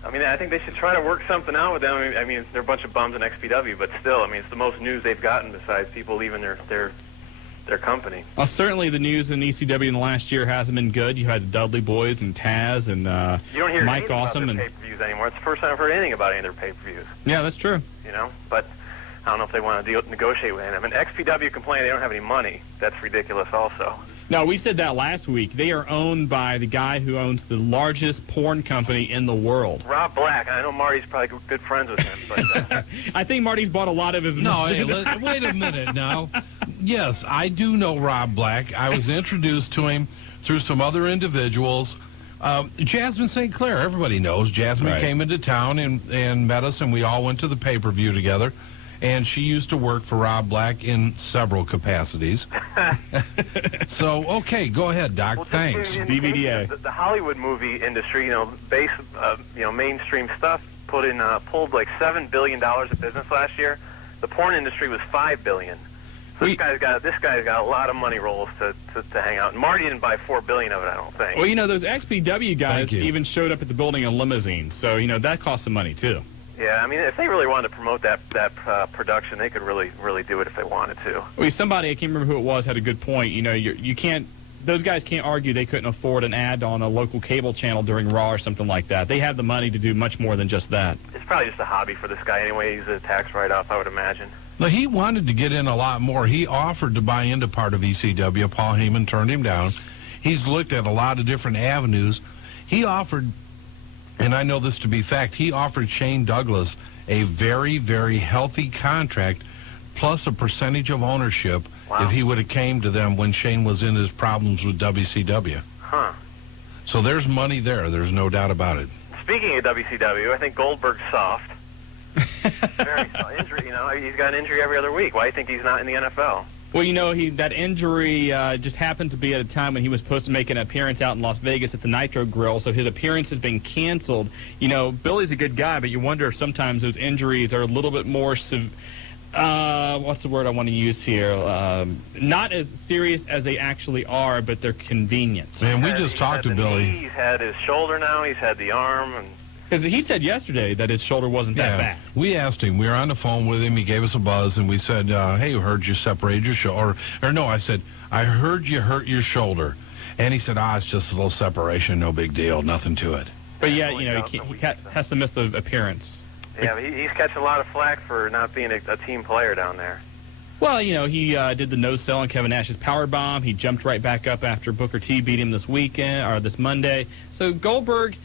I think they should try to work something out with them. I mean, they're a bunch of bums in XPW, but still, it's the most news they've gotten besides people leaving their company. Well, certainly the news in ECW in the last year hasn't been good. You had the Dudley Boys and Taz and you don't hear Mike anything Awesome about their pay-per-views anymore. It's the first time I've heard anything about any of their pay-per-views. Yeah, that's true. But I don't know if they want to negotiate with them. XPW complain they don't have any money. That's ridiculous also. No, we said that last week. They are owned by the guy who owns the largest porn company in the world. Rob Black. I know Marty's probably good friends with him. But I think Marty's bought a lot of his... No, hey, wait a minute now. Yes, I do know Rob Black. I was introduced to him through some other individuals. Jasmine St. Clair, everybody knows. Jasmine came into town and met us, and we all went to the pay-per-view together. And she used to work for Rob Black in several capacities. So, okay, go ahead, Doc. Well, thanks. DVDA. The Hollywood movie industry, mainstream stuff, pulled like $7 billion of business last year. The porn industry was $5 billion. So this guy's got a lot of money rolls to hang out. And Marty didn't buy $4 billion of it, I don't think. Well, those XPW guys even showed up at the building in limousines, so that cost some money too. Yeah, if they really wanted to promote that production, they could really do it if they wanted to. Well, somebody, I can't remember who it was, had a good point. You can't. Those guys can't argue they couldn't afford an ad on a local cable channel during Raw or something like that. They have the money to do much more than just that. It's probably just a hobby for this guy anyway. He's a tax write-off, I would imagine. Well, he wanted to get in a lot more. He offered to buy into part of ECW. Paul Heyman turned him down. He's looked at a lot of different avenues. He offered... And I know this to be fact, he offered Shane Douglas a very, very healthy contract plus a percentage of ownership if he would have came to them when Shane was in his problems with WCW. Huh. So there's money there. There's no doubt about it. Speaking of WCW, I think Goldberg's soft. Very soft. Injury, he's got an injury every other week. Why do you think he's not in the NFL? Well, that injury just happened to be at a time when he was supposed to make an appearance out in Las Vegas at the Nitro Grill, so his appearance has been canceled. Billy's a good guy, but you wonder if sometimes those injuries are a little bit more what's the word I want to use here? Not as serious as they actually are, but they're convenient. Man, we just talked to Billy. He's had his shoulder now. He's had the arm. Because he said yesterday that his shoulder wasn't that bad. We asked him. We were on the phone with him. He gave us a buzz, and we said, hey, we heard you separated your shoulder. Or no, I said, I heard you hurt your shoulder. And he said, it's just a little separation, no big deal, nothing to it. But yeah, he has to miss the appearance. Yeah, but he's catching a lot of flack for not being a team player down there. Well, he did the no-sell on Kevin Nash's powerbomb. He jumped right back up after Booker T beat him this Monday. So Goldberg...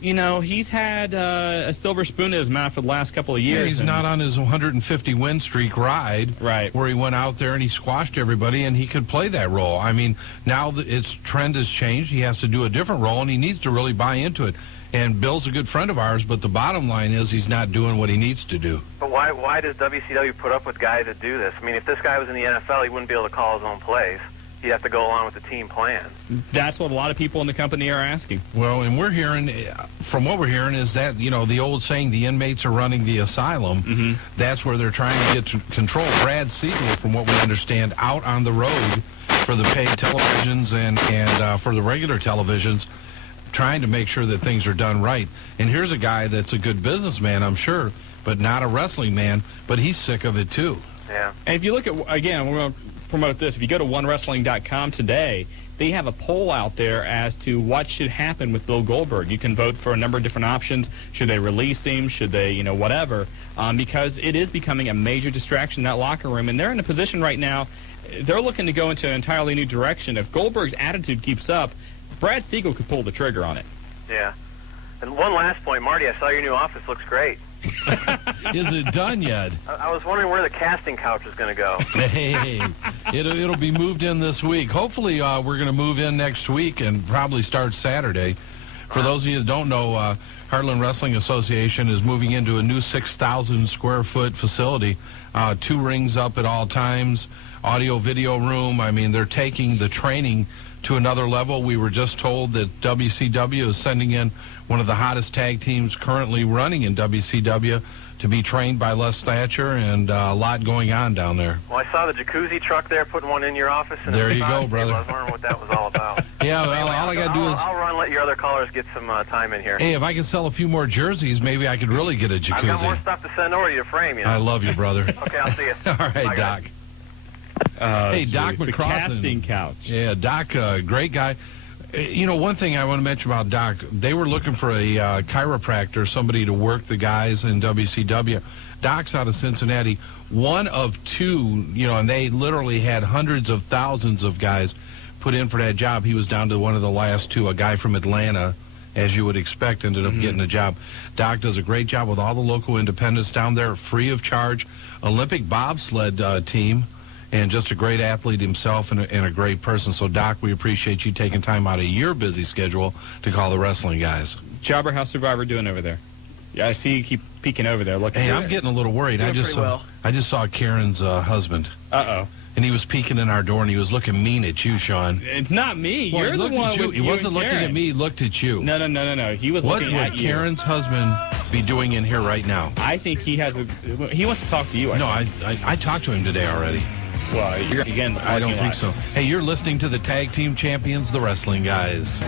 you know, he's had a silver spoon in his mouth for the last couple of years. Yeah, he's not on his 150-win streak ride, where he went out there and he squashed everybody, and he could play that role. I mean, now its trend has changed. He has to do a different role, and he needs to really buy into it. And Bill's a good friend of ours, but the bottom line is he's not doing what he needs to do. But why does WCW put up with guys that do this? I mean, if this guy was in the NFL, he wouldn't be able to call his own plays. He'd have to go along with the team plan. That's what a lot of people in the company are asking. Well, and we're hearing, from what we're hearing, is that, you know, the old saying, the inmates are running the asylum. That's where they're trying to get to control. Brad Siegel, from what we understand, out on the road for the paid televisions and for the regular televisions, trying to make sure that things are done right. And here's a guy that's a good businessman, I'm sure, but not a wrestling man, but he's sick of it too. Yeah. And if you look at, again, we're going to promote this. If you go to OneWrestling.com today, they have a poll out there as to what should happen with Bill Goldberg. You can vote for a number of different options. Should they release him? Should they, you know, whatever? Because it is becoming a major distraction in that locker room. And they're in a position right now, they're looking to go into an entirely new direction. If Goldberg's attitude keeps up, Brad Siegel could pull the trigger on it. Yeah. And one last point, Marty, I saw your new office. Looks great. Is it done yet? I was wondering where the casting couch is going to go. Hey, it'll be moved in this week. Hopefully, we're going to move in next week and probably start Saturday. For those of you that don't know, Heartland Wrestling Association is moving into a new 6,000-square-foot facility, 2 rings up at all times, audio-video room. I mean, they're taking the training to another level. We were just told that WCW is sending in one of the hottest tag teams currently running in WCW to be trained by Les Thatcher, and a lot going on down there. Well, I saw the jacuzzi truck there, putting one in your office. And there you go, brother. I was wondering what that was all about. Yeah, well, anyway, all I got to do is... I'll run, let your other callers get some time in here. Hey, if I can sell a few more jerseys, maybe I could really get a jacuzzi. I've got more stuff to send over to you to frame, you know. I love you, brother. Okay, I'll see you. All right, Bye, Doc. Hey, Doc the McCrossin. casting couch. Yeah, Doc, great guy. You know, one thing I want to mention about Doc, they were looking for a chiropractor, somebody to work the guys in WCW. Doc's out of Cincinnati, one of 2, you know, and they literally had hundreds of thousands of guys put in for that job. He was down to one of the last 2, a guy from Atlanta, as you would expect, ended up getting the job. Doc does a great job with all the local independents down there, free of charge. Olympic bobsled team. And just a great athlete himself and a great person. So, Doc, we appreciate you taking time out of your busy schedule to call the wrestling guys. Jobber, how's Survivor doing over there? Yeah, I see you keep peeking over there. Looking. Hey, I'm getting a little worried. I just saw Karen's husband. Uh-oh. And he was peeking in our door, and he was looking mean at you, Shawn. It's not me. Well, You're the one with He wasn't looking at me. He looked at you. No. He was looking at you. What would Karen's husband be doing in here right now? I think he wants to talk to you. I talked to him today already. Well, you're again. I don't think so. Hey, you're listening to the Tag Team Champions, the Wrestling Guys.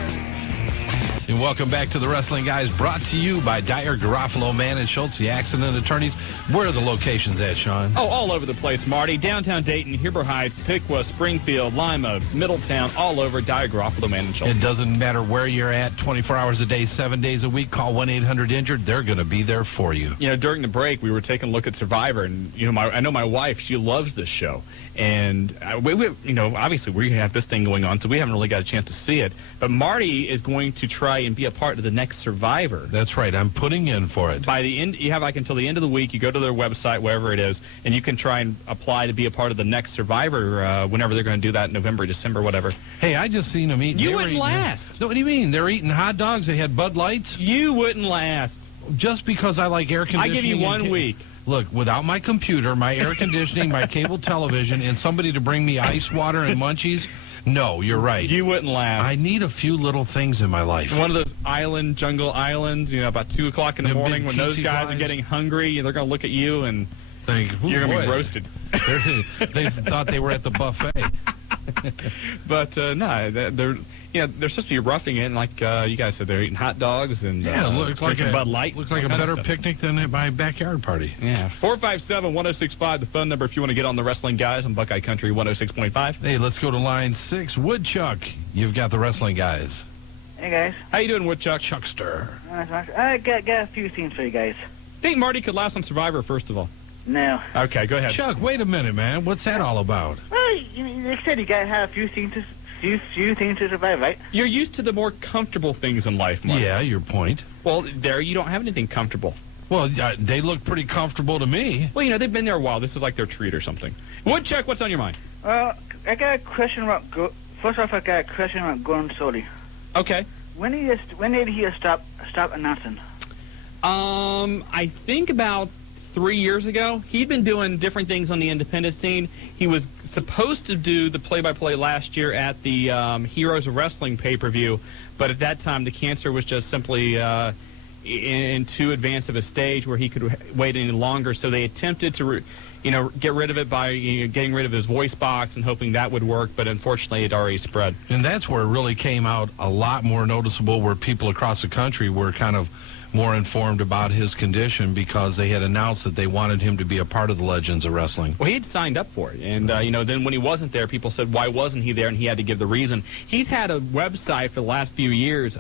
And welcome back to the Wrestling Guys, brought to you by Dyer, Garofalo, Mann, and Schultz, the accident attorneys. Where are the locations at, Shawn? Oh, all over the place, Marty. Downtown Dayton, Heber Heights, Piqua, Springfield, Lima, Middletown, all over. Dyer, Garofalo, Mann, and Schultz. It doesn't matter where you're at, 24 hours a day, 7 days a week. Call 1-800-INJURED. They're going to be there for you. You know, during the break, we were taking a look at Survivor, and, you know, I know my wife, she loves this show. And, we you know, obviously we have this thing going on, so we haven't really got a chance to see it. But Marty is going to try and be a part of the next Survivor. That's right. I'm putting in for it. By the end, you have like until the end of the week. You go to their website, wherever it is, and you can try and apply to be a part of the next Survivor whenever they're going to do that in November, December, whatever. Hey, I just seen them eating. You wouldn't last. No, what do you mean? They're eating hot dogs. They had Bud Lights. You wouldn't last. Just because I like air conditioning. I give you 1 week. Look, without my computer, my air conditioning, my cable television, and somebody to bring me ice water and munchies, no, you're right. You wouldn't last. I need a few little things in my life. One of those jungle islands, you know, about 2 o'clock in the morning when those guys are getting hungry, they're going to look at you and think, you're going to be roasted. They thought they were at the buffet. But no, they're supposed to be roughing it, and like you guys said, they're eating hot dogs and looks like Bud Light. Looks like a better picnic than at my backyard party. Yeah, 457-1065, the phone number if you want to get on the Wrestling Guys on Buckeye Country 106.5. Hey, let's go to line 6. Woodchuck, you've got the Wrestling Guys. Hey guys, how you doing, Woodchuck? Chuckster. I got a few things for you guys. Think Marty could last on Survivor, first of all? No. Okay, go ahead. Chuck, wait a minute, man. What's that all about? Well, they said you got to have a few things to few things to survive, right? You're used to the more comfortable things in life, Mark. Yeah, your point. Well, there you don't have anything comfortable. Well, they look pretty comfortable to me. Well, they've been there a while. This is like their treat or something. Woodchuck, what's on your mind? I got a question about. First off, I got a question about Gordon Solie. Okay. When did he stop announcing? I think about 3 years ago. He'd been doing different things on the independent scene. He was supposed to do the play-by-play last year at the Heroes of Wrestling pay-per-view, but at that time the cancer was just simply in too advanced of a stage where he could wait any longer. So they attempted to, get rid of it by getting rid of his voice box and hoping that would work, but unfortunately it already spread. And that's where it really came out a lot more noticeable, where people across the country were kind of more informed about his condition because they had announced that they wanted him to be a part of the Legends of Wrestling. Well, he had signed up for it, and then when he wasn't there, people said, why wasn't he there? And he had to give the reason. He's had a website for the last few years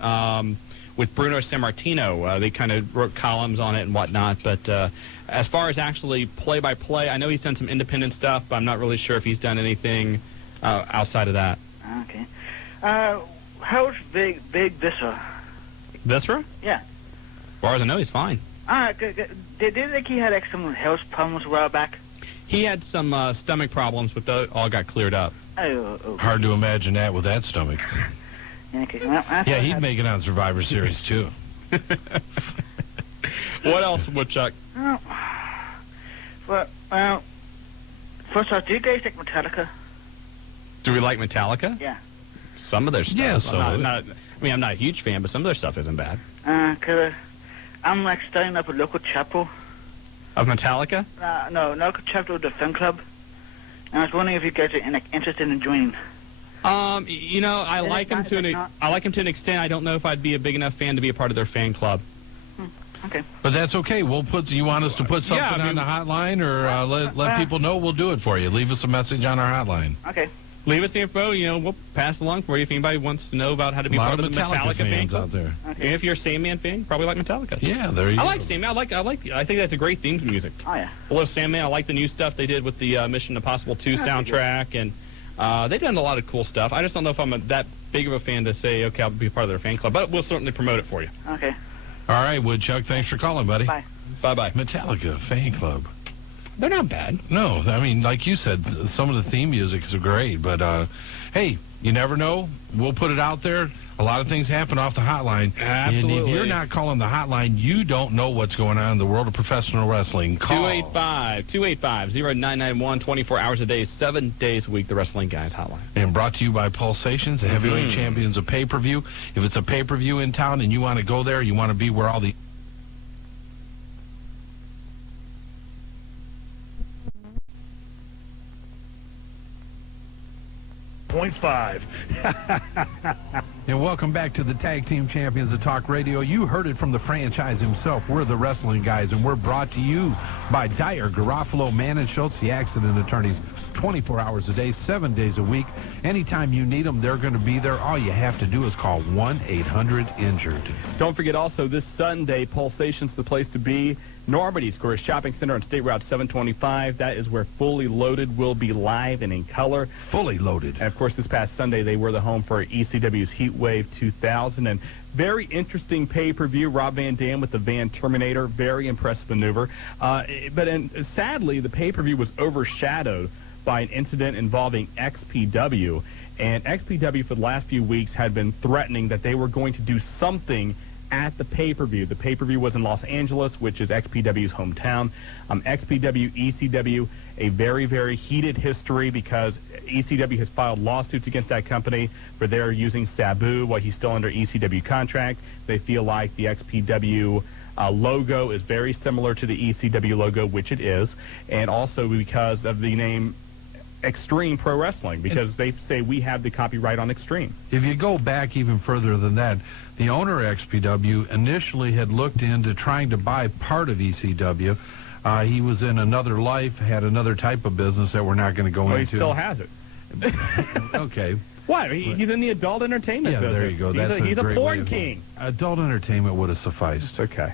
with Bruno Sammartino. They kind of wrote columns on it and whatnot, but as far as actually play-by-play, I know he's done some independent stuff, but I'm not really sure if he's done anything outside of that. Okay. How's Big Viscera? Viscera? Yeah. As far as I know, he's fine. Good. Did they think he had some health problems a while back? He had some stomach problems, but they all got cleared up. Oh. Hard to imagine that with that stomach. Okay. Well, yeah, he'd make it on Survivor Series, too. What else, Woodchuck? Well, first off, do you guys like Metallica? Do we like Metallica? Yeah. Some of their stuff. Yeah, so I'm not a huge fan, but some of their stuff isn't bad. Cause I'm like starting up a local chapel. Of Metallica? No, local chapel of the fan club. And I was wondering if you guys are interested in joining. I like him to an extent. I don't know if I'd be a big enough fan to be a part of their fan club. Okay. But that's okay. You want us to put something on the hotline, or let people know? We'll do it for you. Leave us a message on our hotline. Okay. Leave us the info. We'll pass along for you if anybody wants to know about how to be part of the Metallica fan club out there. Okay. And if you're a Sandman fan, probably like Metallica. Yeah, there you go. I like Sandman. I think that's a great theme to music. Oh yeah. I love Sandman. I like the new stuff they did with the Mission Impossible 2 soundtrack, and they've done a lot of cool stuff. I just don't know if I'm that big of a fan to say, okay, I'll be a part of their fan club, but we'll certainly promote it for you. Okay. All right, Woodchuck, thanks for calling, buddy. Bye. Bye-bye. Metallica fan club. They're not bad. No, I mean, like you said, some of the theme music is great, but hey, you never know. We'll put it out there. A lot of things happen off the hotline. Absolutely. And if you're not calling the hotline, you don't know what's going on in the world of professional wrestling. Call 285-0991, 24 hours a day, 7 days a week, the Wrestling Guys hotline. And brought to you by Pulsations, the heavyweight champions of pay-per-view. If it's a pay-per-view in town and you want to go there, you want to be where all the... .5. And welcome back to the Tag Team Champions of Talk Radio. You heard it from the franchise himself. We're the Wrestling Guys, and we're brought to you by Dyer, Garofalo, Mann and Schultz, the accident attorneys, 24 hours a day, 7 days a week. Anytime you need them, they're going to be there. All you have to do is call 1-800-INJURED. Don't forget also this Sunday, Pulsation's the place to be. Normandy's Square Shopping Center on State Route 725. That is where Fully Loaded will be live and in color. Fully Loaded. And, of course, this past Sunday, they were the home for ECW's Heat Wave 2000. And very interesting pay-per-view. Rob Van Dam with the Van Terminator. Very impressive maneuver. Sadly, the pay-per-view was overshadowed by an incident involving XPW. And XPW for the last few weeks had been threatening that they were going to do something at the pay-per-view. The pay-per-view was in Los Angeles, which is XPW's hometown. XPW, ECW, a very, very heated history because ECW has filed lawsuits against that company for their using Sabu while he's still under ECW contract. They feel like the XPW logo is very similar to the ECW logo, which it is, and also because of the name Extreme Pro Wrestling, because they say we have the copyright on Extreme. If you go back even further than that, the owner of XPW initially had looked into trying to buy part of ECW. He was in another life, had another type of business that we're not going to go into. He still has it. Okay. Why? He's in the adult entertainment business. There you go. He's a porn king. Adult entertainment would have sufficed. Okay.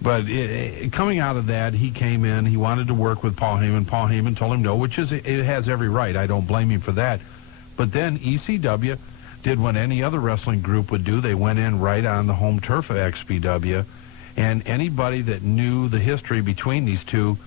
But coming out of that, he came in. He wanted to work with Paul Heyman. Paul Heyman told him no, which is it has every right. I don't blame him for that. But then ECW did what any other wrestling group would do. They went in right on the home turf of XPW, and anybody that knew the history between these two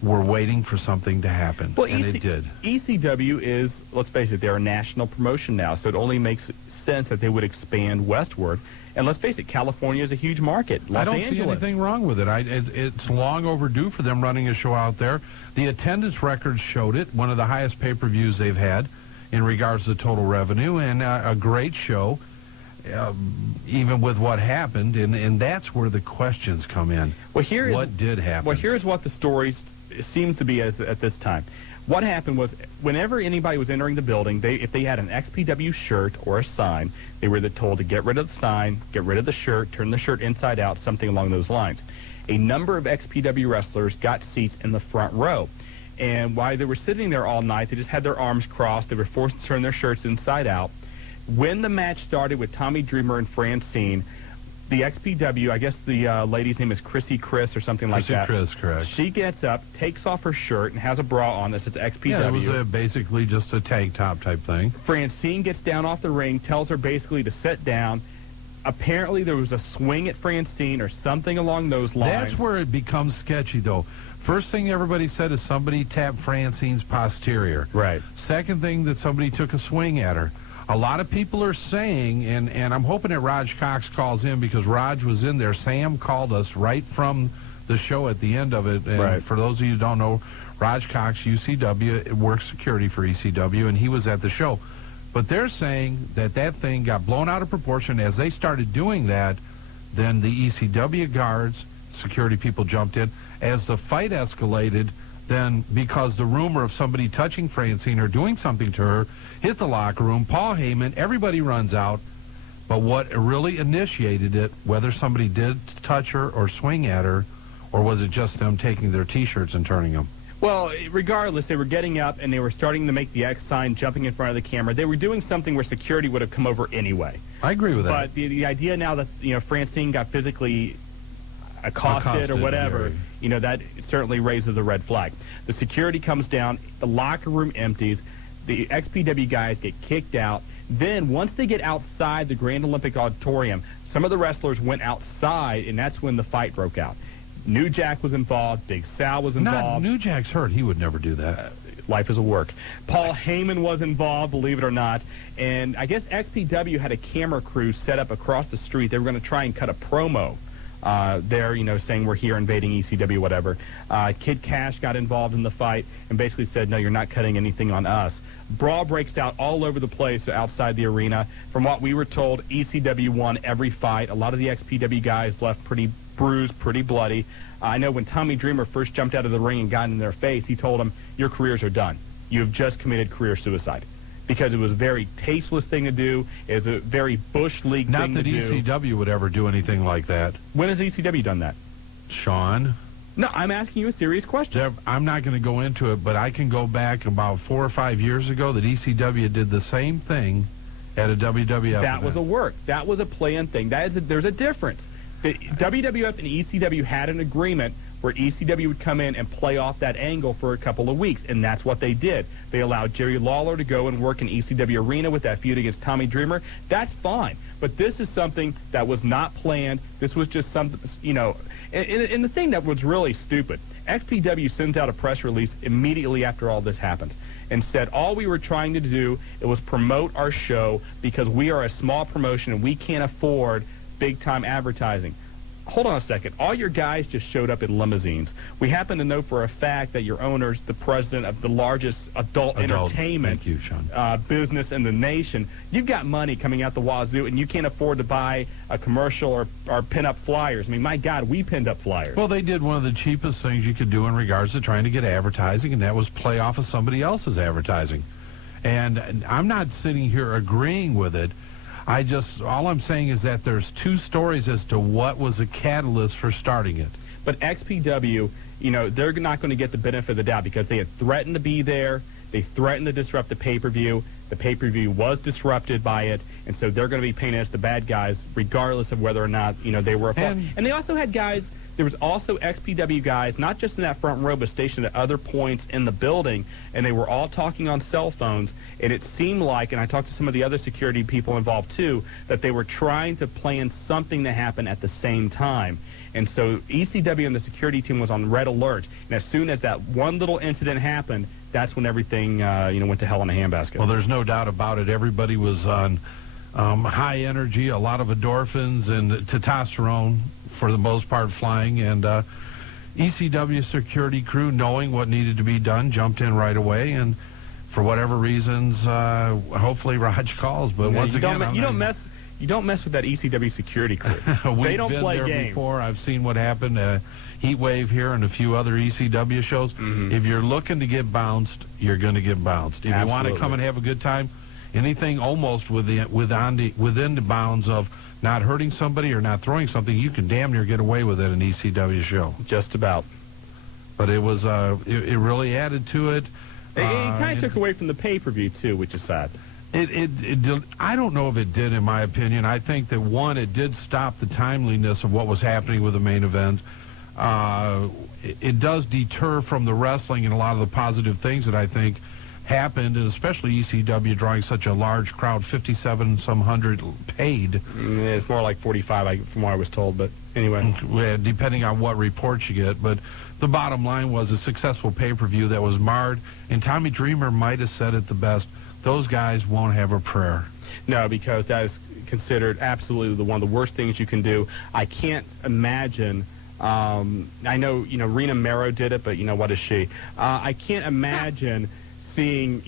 were waiting for something to happen, and it did. ECW is, let's face it, they're a national promotion now, so it only makes sense that they would expand westward. And let's face it, California is a huge market. Los I don't Angeles. see anything wrong with it. It's long overdue for them running a show out there. The attendance records showed it, one of the highest pay-per-views they've had in regards to total revenue, and a great show, even with what happened, and that's where the questions come in. Well, what did happen? Well, here's what the story seems to be at this time. What happened was, whenever anybody was entering the building, if they had an XPW shirt or a sign, they were told to get rid of the sign, get rid of the shirt, turn the shirt inside out, something along those lines. A number of XPW wrestlers got seats in the front row. And while they were sitting there all night, they just had their arms crossed. They were forced to turn their shirts inside out. When the match started with Tommy Dreamer and Francine, the XPW, I guess the lady's name is Chrissy Chris or something like that. Chris, correct. She gets up, takes off her shirt, and has a bra on that says XPW. Yeah, it was basically just a tank top type thing. Francine gets down off the ring, tells her basically to sit down. Apparently there was a swing at Francine or something along those lines. That's where it becomes sketchy, though. First thing everybody said is somebody tapped Francine's posterior. Right. Second thing, that somebody took a swing at her. A lot of people are saying, and I'm hoping that Raj Cox calls in, because Raj was in there. Sam called us right from the show at the end of it. And right. For those of you who don't know, Raj Cox, UCW, works security for ECW, and he was at the show. But they're saying that thing got blown out of proportion. As they started doing that, then the ECW guards, security people jumped in. As the fight escalated, then because the rumor of somebody touching Francine or doing something to her hit the locker room, Paul Heyman, everybody runs out. But what really initiated it, whether somebody did touch her or swing at her, or was it just them taking their T-shirts and turning them? Well, regardless, they were getting up and they were starting to make the X sign, jumping in front of the camera. They were doing something where security would have come over anyway. I agree with that. But the idea now that, Francine got physically accosted or whatever, that certainly raises a red flag. The security comes down, the locker room empties, the XPW guys get kicked out. Then once they get outside the Grand Olympic Auditorium, some of the wrestlers went outside, and that's when the fight broke out. New Jack was involved, Big Sal was involved. New Jack's hurt. He would never do that. Life is a work. Paul Heyman was involved, believe it or not. And I guess XPW had a camera crew set up across the street. They were going to try and cut a promo there, saying we're here invading ECW, whatever. Kid Cash got involved in the fight and basically said, no, you're not cutting anything on us. Brawl breaks out all over the place outside the arena. From what we were told, ECW won every fight. A lot of the XPW guys left pretty bruised, pretty bloody. I know when Tommy Dreamer first jumped out of the ring and got in their face, he told them, your careers are done. You have just committed career suicide. Because it was a very tasteless thing to do. It was a very Bush League thing to do. Not that ECW would ever do anything like that. When has ECW done that? Shawn? No, I'm asking you a serious question. I'm not going to go into it, but I can go back about 4 or 5 years ago that ECW did the same thing at a WWF That was a work. That was a planned thing. There's a difference. The WWF and ECW had an agreement where ECW would come in and play off that angle for a couple of weeks, and that's what they did. They allowed Jerry Lawler to go and work in ECW Arena with that feud against Tommy Dreamer. That's fine, but this is something that was not planned. This was just something, and the thing that was really stupid, XPW sends out a press release immediately after all this happens and said all we were trying to do, it was promote our show because we are a small promotion and we can't afford big-time advertising. Hold on a second. All your guys just showed up in limousines. We happen to know for a fact that your owner's the president of the largest adult entertainment business in the nation. You've got money coming out the wazoo, and you can't afford to buy a commercial or pin up flyers. I mean, my God, we pinned up flyers. Well, they did one of the cheapest things you could do in regards to trying to get advertising, and that was play off of somebody else's advertising. And I'm not sitting here agreeing with it. All I'm saying is that there's two stories as to what was the catalyst for starting it. But XPW, they're not going to get the benefit of the doubt because they had threatened to be there. They threatened to disrupt the pay-per-view. The pay-per-view was disrupted by it, and so they're going to be painted as the bad guys regardless of whether or not, they were a fault. And they also had guys there was also XPW guys, not just in that front row, but stationed at other points in the building, and they were all talking on cell phones, and it seemed like, and I talked to some of the other security people involved too, that they were trying to plan something to happen at the same time. And so ECW and the security team was on red alert, and as soon as that one little incident happened, that's when everything went to hell in a handbasket. Well, there's no doubt about it. Everybody was on high energy, a lot of endorphins and testosterone for the most part flying, and ECW security crew, knowing what needed to be done, jumped in right away, and for whatever reasons, hopefully Raj calls. But once again, you don't mess with that ECW security crew. They don't play games. Before. I've seen what happened. Heat Wave here and a few other ECW shows. If you're looking to get bounced, you're going to get bounced. If you want to come and have a good time, anything almost within the bounds of not hurting somebody or not throwing something, you can damn near get away with at an ECW show. Just about. But it was it really added to it. It kind of took away from the pay-per-view too, which is sad. It did. I don't know if it did, in my opinion. I think that, one, it did stop the timeliness of what was happening with the main event. It does deter from the wrestling and a lot of the positive things that I think happened, and especially ECW drawing such a large crowd, 57-some hundred paid. It's more like 45 from what I was told, but anyway. Depending on what reports you get. But the bottom line was a successful pay-per-view that was marred, and Tommy Dreamer might have said it the best. Those guys won't have a prayer. No, because that is considered absolutely one of the worst things you can do. I can't imagine. I know, Rena Mero did it, but what is she? I can't imagine seeing,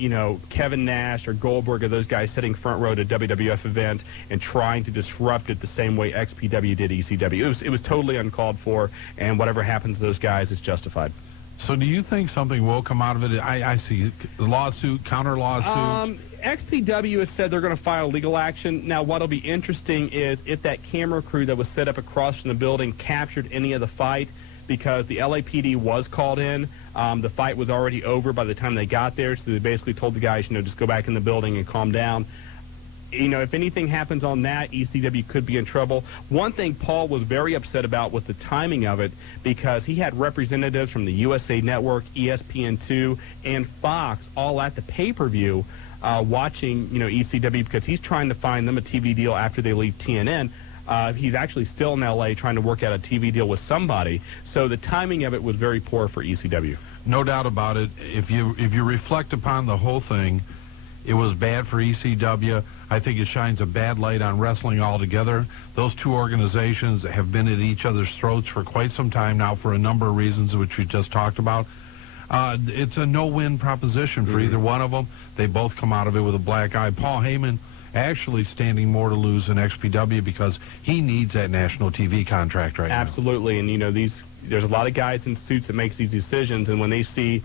Kevin Nash or Goldberg or those guys sitting front row at a WWF event and trying to disrupt it the same way XPW did ECW. It was totally uncalled for, and whatever happens to those guys is justified. So do you think something will come out of it? I see lawsuit, counter lawsuit. XPW has said they're going to file legal action. Now, what'll be interesting is if that camera crew that was set up across from the building captured any of the fight, because the LAPD was called in. The fight was already over by the time they got there, so they basically told the guys, just go back in the building and calm down. If anything happens on that, ECW could be in trouble. One thing Paul was very upset about was the timing of it, because he had representatives from the USA Network, ESPN2, and Fox all at the pay-per-view watching, ECW, because he's trying to find them a TV deal after they leave TNN. He's actually still in L.A. trying to work out a TV deal with somebody. So the timing of it was very poor for ECW. No doubt about it. If you reflect upon the whole thing, it was bad for ECW. I think it shines a bad light on wrestling altogether. Those two organizations have been at each other's throats for quite some time now for a number of reasons, which we just talked about. It's a no-win proposition for either one of them. They both come out of it with a black eye. Paul Heyman actually standing more to lose than XPW because he needs that national TV contract right now. Absolutely, and there's a lot of guys in suits that makes these decisions, and when they see